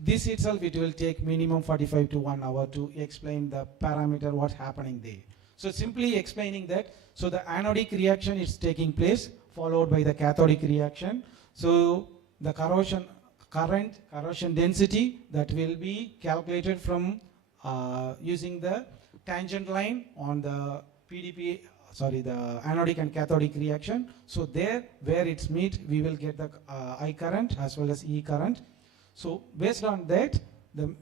this itself, it will take minimum 45 to 1 hour to explain the parameter, what's happening there. So simply explaining that, so the anodic reaction is taking place, followed by the cathodic reaction. So the corrosion density, that will be calculated from using the tangent line on the PDP, the anodic and cathodic reaction. So there, where it's meet, we will get the I current as well as E current. So based on that,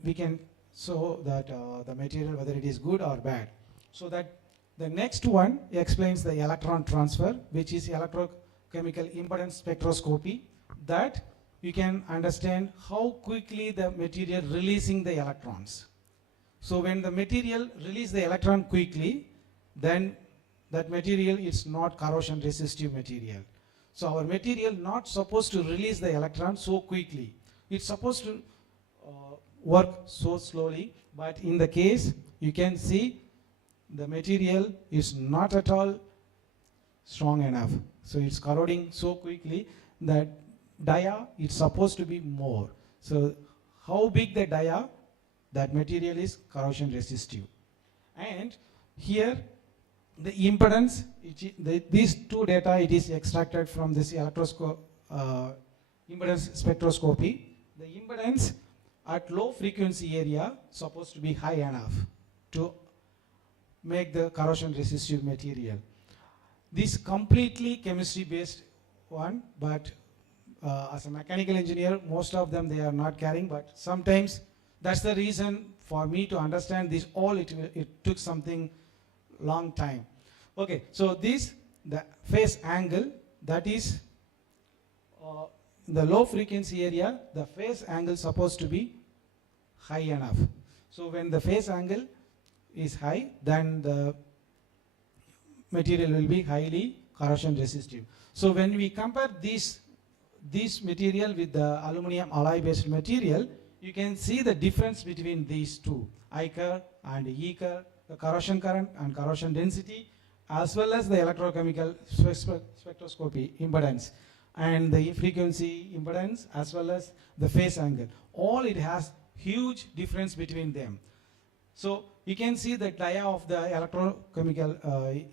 we can show that the material, whether it is good or bad. So that the next one explains the electron transfer, which is electrochemical impedance spectroscopy, that you can understand how quickly the material releasing the electrons. So when the material release the electron quickly, then that material is not corrosion resistive material. So our material not supposed to release the electron so quickly. It's supposed to work so slowly, but in the case, you can see the material is not at all strong enough. So it's corroding so quickly that dia is supposed to be more. So how big the dia, that material is corrosion resistive. And here the impedance, these two data, it is extracted from this impedance spectroscopy. The impedance at low frequency area supposed to be high enough to make the corrosion resistive material. This completely chemistry based one, but as a mechanical engineer, most of them they are not carrying, but sometimes that's the reason for me to understand this all, it took something long time. Okay, so this, the phase angle, that is the low frequency area, the phase angle supposed to be high enough. So when the phase angle is high, then the material will be highly corrosion resistive. So when we compare this material with the aluminum alloy based material, you can see the difference between these two, I curve and E curve, the corrosion current and corrosion density, as well as the electrochemical spectroscopy impedance and the frequency impedance, as well as the phase angle. All it has huge difference between them. So you can see the dia of the electrochemical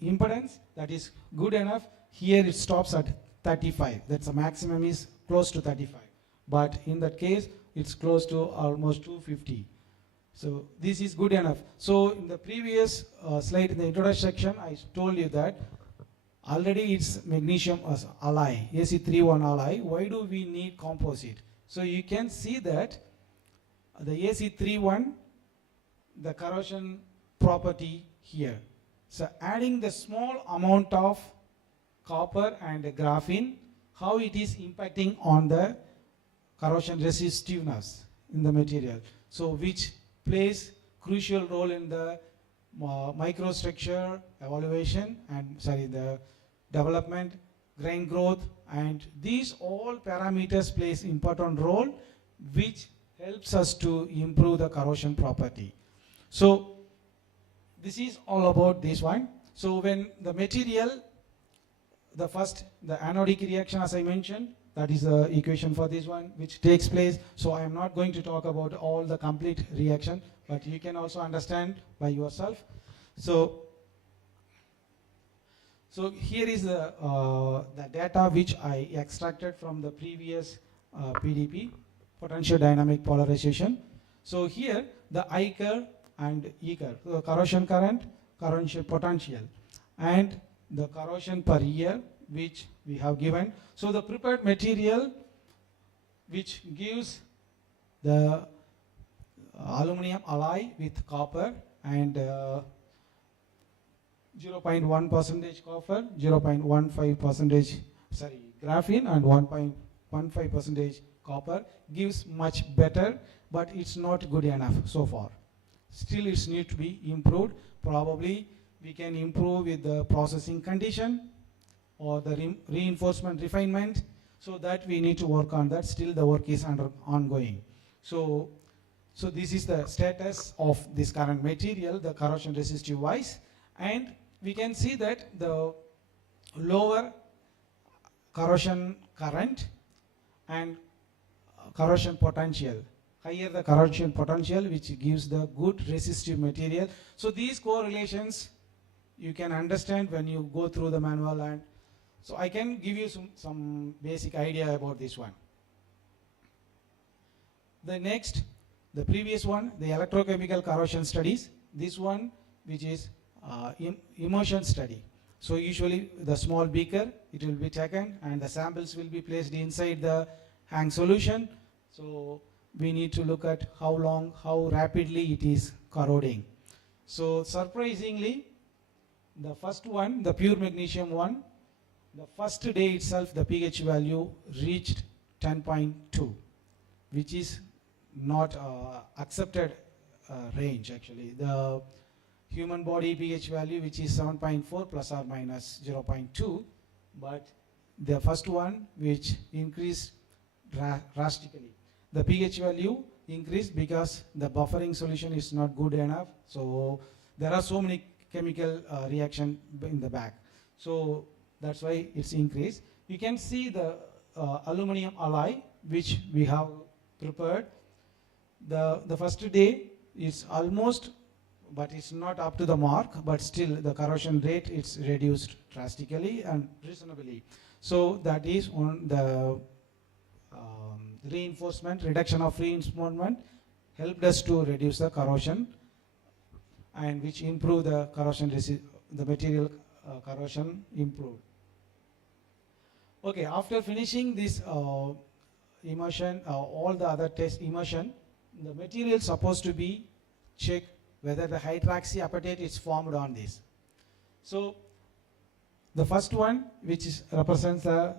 impedance, that is good enough. Here it stops at 35. That's the maximum is close to 35. But in that case, it's close to almost 250. So this is good enough. So in the previous slide, in the introduction section, I told you that already it's magnesium as alloy, AC31 alloy. Why do we need composite? So you can see that the AC31, the corrosion property here. So adding the small amount of copper and graphene, how it is impacting on the corrosion resistiveness in the material. So which plays crucial role in the microstructure evaluation and the development, grain growth, and these all parameters plays important role which helps us to improve the corrosion property. So this is all about this one. So when the material, the anodic reaction, as I mentioned, that is the equation for this one which takes place. So I am not going to talk about all the complete reaction, but you can also understand by yourself. So here is the data which I extracted from the previous PDP, potential dynamic polarization. So here the I curve and E curve, so corrosion current, corrosion potential, and the corrosion per year which we have given. So the prepared material which gives the aluminum alloy with copper and 0.1% copper, 0.15% graphene and 1.15% copper gives much better, but it's not good enough so far. Still it needs to be improved. Probably we can improve with the processing condition or the reinforcement refinement, so that we need to work on that. Still the work is ongoing. So this is the status of this current material, the corrosion resistive wise, and we can see that the lower corrosion current and corrosion potential, higher the corrosion potential which gives the good resistive material. So these correlations you can understand when you go through the manual, and so I can give you some basic idea about this one. The previous one, the electrochemical corrosion studies. This one which is immersion study. So usually the small beaker, it will be taken and the samples will be placed inside the hang solution. So we need to look at how rapidly it is corroding. So surprisingly, the first one, the pure magnesium one, the first day itself the pH value reached 10.2, which is not accepted range actually. The human body pH value which is 7.4 plus or minus 0.2, but the first one which increased drastically. The pH value increased because the buffering solution is not good enough. So there are so many chemical reaction in the back. So that's why it's increased. You can see the aluminum alloy which we have prepared. The first day is almost, but it's not up to the mark, but still the corrosion rate is reduced drastically and reasonably. So that is on the reinforcement, reduction of reinforcement helped us to reduce the corrosion, and which improve the corrosion, the material corrosion improved. Okay, after finishing this immersion, all the other test immersion, the material is supposed to be checked whether the hydroxyapatite is formed on this. So the first one, which is represents the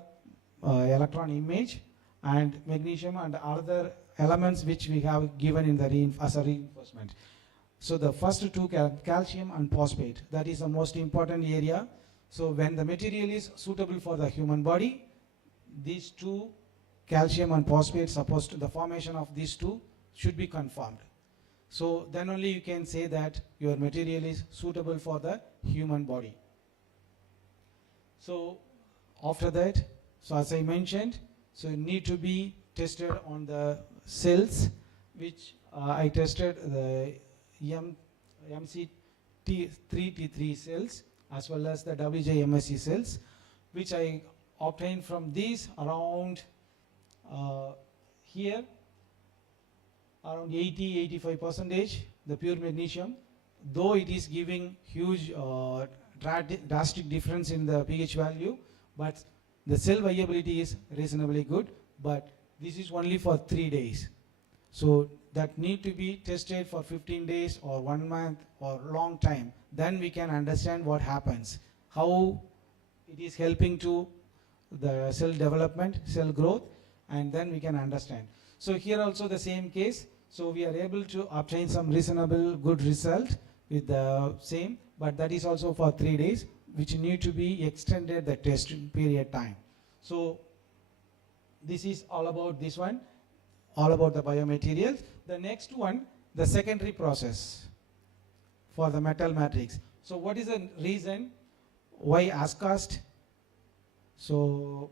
electron image, and magnesium and other elements which we have given in the as a reinforcement. So the first two, calcium and phosphate, that is the most important area. So when the material is suitable for the human body, these two, calcium and phosphate, the formation of these two should be confirmed. So then only you can say that your material is suitable for the human body. So after that, so as I mentioned, so you need to be tested on the cells, which I tested the MC3T3 cells as well as the WJMSC cells, which I obtained from these around here, around 80-85%, the pure magnesium, though it is giving huge drastic difference in the pH value, but the cell viability is reasonably good, but this is only for 3 days. So that need to be tested for 15 days or 1 month or long time. Then we can understand what happens, how it is helping to the cell development, cell growth, and then we can understand. So here also the same case. So we are able to obtain some reasonable good result with the same, but that is also for 3 days, which need to be extended the test period time. So this is all about this one, all about the biomaterials. The next one, the secondary process for the metal matrix. So what is the reason why as-cast? So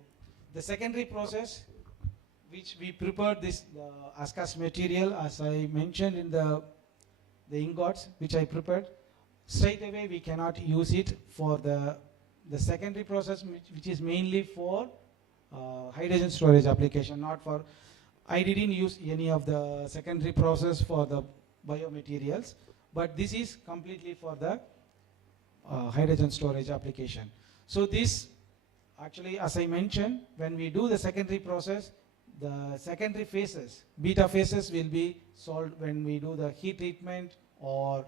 the secondary process, which we prepared this as-cast material, as I mentioned in the ingots which I prepared, straight away we cannot use it for the secondary process, which is mainly for hydrogen storage application, not for, I didn't use any of the secondary process for the biomaterials, but this is completely for the hydrogen storage application. So this actually, as I mentioned, when we do the secondary process, the secondary phases, beta phases will be solved when we do the heat treatment or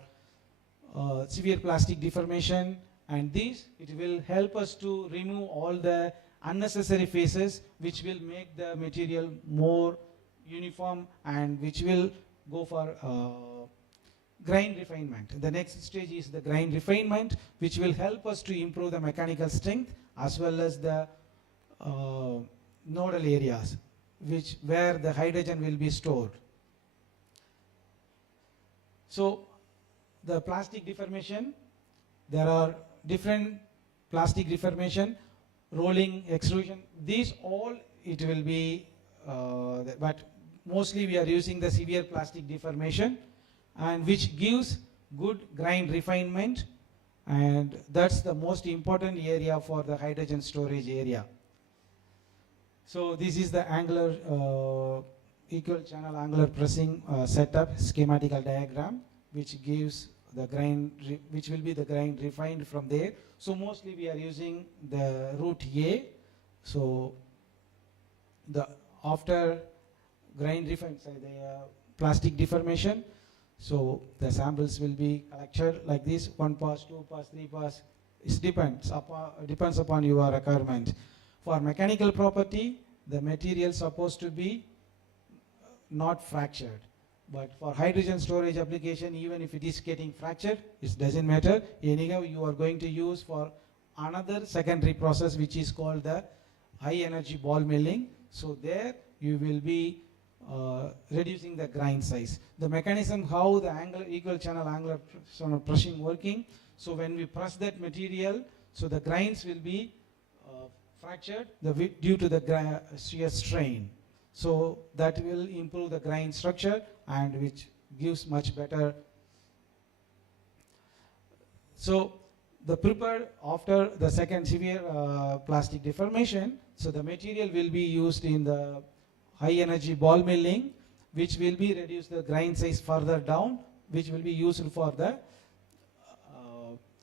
severe plastic deformation, and this, it will help us to remove all the unnecessary phases which will make the material more uniform and which will go for grind refinement. The next stage is the grind refinement, which will help us to improve the mechanical strength as well as the nodal areas where the hydrogen will be stored. So the plastic deformation, there are different plastic deformation, rolling, extrusion, these all it will be, but mostly we are using the severe plastic deformation, and which gives good grind refinement, and that's the most important area for the hydrogen storage area. So this is the angular equal channel angular pressing setup schematical diagram, which gives the grind, which will be the grind refined from there. So mostly we are using the route A. So the after grind refined, say the plastic deformation, so the samples will be collected like this, 1 pass, 2 pass, 3 pass. It depends upon your requirement. For mechanical property, the material is supposed to be not fractured. But for hydrogen storage application, even if it is getting fractured, it doesn't matter. Anyhow, you are going to use for another secondary process, which is called the high energy ball milling. So there you will be reducing the grind size. The mechanism how the angular equal channel angular pressing working. So when we press that material, so the grains will be fractured due to the shear strain. So that will improve the grain structure and which gives much better. So the prepared after the second severe plastic deformation, so the material will be used in the high energy ball milling, which will be reduce the grain size further down, which will be used for the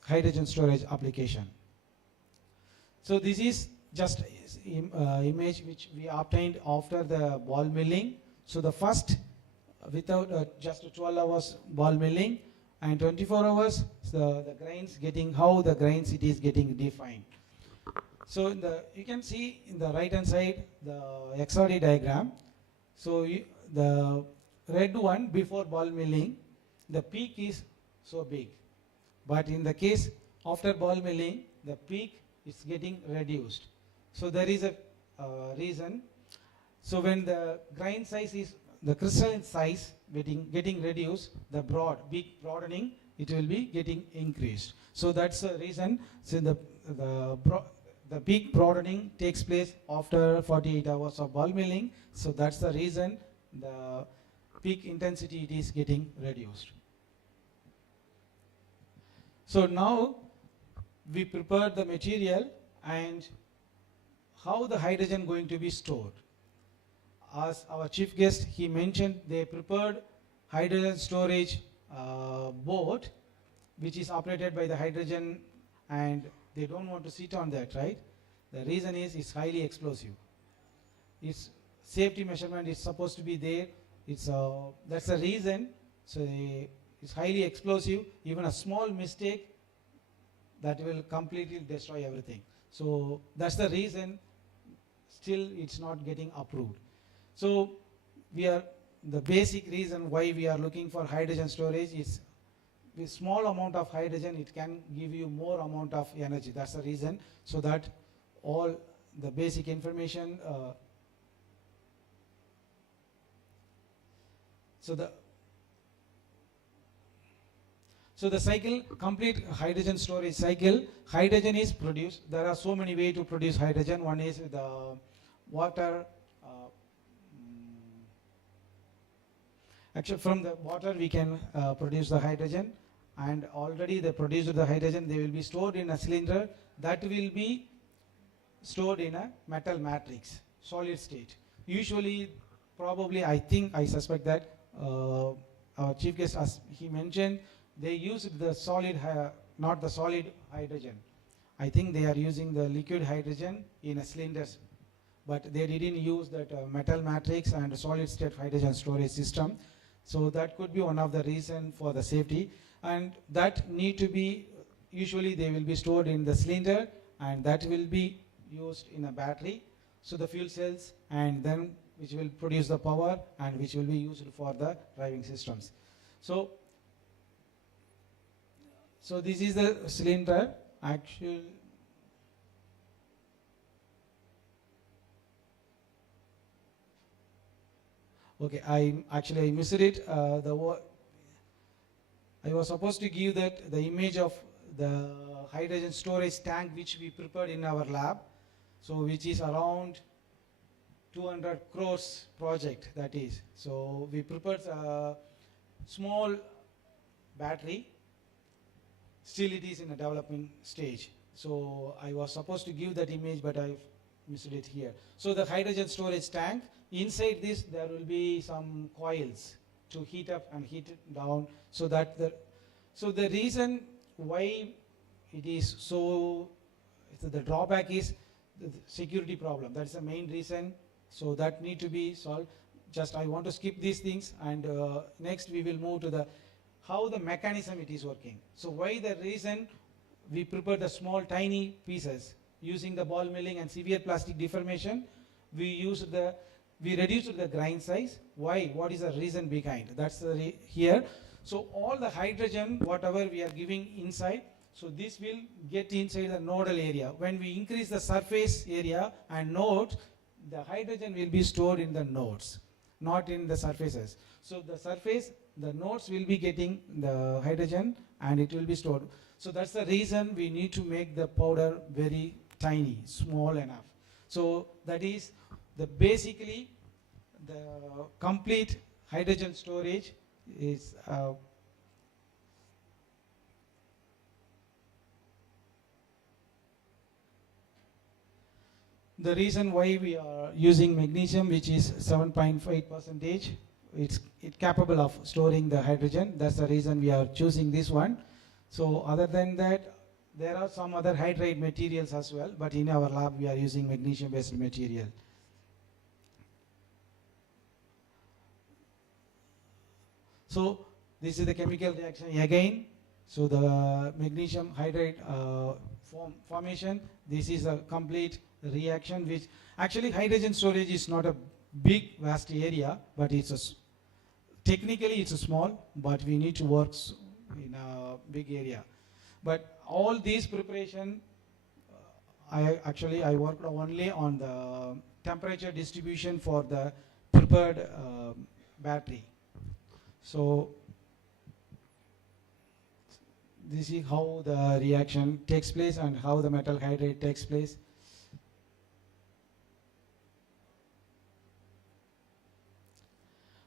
hydrogen storage application. So this is just image which we obtained after the ball milling. So the first without just 12 hours ball milling and 24 hours the grains getting how the grains it is getting defined. So in you can see in the right hand side the XRD diagram. So the red one before ball milling, the peak is so big, but in the case after ball milling the peak is getting reduced. So there is a reason. So when the grain size is the crystalline size getting reduced, the big broadening, it will be getting increased. So that's the reason. So the peak broadening takes place after 48 hours of ball milling. So that's the reason the peak intensity it is getting reduced. So now we prepare the material and how the hydrogen going to be stored. As our chief guest, he mentioned they prepared hydrogen storage boat, which is operated by the hydrogen, and they don't want to sit on that, right? The reason is it's highly explosive. Its safety measurement is supposed to be there. That's the reason. So it's highly explosive. Even a small mistake that will completely destroy everything. So that's the reason. Still, it's not getting approved. So the basic reason why we are looking for hydrogen storage is with small amount of hydrogen, it can give you more amount of energy. That's the reason. So that all the basic information. So the cycle, complete hydrogen storage cycle, hydrogen is produced. There are so many ways to produce hydrogen. One is the water. Actually, from the water we can produce the hydrogen, and already they produced the hydrogen. They will be stored in a cylinder that will be stored in a metal matrix, solid state. Usually, probably, I suspect that our chief guest, as he mentioned, they used the solid, not the solid hydrogen. I think they are using the liquid hydrogen in a cylinder, but they didn't use that metal matrix and solid state hydrogen storage system. So that could be one of the reason for the safety, and that need to be, usually they will be stored in the cylinder, and that will be used in a battery. So the fuel cells, and then which will produce the power and which will be used for the driving systems. So this is the cylinder. Actually, okay, I missed it. I was supposed to give that the image of the hydrogen storage tank which we prepared in our lab. So which is around 200 crores project, that is. So we prepared a small battery. Still it is in a developing stage. So I was supposed to give that image, but I missed it here. So the hydrogen storage tank, inside this there will be some coils to heat up and heat it down, so that the reason why it is so, the drawback is the security problem. That's the main reason. So that need to be solved. Just I want to skip these things, and next we will move to the how the mechanism it is working. So why the reason we prepare the small tiny pieces using the ball milling and severe plastic deformation, we reduced the grind size. Why? What is the reason behind? That's here. So all the hydrogen, whatever we are giving inside, so this will get inside the nodal area. When we increase the surface area and nodes, the hydrogen will be stored in the nodes, not in the surfaces. So the surface, the nodes will be getting the hydrogen and it will be stored. So that's the reason we need to make the powder very tiny, small enough. So that is the basically the complete hydrogen storage is the reason why we are using magnesium, which is 7.5 percentage. It's capable of storing the hydrogen. That's the reason we are choosing this one. So other than that, there are some other hydride materials as well, but in our lab we are using magnesium based material. So this is the chemical reaction again. So the magnesium hydride formation, this is a complete reaction, which actually hydrogen storage is not a big vast area, but it's technically it's a small, but we need to work in a big area. But all these preparation, I worked only on the temperature distribution for the prepared battery. So this is how the reaction takes place and how the metal hydride takes place.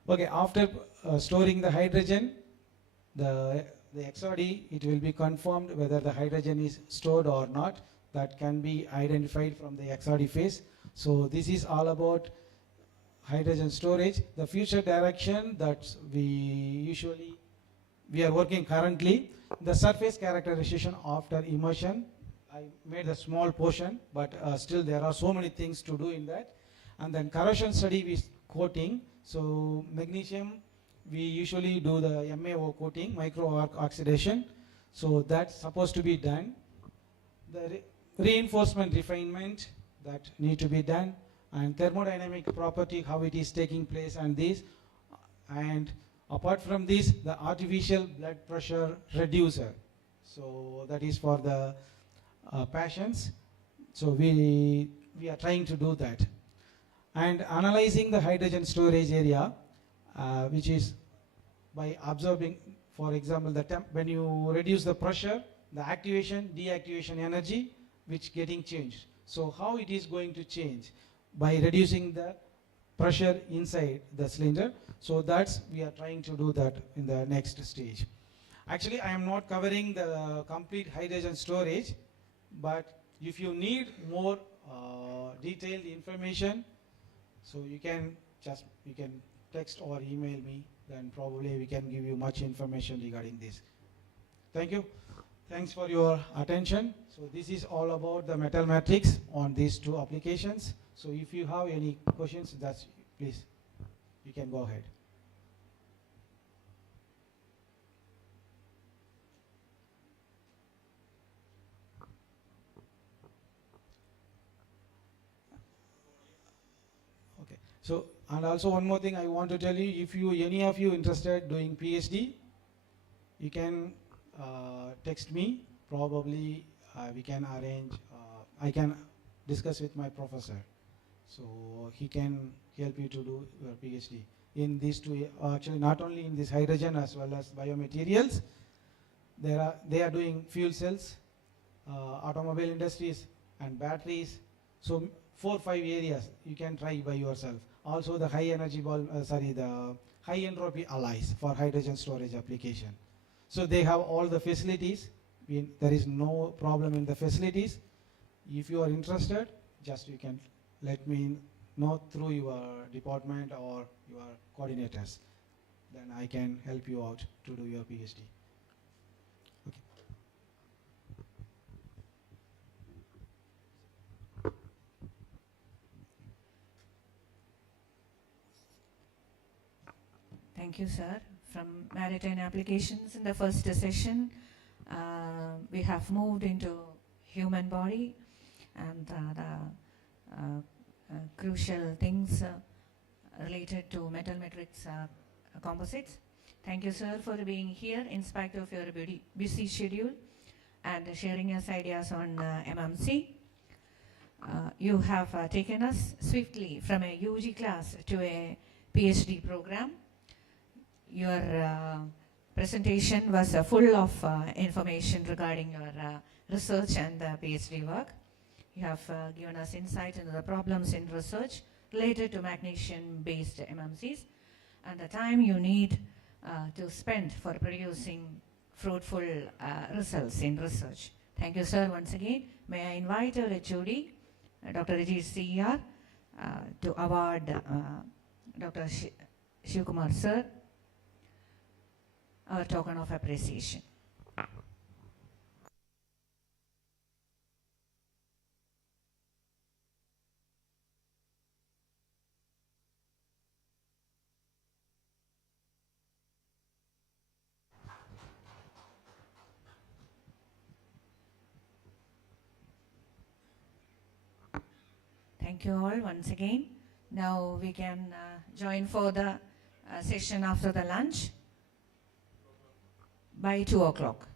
Okay, after storing the hydrogen, the XRD, it will be confirmed whether the hydrogen is stored or not. That can be identified from the XRD phase. So this is all about hydrogen storage. The future direction that we are working currently, the surface characterization after immersion. I made a small portion, but still there are so many things to do in that. And then corrosion study with coating. So magnesium, we usually do the MAO coating, micro arc oxidation. So that's supposed to be done. The reinforcement refinement that need to be done, and thermodynamic property, how it is taking place, and this. And apart from this, the artificial blood pressure reducer. So that is for the patients. So we are trying to do that. And analyzing the hydrogen storage area, which is by observing, for example, when you reduce the pressure, the activation, deactivation energy, which getting changed. So how it is going to change? By reducing the pressure inside the cylinder. So that's, we are trying to do that in the next stage. Actually, I am not covering the complete hydrogen storage, but if you need more detailed information, so you can text or email me, then probably we can give you much information regarding this. Thank you. Thanks for your attention. So this is all about the metal matrix on these two applications. So if you have any questions, please, you can go ahead. Okay. So, and also one more thing I want to tell you, if any of you interested doing PhD, you can text me. Probably we can arrange, I can discuss with my professor. So he can help you to do your PhD in these two, actually not only in this hydrogen as well as biomaterials. They are doing fuel cells, automobile industries and batteries. So 4 or 5 areas you can try by yourself. Also the high energy the high entropy alloys for hydrogen storage application. So they have all the facilities. There is no problem in the facilities. If you are interested, just you can let me know through your department or your coordinators. Then I can help you out to do your PhD. Okay. Thank you, sir. From maritime applications in the first session, we have moved into human body and the crucial things related to metal matrix composites. Thank you, sir, for being here in spite of your busy schedule and sharing your ideas on MMC. You have taken us swiftly from a UG class to a PhD program. Your presentation was full of information regarding your research and PhD work. You have given us insight into the problems in research related to magnesium-based MMCs and the time you need to spend for producing fruitful results in research. Thank you, sir, once again. May I invite our HOD, Dr. Rajesh CER, to award Dr. Shivkumar, sir, our token of appreciation. Thank you all once again. Now we can join for the session after the lunch by 2 o'clock.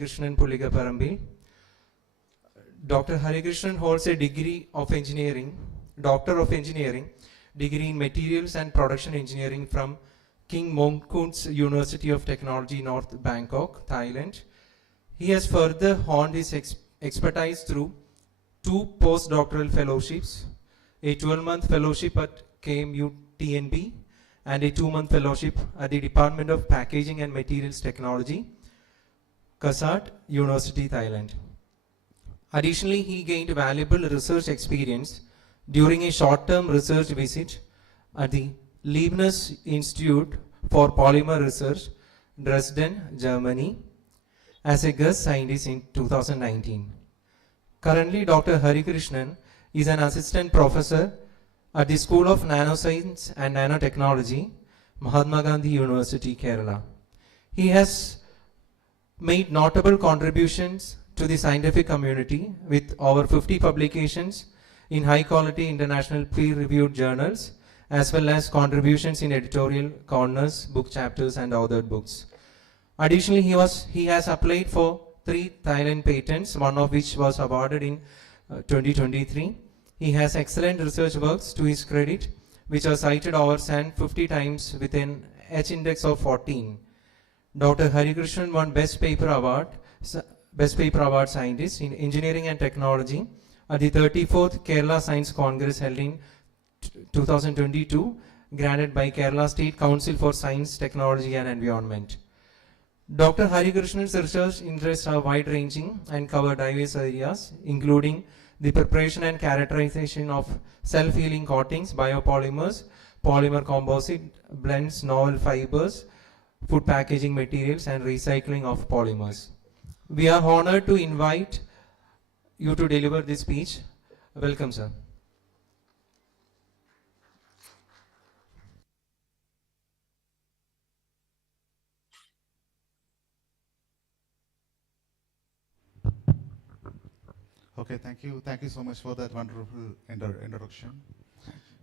Krishnan Puligaparambi. Dr. Harikrishnan holds a degree of engineering, Doctor of Engineering, degree in Materials and Production Engineering from King Mongkut's University of Technology, North Bangkok, Thailand. He has further honed his expertise through 2 postdoctoral fellowships, a 12-month fellowship at KMU TNB, and a 2-month fellowship at the Department of Packaging and Materials Technology, Kasat University, Thailand. Additionally, he gained valuable research experience during a short-term research visit at the Leibniz Institute for Polymer Research, Dresden, Germany, as a guest scientist in 2019. Currently, Dr. Harikrishnan is an assistant professor at the School of Nanoscience and Nanotechnology, Mahatma Gandhi University, Kerala. He has made notable contributions to the scientific community with over 50 publications in high-quality international peer-reviewed journals, as well as contributions in editorial corners, book chapters, and authored books. Additionally, he has applied for 3 Thailand patents, one of which was awarded in 2023. He has excellent research works to his credit, which are cited over 50 times with an H-index of 14. Dr. Harikrishnan won Best Paper Award Scientist in Engineering and Technology at the 34th Kerala Science Congress held in 2022, granted by Kerala State Council for Science, Technology and Environment. Dr. Harikrishnan's research interests are wide-ranging and cover diverse areas, including the preparation and characterization of self-healing coatings, biopolymers, polymer composite blends, novel fibers, food packaging materials, and recycling of polymers. We are honored to invite you to deliver this speech. Welcome, sir. Okay, thank you. Thank you so much for that wonderful introduction.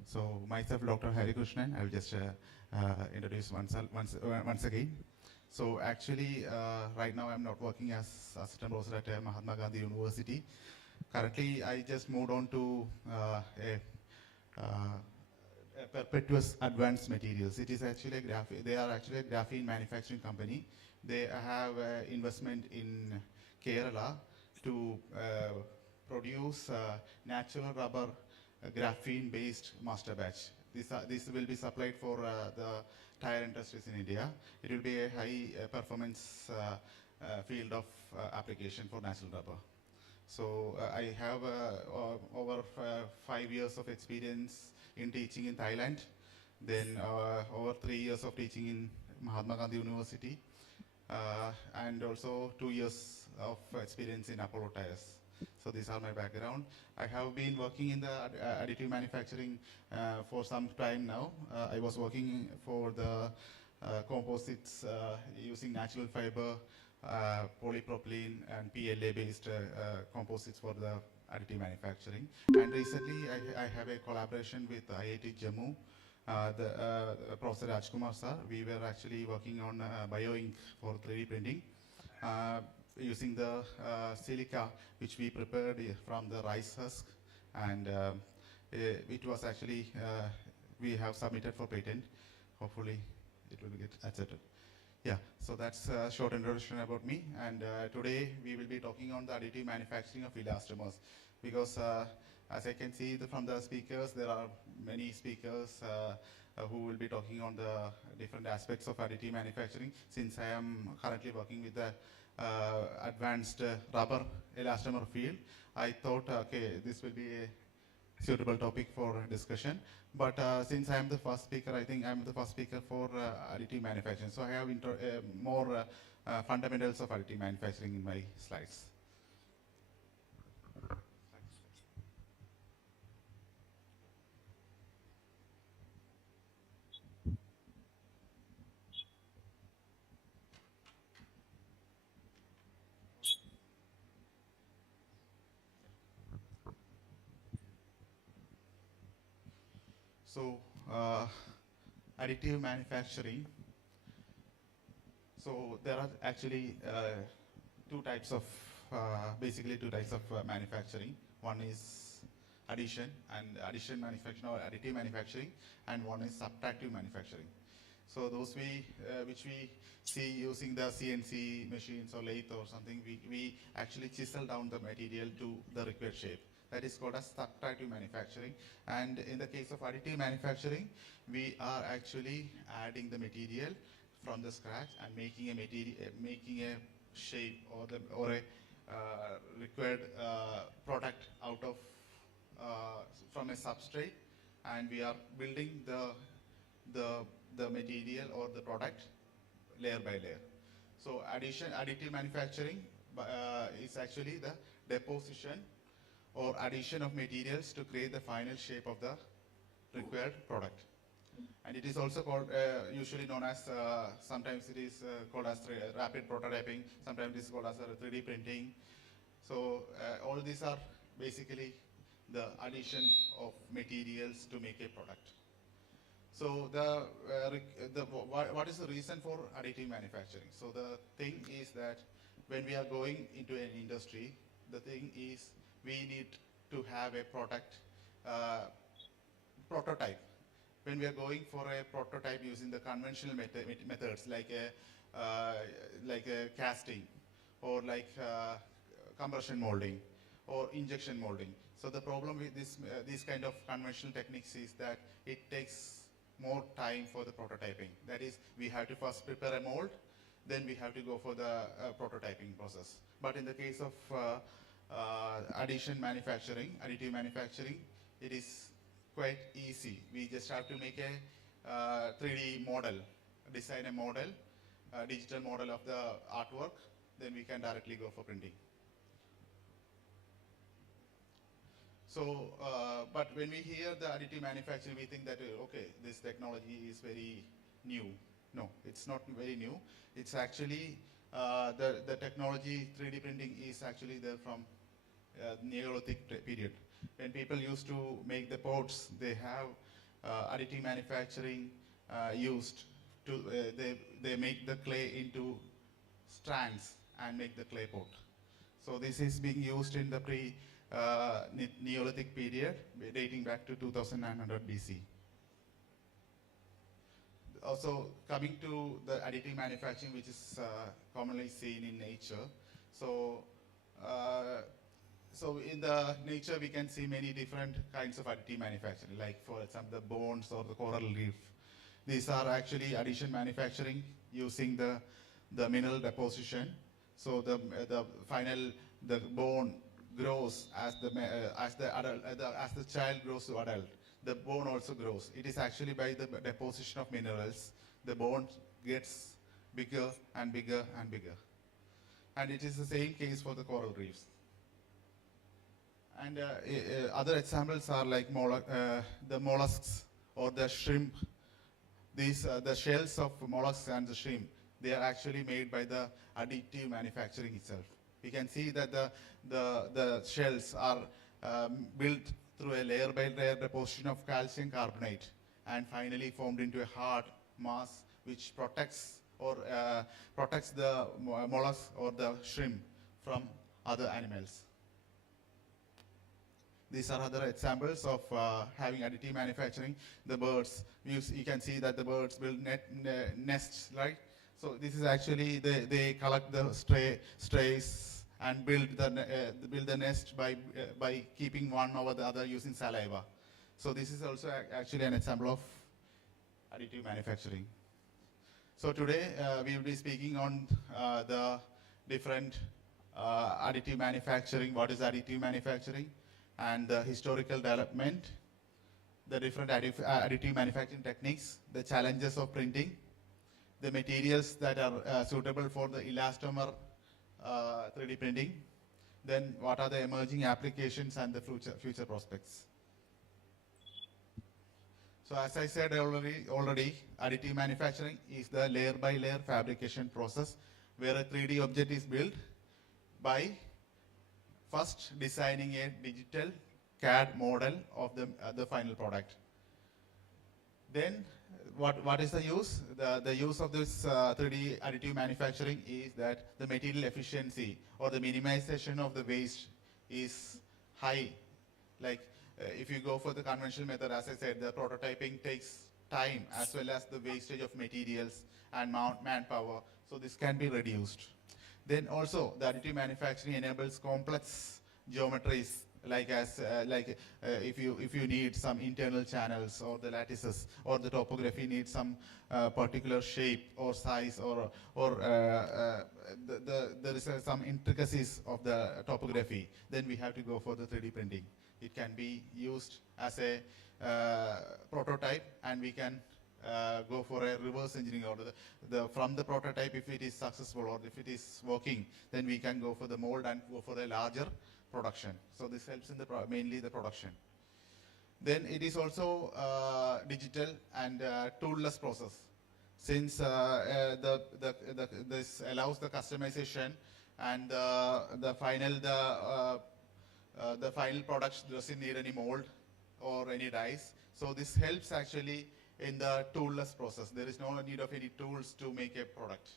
So myself, Dr. Hari Krishnan, I will just introduce once again. So actually, right now I'm not working as assistant professor at Mahatma Gandhi University. Currently, I just moved on to Perpetuous Advanced Materials. It is actually they are actually a graphene manufacturing company. They have investment in Kerala to produce natural rubber graphene-based master batch. This will be supplied for the tire industries in India. It will be a high performance field of application for natural rubber. So I have over 5 years of experience in teaching in Thailand, then over 3 years of teaching in Mahatma Gandhi University, and also 2 years of experience in Apollo Tires. So these are my background. I have been working in the additive manufacturing for some time now. I was working for the composites using natural fiber, polypropylene and PLA based composites for the additive manufacturing. And recently I have a collaboration with IIT Jammu, Professor Rajkumar sir. We were actually working on bioink for 3D printing using the silica which we prepared from the rice husk, and it was actually we have submitted for patent. Hopefully it will get accepted. Yeah, so that's a short introduction about me, and today we will be talking on the additive manufacturing of elastomers, because as I can see from the speakers, there are many speakers who will be talking on the different aspects of additive manufacturing. Since I am currently working with the advanced rubber elastomer field, I thought, okay, this will be a suitable topic for discussion. But since I am the first speaker, I think I am the first speaker for additive manufacturing. So I have more fundamentals of additive manufacturing in my slides. So, additive manufacturing. So there are actually basically two types of manufacturing. One is addition manufacturing or additive manufacturing, and one is subtractive manufacturing. So those which we see using the CNC machines or lathe or something, we actually chisel down the material to the required shape. That is called as subtractive manufacturing. And in the case of additive manufacturing, we are actually adding the material from the scratch and making a shape or a required product out of from a substrate, and we are building the material or the product layer by layer. So additive manufacturing is actually the deposition or addition of materials to create the final shape of the required product. And it is also called, usually known as, sometimes it is called as rapid prototyping, sometimes it is called as 3D printing. So all these are basically the addition of materials to make a product. So what is the reason for additive manufacturing? So the thing is that when we are going into an industry, the thing is we need to have a product prototype. When we are going for a prototype using the conventional methods like a casting or like compression molding or injection molding. So the problem with these kind of conventional techniques is that it takes more time for the prototyping. That is, we have to first prepare a mold, then we have to go for the prototyping process. But in the case of additive manufacturing, it is quite easy. We just have to make a 3D model, design a model, a digital model of the artwork, then we can directly go for printing. So, but when we hear the additive manufacturing, we think that, okay, this technology is very new. No, it's not very new. It's actually, the technology 3D printing is actually there from Neolithic period. When people used to make the pots, they have additive manufacturing used to, they make the clay into strands and make the clay pot. So this is being used in the Neolithic period, dating back to 2900 BC. Also, coming to the additive manufacturing, which is commonly seen in nature. So, so in the nature, we can see many different kinds of additive manufacturing, like for example, the bones or the coral reef. These are actually addition manufacturing using the mineral deposition. So the bone grows as the child grows to adult. The bone also grows. It is actually by the deposition of minerals, the bone gets bigger and bigger and bigger. And it is the same case for the coral reefs. And other examples are like the mollusks or the shrimp. These the shells of mollusks and the shrimp, they are actually made by the additive manufacturing itself. We can see that the shells are built through a layer by layer deposition of calcium carbonate and finally formed into a hard mass which protects the mollusk or the shrimp from other animals. These are other examples of having additive manufacturing. The birds, you can see that the birds build nests, right? So this is actually, they collect the strays and build the nest by keeping one over the other using saliva. So this is also actually an example of additive manufacturing. So today we will be speaking on the different additive manufacturing, what is additive manufacturing, and the historical development, the different additive manufacturing techniques, the challenges of printing, the materials that are suitable for the elastomer 3D printing, then what are the emerging applications and the future prospects. So as I said already, additive manufacturing is the layer by layer fabrication process where a 3D object is built by first designing a digital CAD model of the final product. Then what is the use? The use of this 3D additive manufacturing is that the material efficiency or the minimization of the waste is high. Like if you go for the conventional method, as I said, the prototyping takes time as well as the wastage of materials and manpower. So this can be reduced. Then also the additive manufacturing enables complex geometries, like if you need some internal channels or the lattices or the topography needs some particular shape or size or there is some intricacies of the topography, then we have to go for the 3D printing. It can be used as a prototype, and we can go for a reverse engineering order. From the prototype, if it is successful or if it is working, then we can go for the mold and go for a larger production. So this helps in mainly the production. Then it is also digital and toolless process. Since this allows the customization and the final product doesn't need any mold or any dies. So this helps actually in the toolless process. There is no need of any tools to make a product.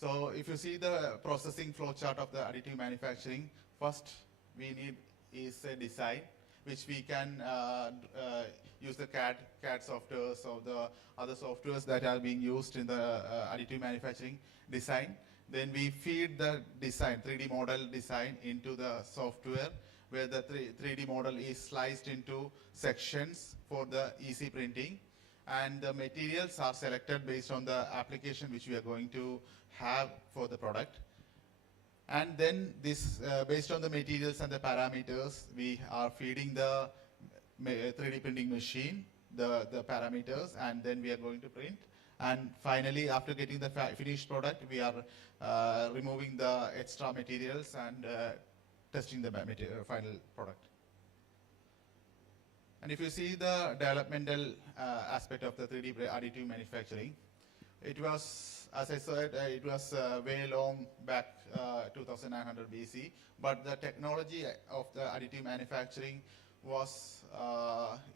So if you see the processing flow chart of the additive manufacturing, first we need is a design, which we can use the CAD softwares or the other softwares that are being used in the additive manufacturing design. Then we feed the design, 3D model design into the software, where the 3D model is sliced into sections for the easy printing. And the materials are selected based on the application which we are going to have for the product. And then this, based on the materials and the parameters, we are feeding the 3D printing machine the parameters, and then we are going to print. And finally, after getting the finished product, we are removing the extra materials and testing the final product. And if you see the developmental aspect of the 3D additive manufacturing, it was as I said, it was way long back, 2900 BC, but the technology of the additive manufacturing was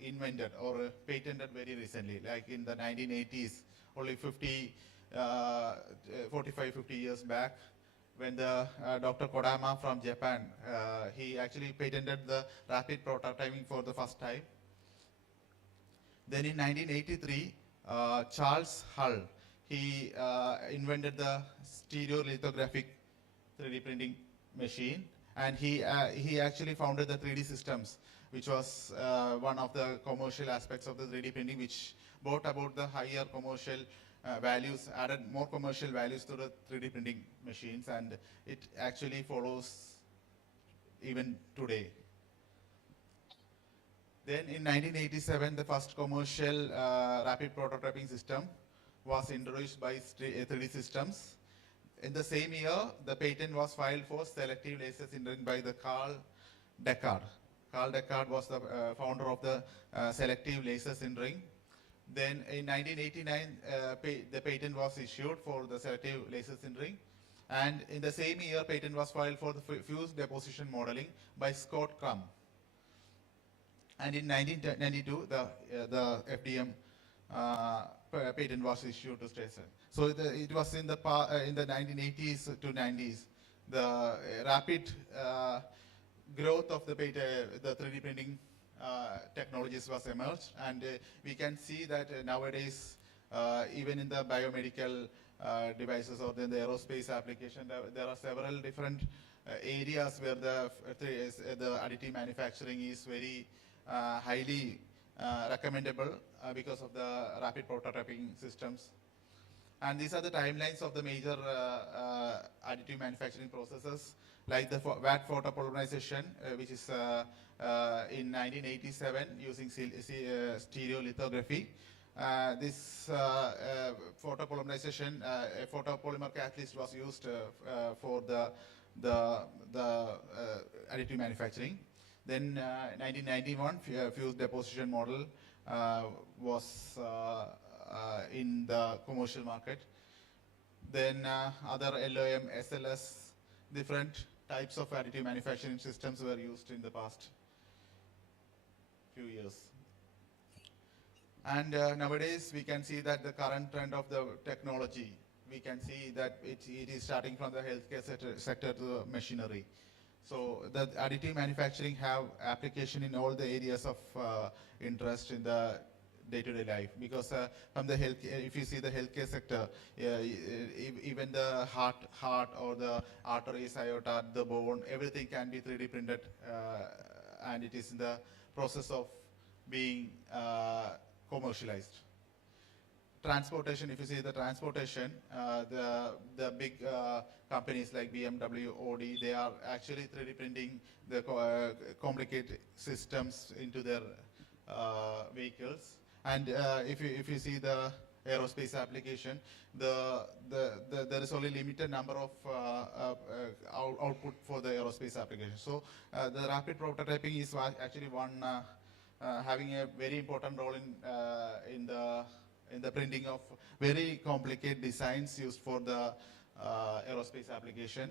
invented or patented very recently, like in the 1980s, only 45, 50 years back, when the Dr. Kodama from Japan, he actually patented the rapid prototyping for the first time. Then in 1983, Charles Hull, he invented the stereolithographic 3D printing machine, and he actually founded the 3D systems, which was one of the commercial aspects of the 3D printing, which brought about the higher commercial values, added more commercial values to the 3D printing machines, and it actually follows even today. Then in 1987, the first commercial rapid prototyping system was introduced by 3D Systems. In the same year, the patent was filed for selective laser sintering by the Carl Deckard. Carl Deckard was the founder of the selective laser sintering. Then in 1989, the patent was issued for the selective laser sintering. And in the same year, patent was filed for the fused deposition modeling by Scott Crumb. And in 1992, the FDM patent was issued to Stracer. So it was in the 1980s to 90s, the rapid growth of the 3D printing technologies was emerged, and we can see that nowadays, even in the biomedical devices or in the aerospace application, there are several different areas where the additive manufacturing is very highly recommendable because of the rapid prototyping systems. And these are the timelines of the major additive manufacturing processes, like the VAT photopolymerization, which is in 1987 using stereolithography. This photopolymerization, a photopolymer catalyst was used for the additive manufacturing. Then 1991, fused deposition model was in the commercial market. Then other LOM, SLS, different types of additive manufacturing systems were used in the past few years. And nowadays we can see that the current trend of the technology, we can see that it is starting from the healthcare sector to the machinery. So the additive manufacturing have application in all the areas of interest in the day-to-day life, because from the health, if you see the healthcare sector, even the heart or the arteries, aorta, the bone, everything can be 3D printed, and it is in the process of being commercialized. Transportation, if you see the transportation, the big companies like BMW, Audi, they are actually 3D printing the complicated systems into their vehicles. And if you see the aerospace application, there is only limited number of output for the aerospace application. So the rapid prototyping is actually one having a very important role in the printing of very complicated designs used for the aerospace application.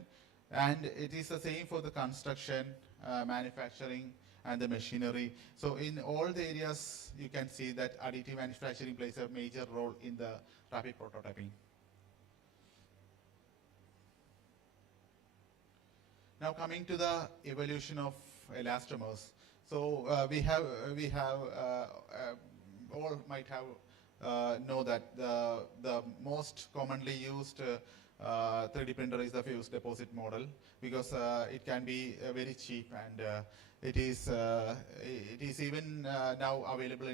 And it is the same for the construction, manufacturing, and the machinery. So in all the areas, you can see that additive manufacturing plays a major role in the rapid prototyping. Now coming to the evolution of elastomers. So we have all might have know that the most commonly used 3D printer is the fused deposit model, because it can be very cheap, and it is even now available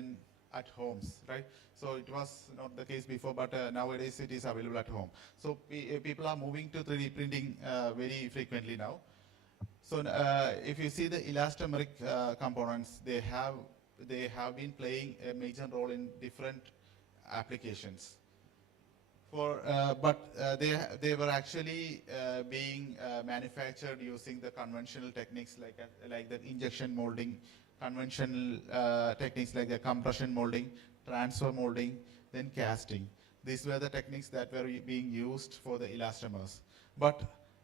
at homes, right? So it was not the case before, but nowadays it is available at home. So people are moving to 3D printing very frequently now. So if you see the elastomeric components, they have been playing a major role in different applications. But they were actually being manufactured using the conventional techniques like the injection molding, conventional techniques like the compression molding, transfer molding, then casting. These were the techniques that were being used for the elastomers. But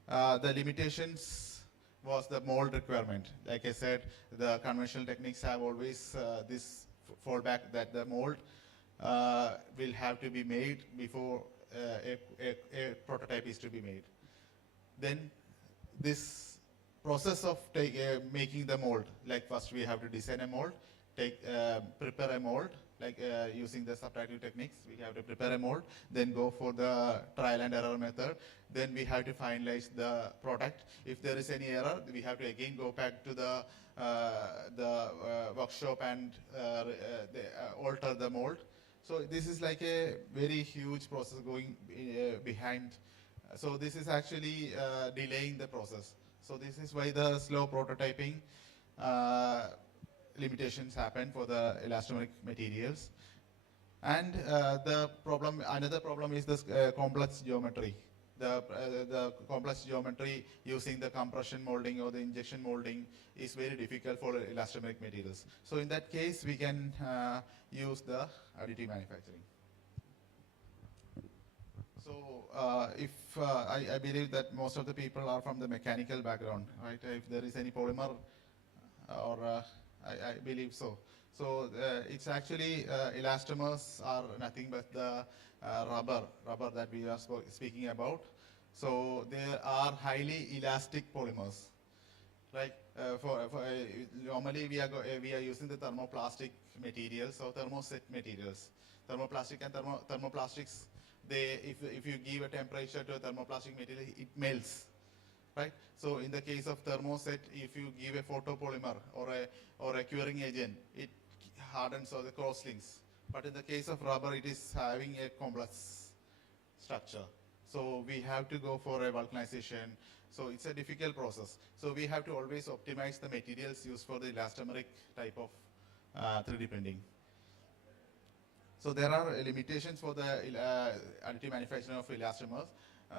the limitations was the mold requirement. Like I said, the conventional techniques have always this fallback that the mold will have to be made before a prototype is to be made. Then this process of making the mold, like first we have to design a mold, prepare a mold, like using the subtractive techniques, we have to prepare a mold, then go for the trial and error method, then we have to finalize the product. If there is any error, we have to again go back to the workshop and alter the mold. So this is like a very huge process going behind. So this is actually delaying the process. So this is why the slow prototyping limitations happen for the elastomeric materials. And another problem is this complex geometry. The complex geometry using the compression molding or the injection molding is very difficult for elastomeric materials. So in that case, we can use the additive manufacturing. So I believe that most of the people are from the mechanical background, right? If there is any polymer, or I believe so. So it's actually elastomers are nothing but the rubber that we are speaking about. So there are highly elastic polymers. Like normally we are using the thermoplastic materials or thermoset materials. Thermoplastic and thermoplastics, if you give a temperature to a thermoplastic material, it melts, right? So in the case of thermoset, if you give a photopolymer or a curing agent, it hardens or the crosslinks. But in the case of rubber, it is having a complex structure. So we have to go for a vulcanization. So it's a difficult process. So we have to always optimize the materials used for the elastomeric type of 3D printing. So there are limitations for the additive manufacturing of elastomers.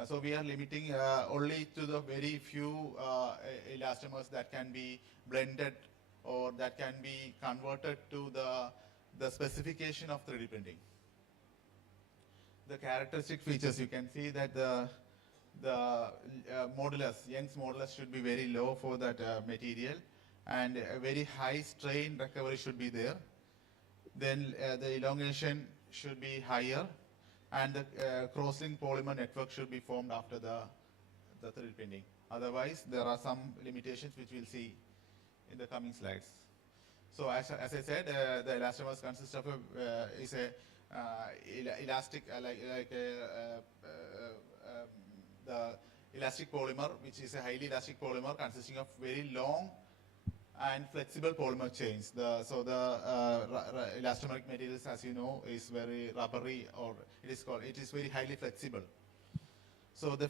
So we are limiting only to the very few elastomers that can be blended or that can be converted to the specification of 3D printing. The characteristic features, you can see that the modulus, Young's modulus should be very low for that material, and a very high strain recovery should be there. Then the elongation should be higher, and the cross-link polymer network should be formed after the 3D printing. Otherwise, there are some limitations which we'll see in the coming slides. So as I said, the elastomers consist of elastic, the elastic polymer, which is a highly elastic polymer consisting of very long and flexible polymer chains. So the elastomeric materials, as you know, is very rubbery, or it is very highly flexible. So the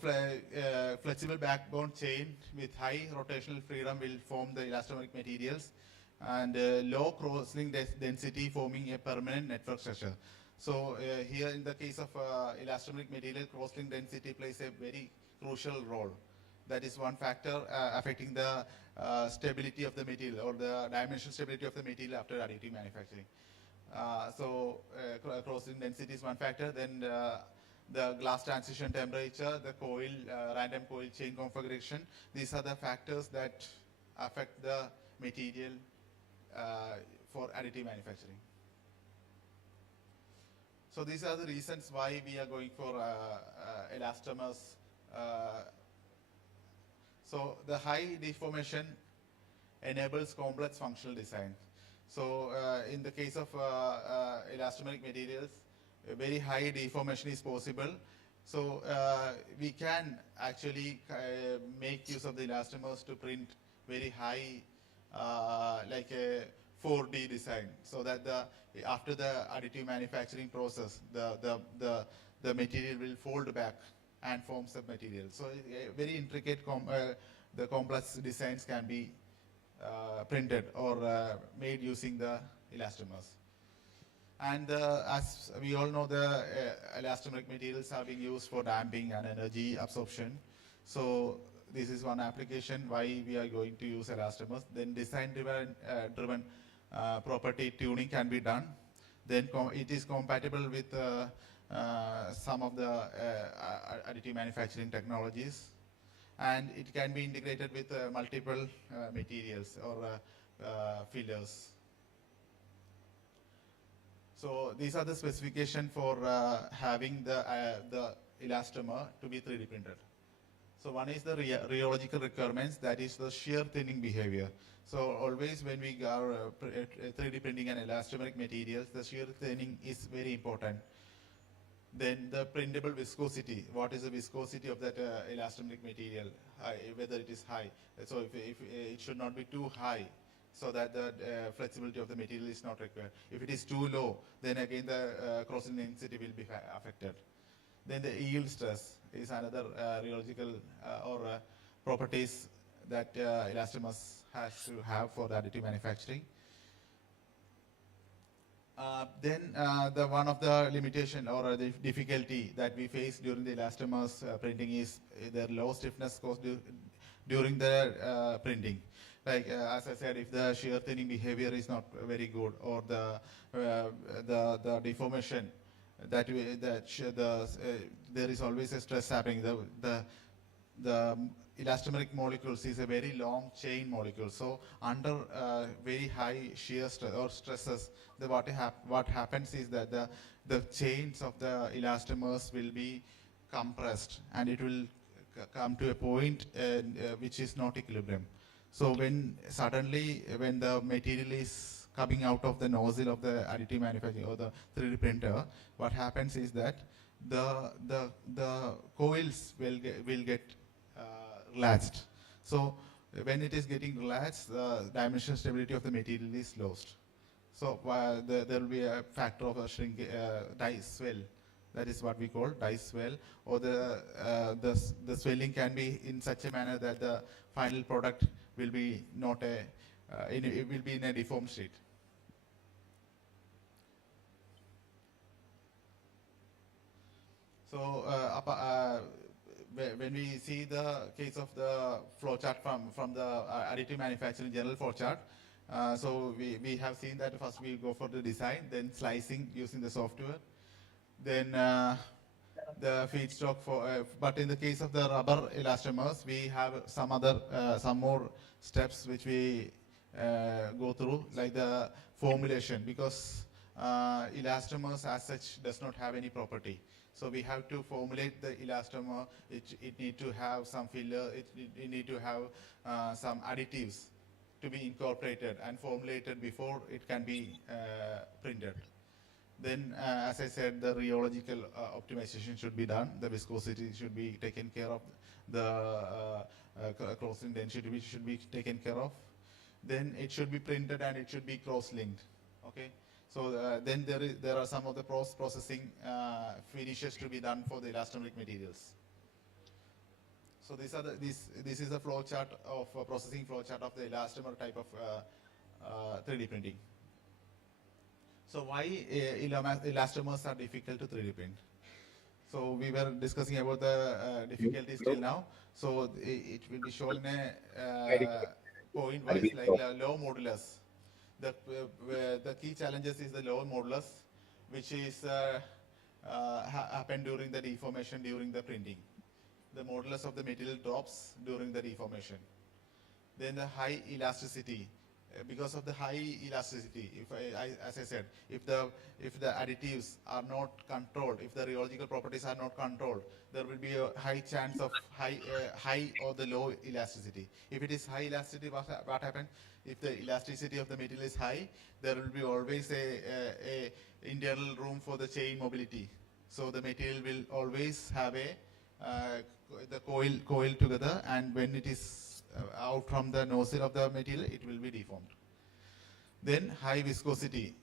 flexible backbone chain with high rotational freedom will form the elastomeric materials, and low cross-link density forming a permanent network structure. So here in the case of elastomeric material, cross-link density plays a very crucial role. That is one factor affecting the stability of the material, or the dimensional stability of the material after additive manufacturing. So cross-link density is one factor. Then the glass transition temperature, the coil, random coil chain configuration. These are the factors that affect the material for additive manufacturing. So these are the reasons why we are going for elastomers. So the high deformation enables complex functional design. So in the case of elastomeric materials, a very high deformation is possible. So we can actually make use of the elastomers to print very high, like a 4D design, so that after the additive manufacturing process, the material will fold back and form sub-material. So very intricate, the complex designs can be printed or made using the elastomers. And as we all know, the elastomeric materials are being used for damping and energy absorption. So this is one application why we are going to use elastomers. Then design-driven property tuning can be done. Then it is compatible with some of the additive manufacturing technologies, and it can be integrated with multiple materials or fillers. So these are the specifications for having the elastomer to be 3D printed. So one is the rheological requirements, that is the shear thinning behavior. So always when we are 3D printing an elastomeric materials, the shear thinning is very important. Then the printable viscosity, what is the viscosity of that elastomeric material, whether it is high. So if it should not be too high, so that the flexibility of the material is not required. If it is too low, then again the crossing density will be affected. Then the yield stress is another rheological or properties that elastomers has to have for the additive manufacturing. Then the one of the limitation or the difficulty that we face during the elastomers printing is the low stiffness caused during the printing. Like as I said, if the shear thinning behavior is not very good, or the deformation there is always a stress happening. The elastomeric molecules is a very long chain molecule. So under very high shear or stresses, what happens is that the chains of the elastomers will be compressed, and it will come to a point which is not equilibrium. So when the material is coming out of the nozzle of the additive manufacturing or the 3D printer, what happens is that the coils will get relaxed. So when it is getting relaxed, the dimensional stability of the material is lost. So there will be a factor of a die swell. That is what we call die swell, or the swelling can be in such a manner that the final product will be not it will be in a deformed state. So when we see the case of the flowchart from the additive manufacturing general flowchart, so we have seen that first we go for the design, then slicing using the software, then the feedstock but in the case of the rubber elastomers, we have some more steps which we go through, like the formulation, because elastomers as such does not have any property. So we have to formulate the elastomer. It need to have some filler. It need to have some additives to be incorporated and formulated before it can be printed. Then, as I said, the rheological optimization should be done. The viscosity should be taken care of. The crossing density should be taken care of. Then it should be printed and it should be cross-linked. Okay. So then there are some of the processing finishes to be done for the elastomeric materials. So this is the flow chart of processing flow chart of the elastomer type of 3D printing. So why elastomers are difficult to 3D print? So we were discussing about the difficulties till now. So it will be shown point wise, like low modulus. The key challenges is the low modulus, which is happen during the deformation during the printing. The modulus of the material drops during the deformation. Then the high elasticity. Because of the high elasticity, as I said, if the additives are not controlled, if the rheological properties are not controlled, there will be a high chance of high or the low elasticity. If it is high elasticity, what happens? If the elasticity of the material is high, there will be always a internal room for the chain mobility. So the material will always have the coil together, and when it is out from the nozzle of the material, it will be deformed. Then high viscosity,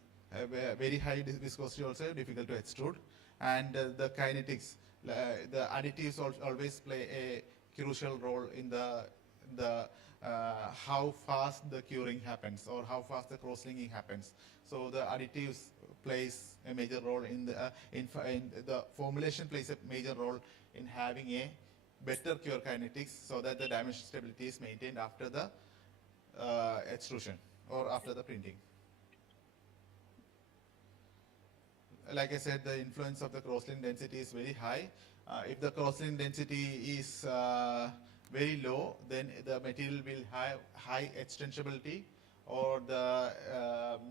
very high viscosity also difficult to extrude, and the kinetics, the additives always play a crucial role in the how fast the curing happens or how fast the cross-linking happens. So the additives plays a major role in the formulation plays a major role in having a better cure kinetics, so that the dimension stability is maintained after the extrusion or after the printing. like I said, the influence of the cross-link density is very high. If the cross-link density is very low, then the material will have high extensibility, or the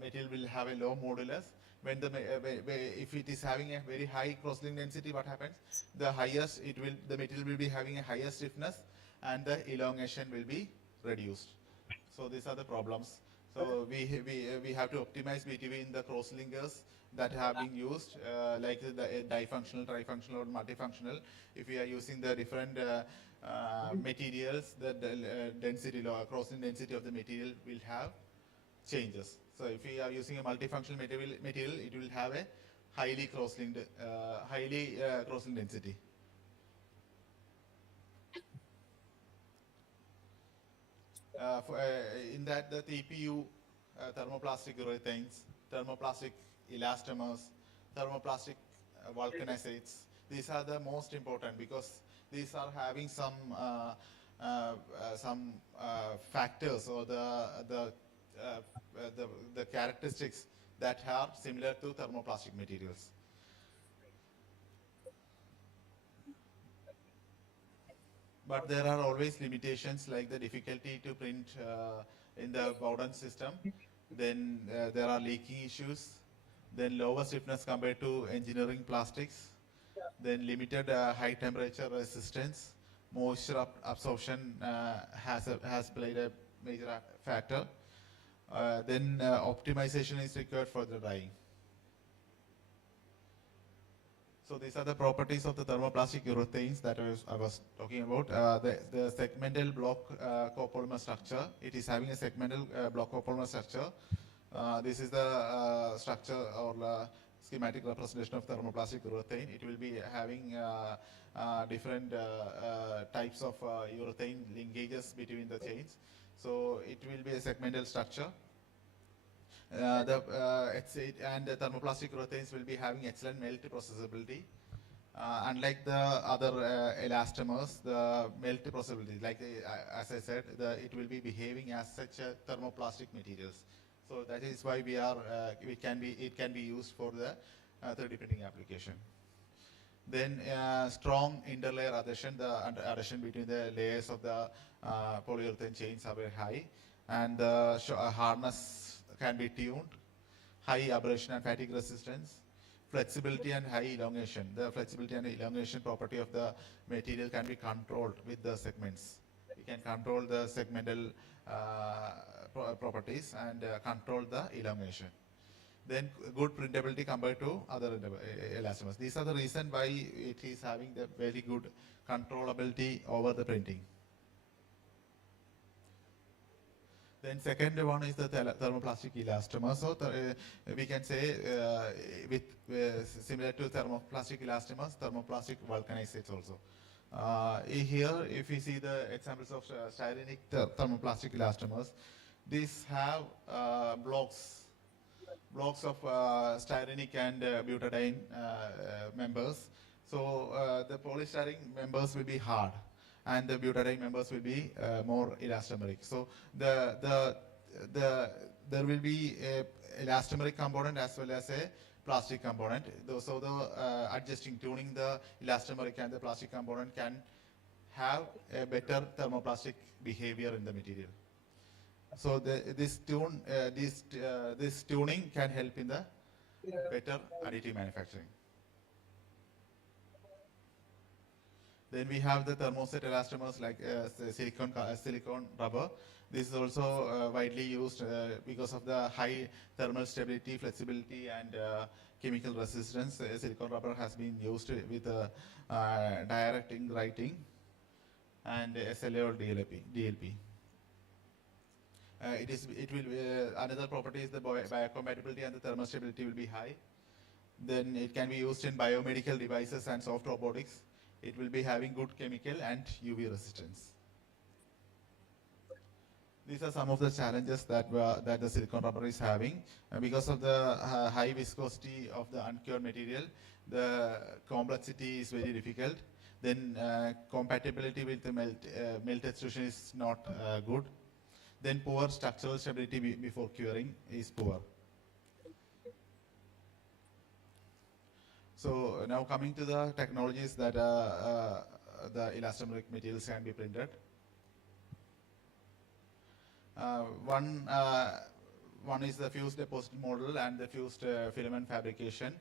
material will have a low modulus. When if it is having a very high cross-link density, what happens? The material will be having a higher stiffness, and the elongation will be reduced. So these are the problems. So we have to optimize between the cross-linkers that have been used, like the difunctional, trifunctional, or multifunctional. If we are using the different materials, the density, cross-link density of the material will have changes. So if we are using a multifunctional material, it will have a highly cross-linked density. In that, the TPU, thermoplastic urethanes, thermoplastic elastomers, thermoplastic vulcanizates, these are the most important, because these are having some factors, or the characteristics that are similar to thermoplastic materials. But there are always limitations, like the difficulty to print in the Bowden system. Then there are leaking issues. Then lower stiffness compared to engineering plastics. Then limited high temperature resistance. Moisture absorption has played a major factor. Then optimization is required for the drying. So these are the properties of the thermoplastic urethanes that I was talking about. The segmental block copolymer structure. It is having a segmental block copolymer structure. This is the structure or schematic representation of thermoplastic urethane. It will be having different types of urethane linkages between the chains. So it will be a segmental structure. And the thermoplastic urethanes will be having excellent melt processability. Unlike the other elastomers, the melt processability, like as I said, it will be behaving as such a thermoplastic materials. So that is why it can be used for the 3D printing application. Then strong interlayer adhesion, the adhesion between the layers of the polyurethane chains are very high, and the hardness can be tuned, high abrasion and fatigue resistance, flexibility and high elongation. The flexibility and elongation property of the material can be controlled with the segments. We can control the segmental properties and control the elongation. Then good printability compared to other elastomers. These are the reason why it is having the very good controllability over the printing. Then second one is the thermoplastic elastomer. So we can say similar to thermoplastic elastomers, thermoplastic vulcanizates also. Here, if we see the examples of styrenic thermoplastic elastomers, these have blocks of styrenic and butadiene members. So the polystyrene members will be hard, and the butadiene members will be more elastomeric. So there will be a elastomeric component as well as a plastic component. So the adjusting, tuning the elastomeric and the plastic component can have a better thermoplastic behavior in the material. So this tuning can help in the better additive manufacturing. Then we have the thermoset elastomers like silicone rubber. This is also widely used because of the high thermal stability, flexibility, and chemical resistance. Silicone rubber has been used with direct ink writing and SLA or DLP. Another property is the biocompatibility, and the thermal stability will be high. Then it can be used in biomedical devices and soft robotics. It will be having good chemical and UV resistance. These are some of the challenges that the silicone rubber is having. Because of the high viscosity of the uncured material, the complexity is very difficult. Then compatibility with the melt extrusion is not good. Then poor structural stability before curing is poor. So now coming to the technologies that the elastomeric materials can be printed. One is the fused deposit model and the fused filament fabrication.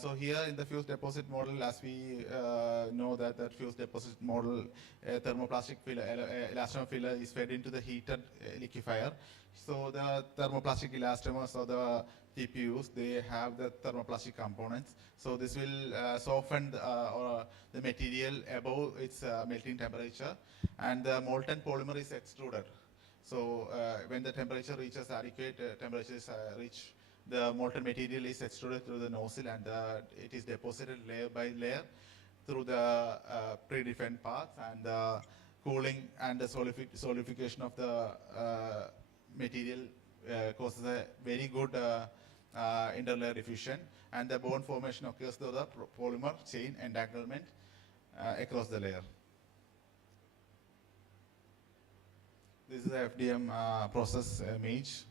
So here in the fused deposit model, as we know that fused deposit model, thermoplastic elastomer filler is fed into the heated liquefier. So the thermoplastic elastomers or the TPUs, they have the thermoplastic components. So this will soften the material above its melting temperature, and the molten polymer is extruded. So when the temperature reaches adequate temperatures reach, the molten material is extruded through the nozzle, and it is deposited layer by layer through the predefined path, and the cooling and the solidification of the material causes a very good interlayer diffusion, and the bond formation occurs through the polymer chain entanglement across the layer. This is the FDM process image.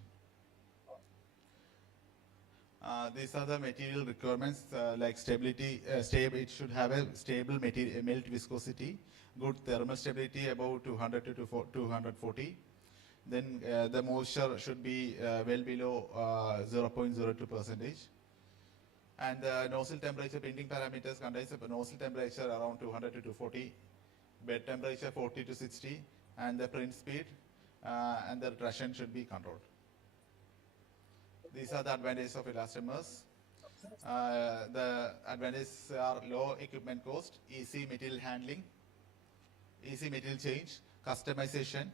These are the material requirements like stability. It should have a stable melt viscosity, good thermal stability above 200 to 240. Then the moisture should be well below 0.02%. And the nozzle temperature printing parameters contains a nozzle temperature around 200 to 240, bed temperature 40 to 60, and the print speed and the retraction should be controlled. These are the advantages of elastomers. The advantages are low equipment cost, easy material handling, easy material change, customization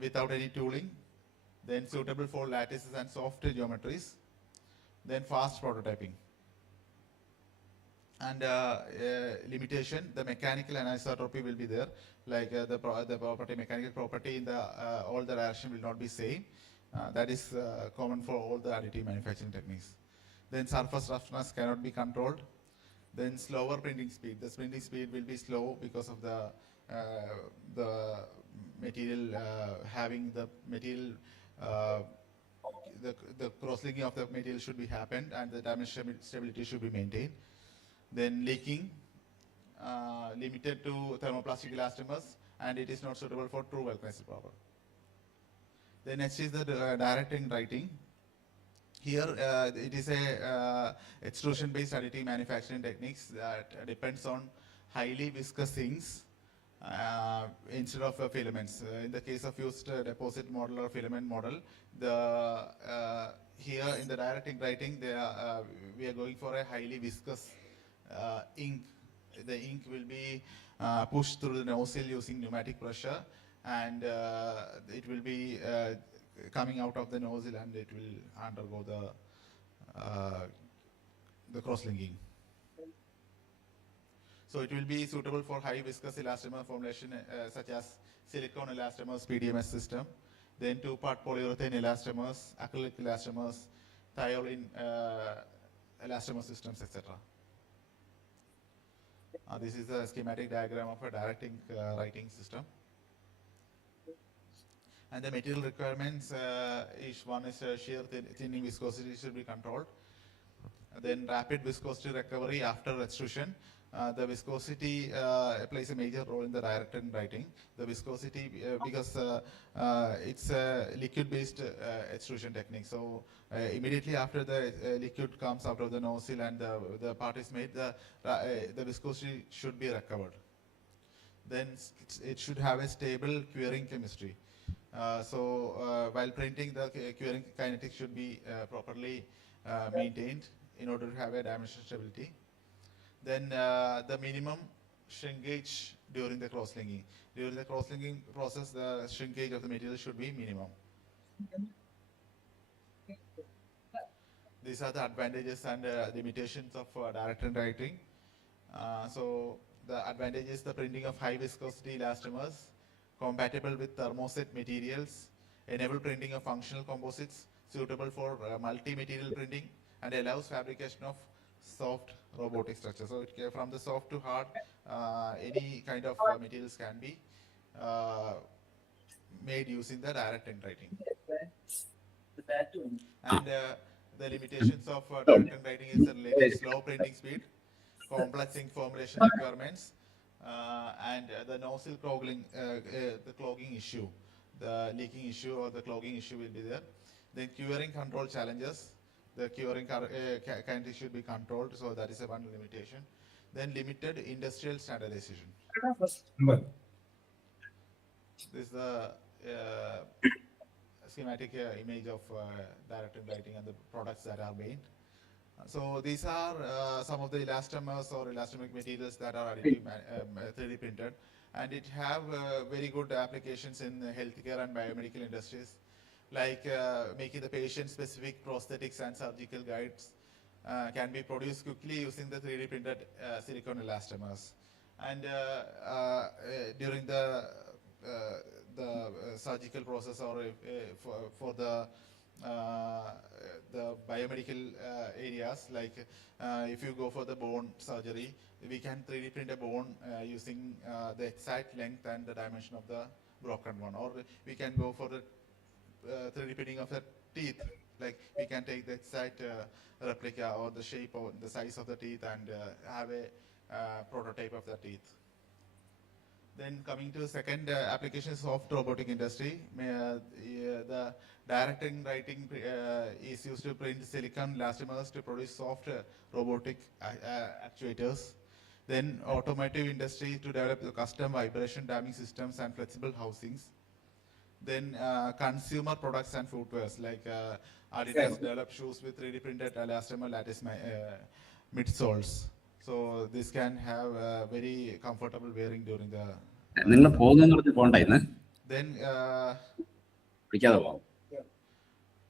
without any tooling, then suitable for lattices and soft geometries, then fast prototyping. And limitation, the mechanical anisotropy will be there, like the mechanical property in the all the direction will not be same. That is common for all the additive manufacturing techniques. Then surface roughness cannot be controlled. Then slower printing speed. The printing speed will be slow because of the material having the material. The cross-linking of the material should be happened, and the dimensional stability should be maintained. Then leaking, limited to thermoplastic elastomers, and it is not suitable for true vulcanized rubber. Then next is the direct ink writing. Here it is a extrusion-based additive manufacturing techniques that depends on highly viscous inks instead of filaments. In the case of fused deposit model or filament model, here in the direct ink writing, we are going for a highly viscous ink. The ink will be pushed through the nozzle using pneumatic pressure, and it will be coming out of the nozzle, and it will undergo the cross-linking. So it will be suitable for high viscous elastomer formulation such as silicone elastomers, PDMS system, then two-part polyurethane elastomers, acrylic elastomers, thiolene elastomer systems, etc. This is a schematic diagram of a direct ink writing system. And the material requirements, each one is shear thinning viscosity should be controlled. Then rapid viscosity recovery after extrusion. The viscosity plays a major role in the direct ink writing. The viscosity, because it's a liquid-based extrusion technique. So immediately after the liquid comes out of the nozzle and the part is made, the viscosity should be recovered. Then it should have a stable curing chemistry. While printing, the curing kinetics should be properly maintained in order to have a dimensional stability. Then the minimum shrinkage during the cross-linking. During the cross-linking process, the shrinkage of the material should be minimum. These are the advantages and limitations of direct ink writing. So the advantage is the printing of high viscosity elastomers, compatible with thermoset materials, enable printing of functional composites, suitable for multi-material printing, and allows fabrication of soft robotic structure. So from the soft to hard, any kind of materials can be made using the direct ink writing. And The limitations of direct writing is related to slow printing speed, complex ink formulation requirements, and the nozzle clogging, the clogging issue, the leaking issue or the clogging issue will be there. Then curing control challenges. The curing quantity should be controlled, so that is a one limitation. Then limited industrial standardization. This is the schematic image of direct writing and the products that are made. So these are some of the elastomers or elastomeric materials that are additive 3D printed, and it have very good applications in healthcare and biomedical industries, like making the patient-specific prosthetics and surgical guides can be produced quickly using the 3D printed silicone elastomers. And during the surgical process or for the biomedical areas, like if you go for the bone surgery, we can 3D print a bone using the exact length and the dimension of the broken one. Or we can go for the 3D printing of the teeth, like we can take the exact replica or the shape or the size of the teeth and have a prototype of the teeth. Then coming to second application is soft robotic industry. The direct writing is used to print silicon elastomers to produce soft robotic actuators. Then automotive industry to develop the custom vibration damping systems and flexible housings. Then consumer products and footwears, like Additive develop shoes with 3D printed elastomer lattice midsoles. So this can have very comfortable wearing during the.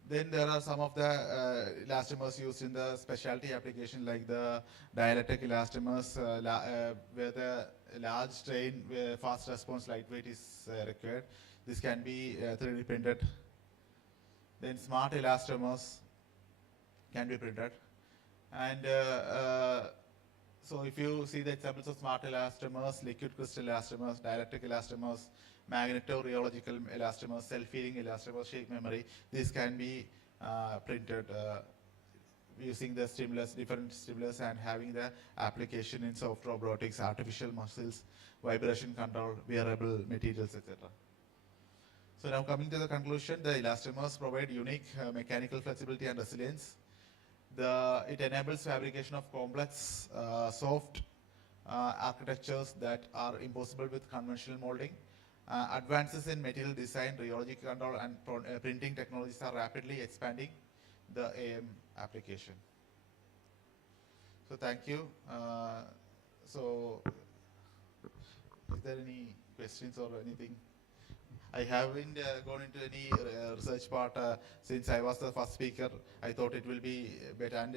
Then there are some of the elastomers used in the specialty application, like the dielectric elastomers, where the large strain, where fast response, lightweight is required. This can be 3D printed. Then smart elastomers can be printed. And so if you see the examples of smart elastomers, liquid crystal elastomers, dielectric elastomers, magnetorheological elastomers, self-healing elastomers, shape memory, these can be printed using the stimulus, different stimulus, and having the application in soft robotics, artificial muscles, vibration control, wearable materials, etc. So now coming to the conclusion, the elastomers provide unique mechanical flexibility and resilience. It enables fabrication of complex, soft architectures that are impossible with conventional molding. Advances in material design, rheology control, and printing technologies are rapidly expanding the AM application. So thank you. So is there any questions or anything? I haven't gone into any research part since I was the first speaker. I thought it will be better, and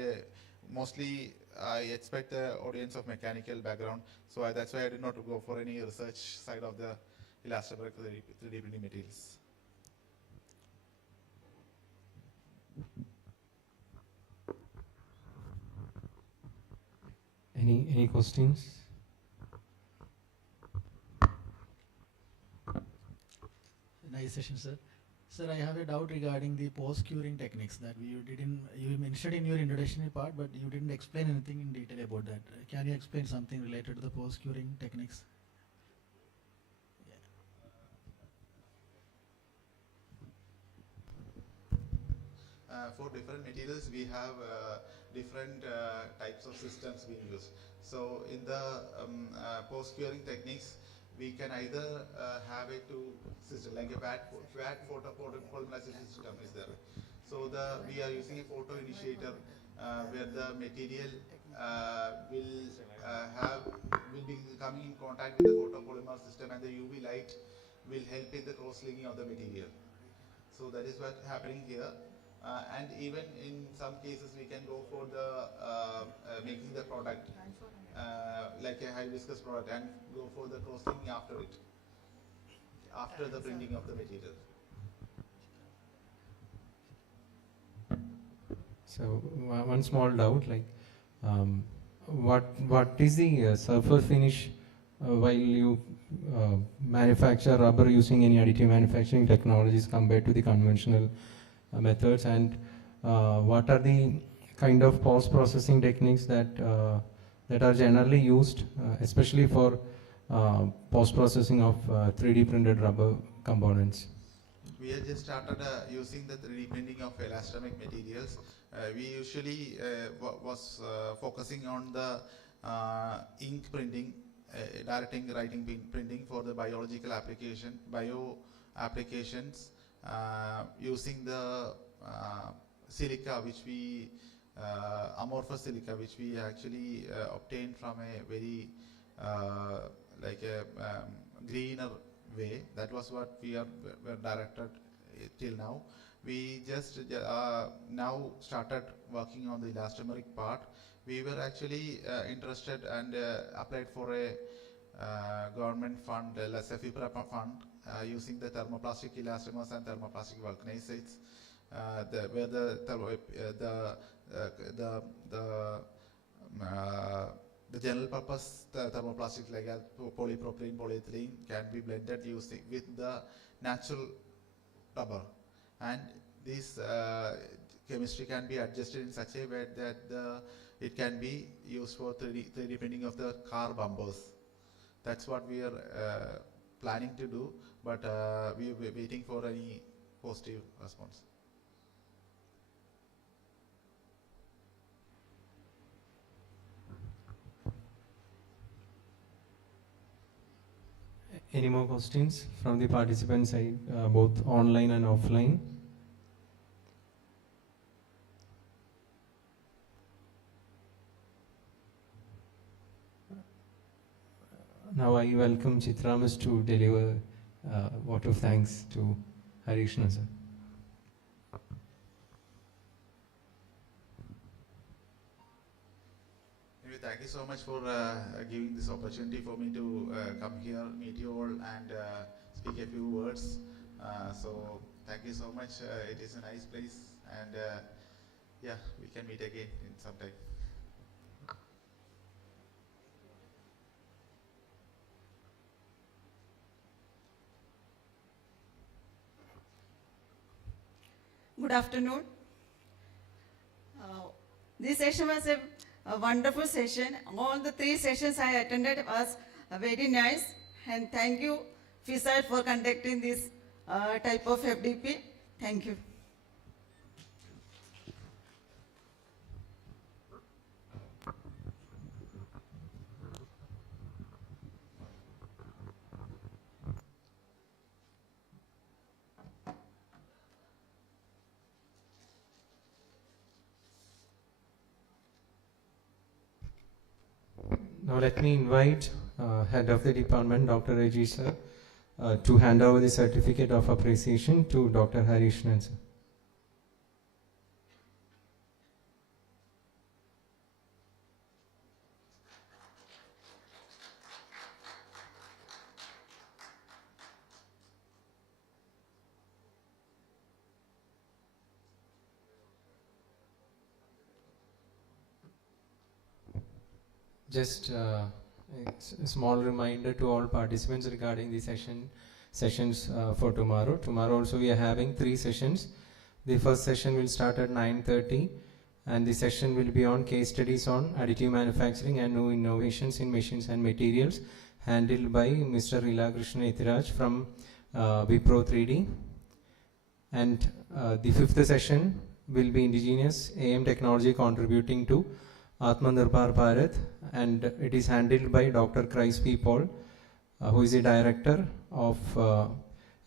mostly I expect the audience of mechanical background, so that's why I did not go for any research side of the elastomeric 3D printing materials. Any questions? Nice session, sir. Sir, I have a doubt regarding the post-curing techniques that you mentioned in your introductory part, but you didn't explain anything in detail about that. Can you explain something related to the post-curing techniques? For different materials, we have different types of systems being used. So in the post-curing techniques, we can either have a two system, like a fat photopolymerization system is there. So we are using a photo initiator where the material will be coming in contact with the photopolymer system, and the UV light will help in the cross-linking of the material. So that is what's happening here. And even in some cases, we can go for the making the product like a high viscous product, and go for the cross-linking after it, after the printing of the material. So one small doubt, like what is the surface finish while you manufacture rubber using any additive manufacturing technologies compared to the conventional methods, and what are the kind of post-processing techniques that are generally used, especially for post-processing of 3D printed rubber components? We have just started using the 3D printing of elastomeric materials. We usually was focusing on the ink printing, direct ink writing printing for the biological bio applications, using the silica, which we amorphous silica, which we actually obtained from a very like a greener way. That was what we were directed till now. We just now started working on the elastomeric part. We were actually interested and applied for a government fund, FIPRA fund, using the thermoplastic elastomers and thermoplastic vulcanizates, where the general purpose thermoplastics like polypropylene, polyethylene can be blended using with the natural rubber, and this chemistry can be adjusted in such a way that it can be used for 3D printing of the car bumpers. That's what we are planning to do, but we are waiting for any positive response. Any more questions from the participant side, both online and offline? Now I welcome Chitramas to deliver vote of thanks to Harishna sir. Thank you so much for giving this opportunity for me to come here, meet you all, and speak a few words. So thank you so much. It is a nice place, and yeah, we can meet again in some time. Good afternoon. This session was a wonderful session. All the 3 sessions I attended was very nice, and thank you, FISAT, for conducting this type of FDP. Thank you. Now let me invite Head of the Department, Dr. Rajesh sir, to hand over the certificate of appreciation to Dr. Harishnan sir. Just a small reminder to all participants regarding the sessions for tomorrow. Tomorrow also we are having 3 sessions. The first session will start at 9:30, and the session will be on case studies on additive manufacturing and new innovations in machines and materials, handled by Mr. Rilakrishna Ithiraj from Wipro 3D. And the 5th session will be indigenous AM technology contributing to Atmanirbhar Bharat, and it is handled by Dr. Chris P. Paul, who is the director of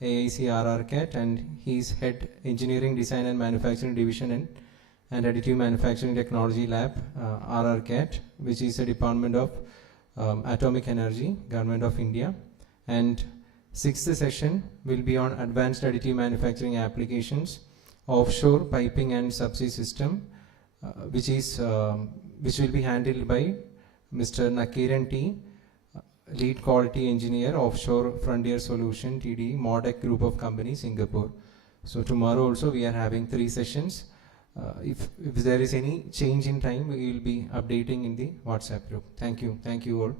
AIC RRCAT, and he is head engineering design and manufacturing division and additive manufacturing technology lab, RRCAT, which is a department of atomic energy, government of India. And 6th session will be on advanced additive manufacturing applications, offshore piping and subsea system, which will be handled by Mr. Nakiran T, lead quality engineer, offshore Frontier Solution TD, Modec Group of Companies, Singapore. So tomorrow also we are having 3 sessions. If there is any change in time, we will be updating in the WhatsApp group. Thank you all.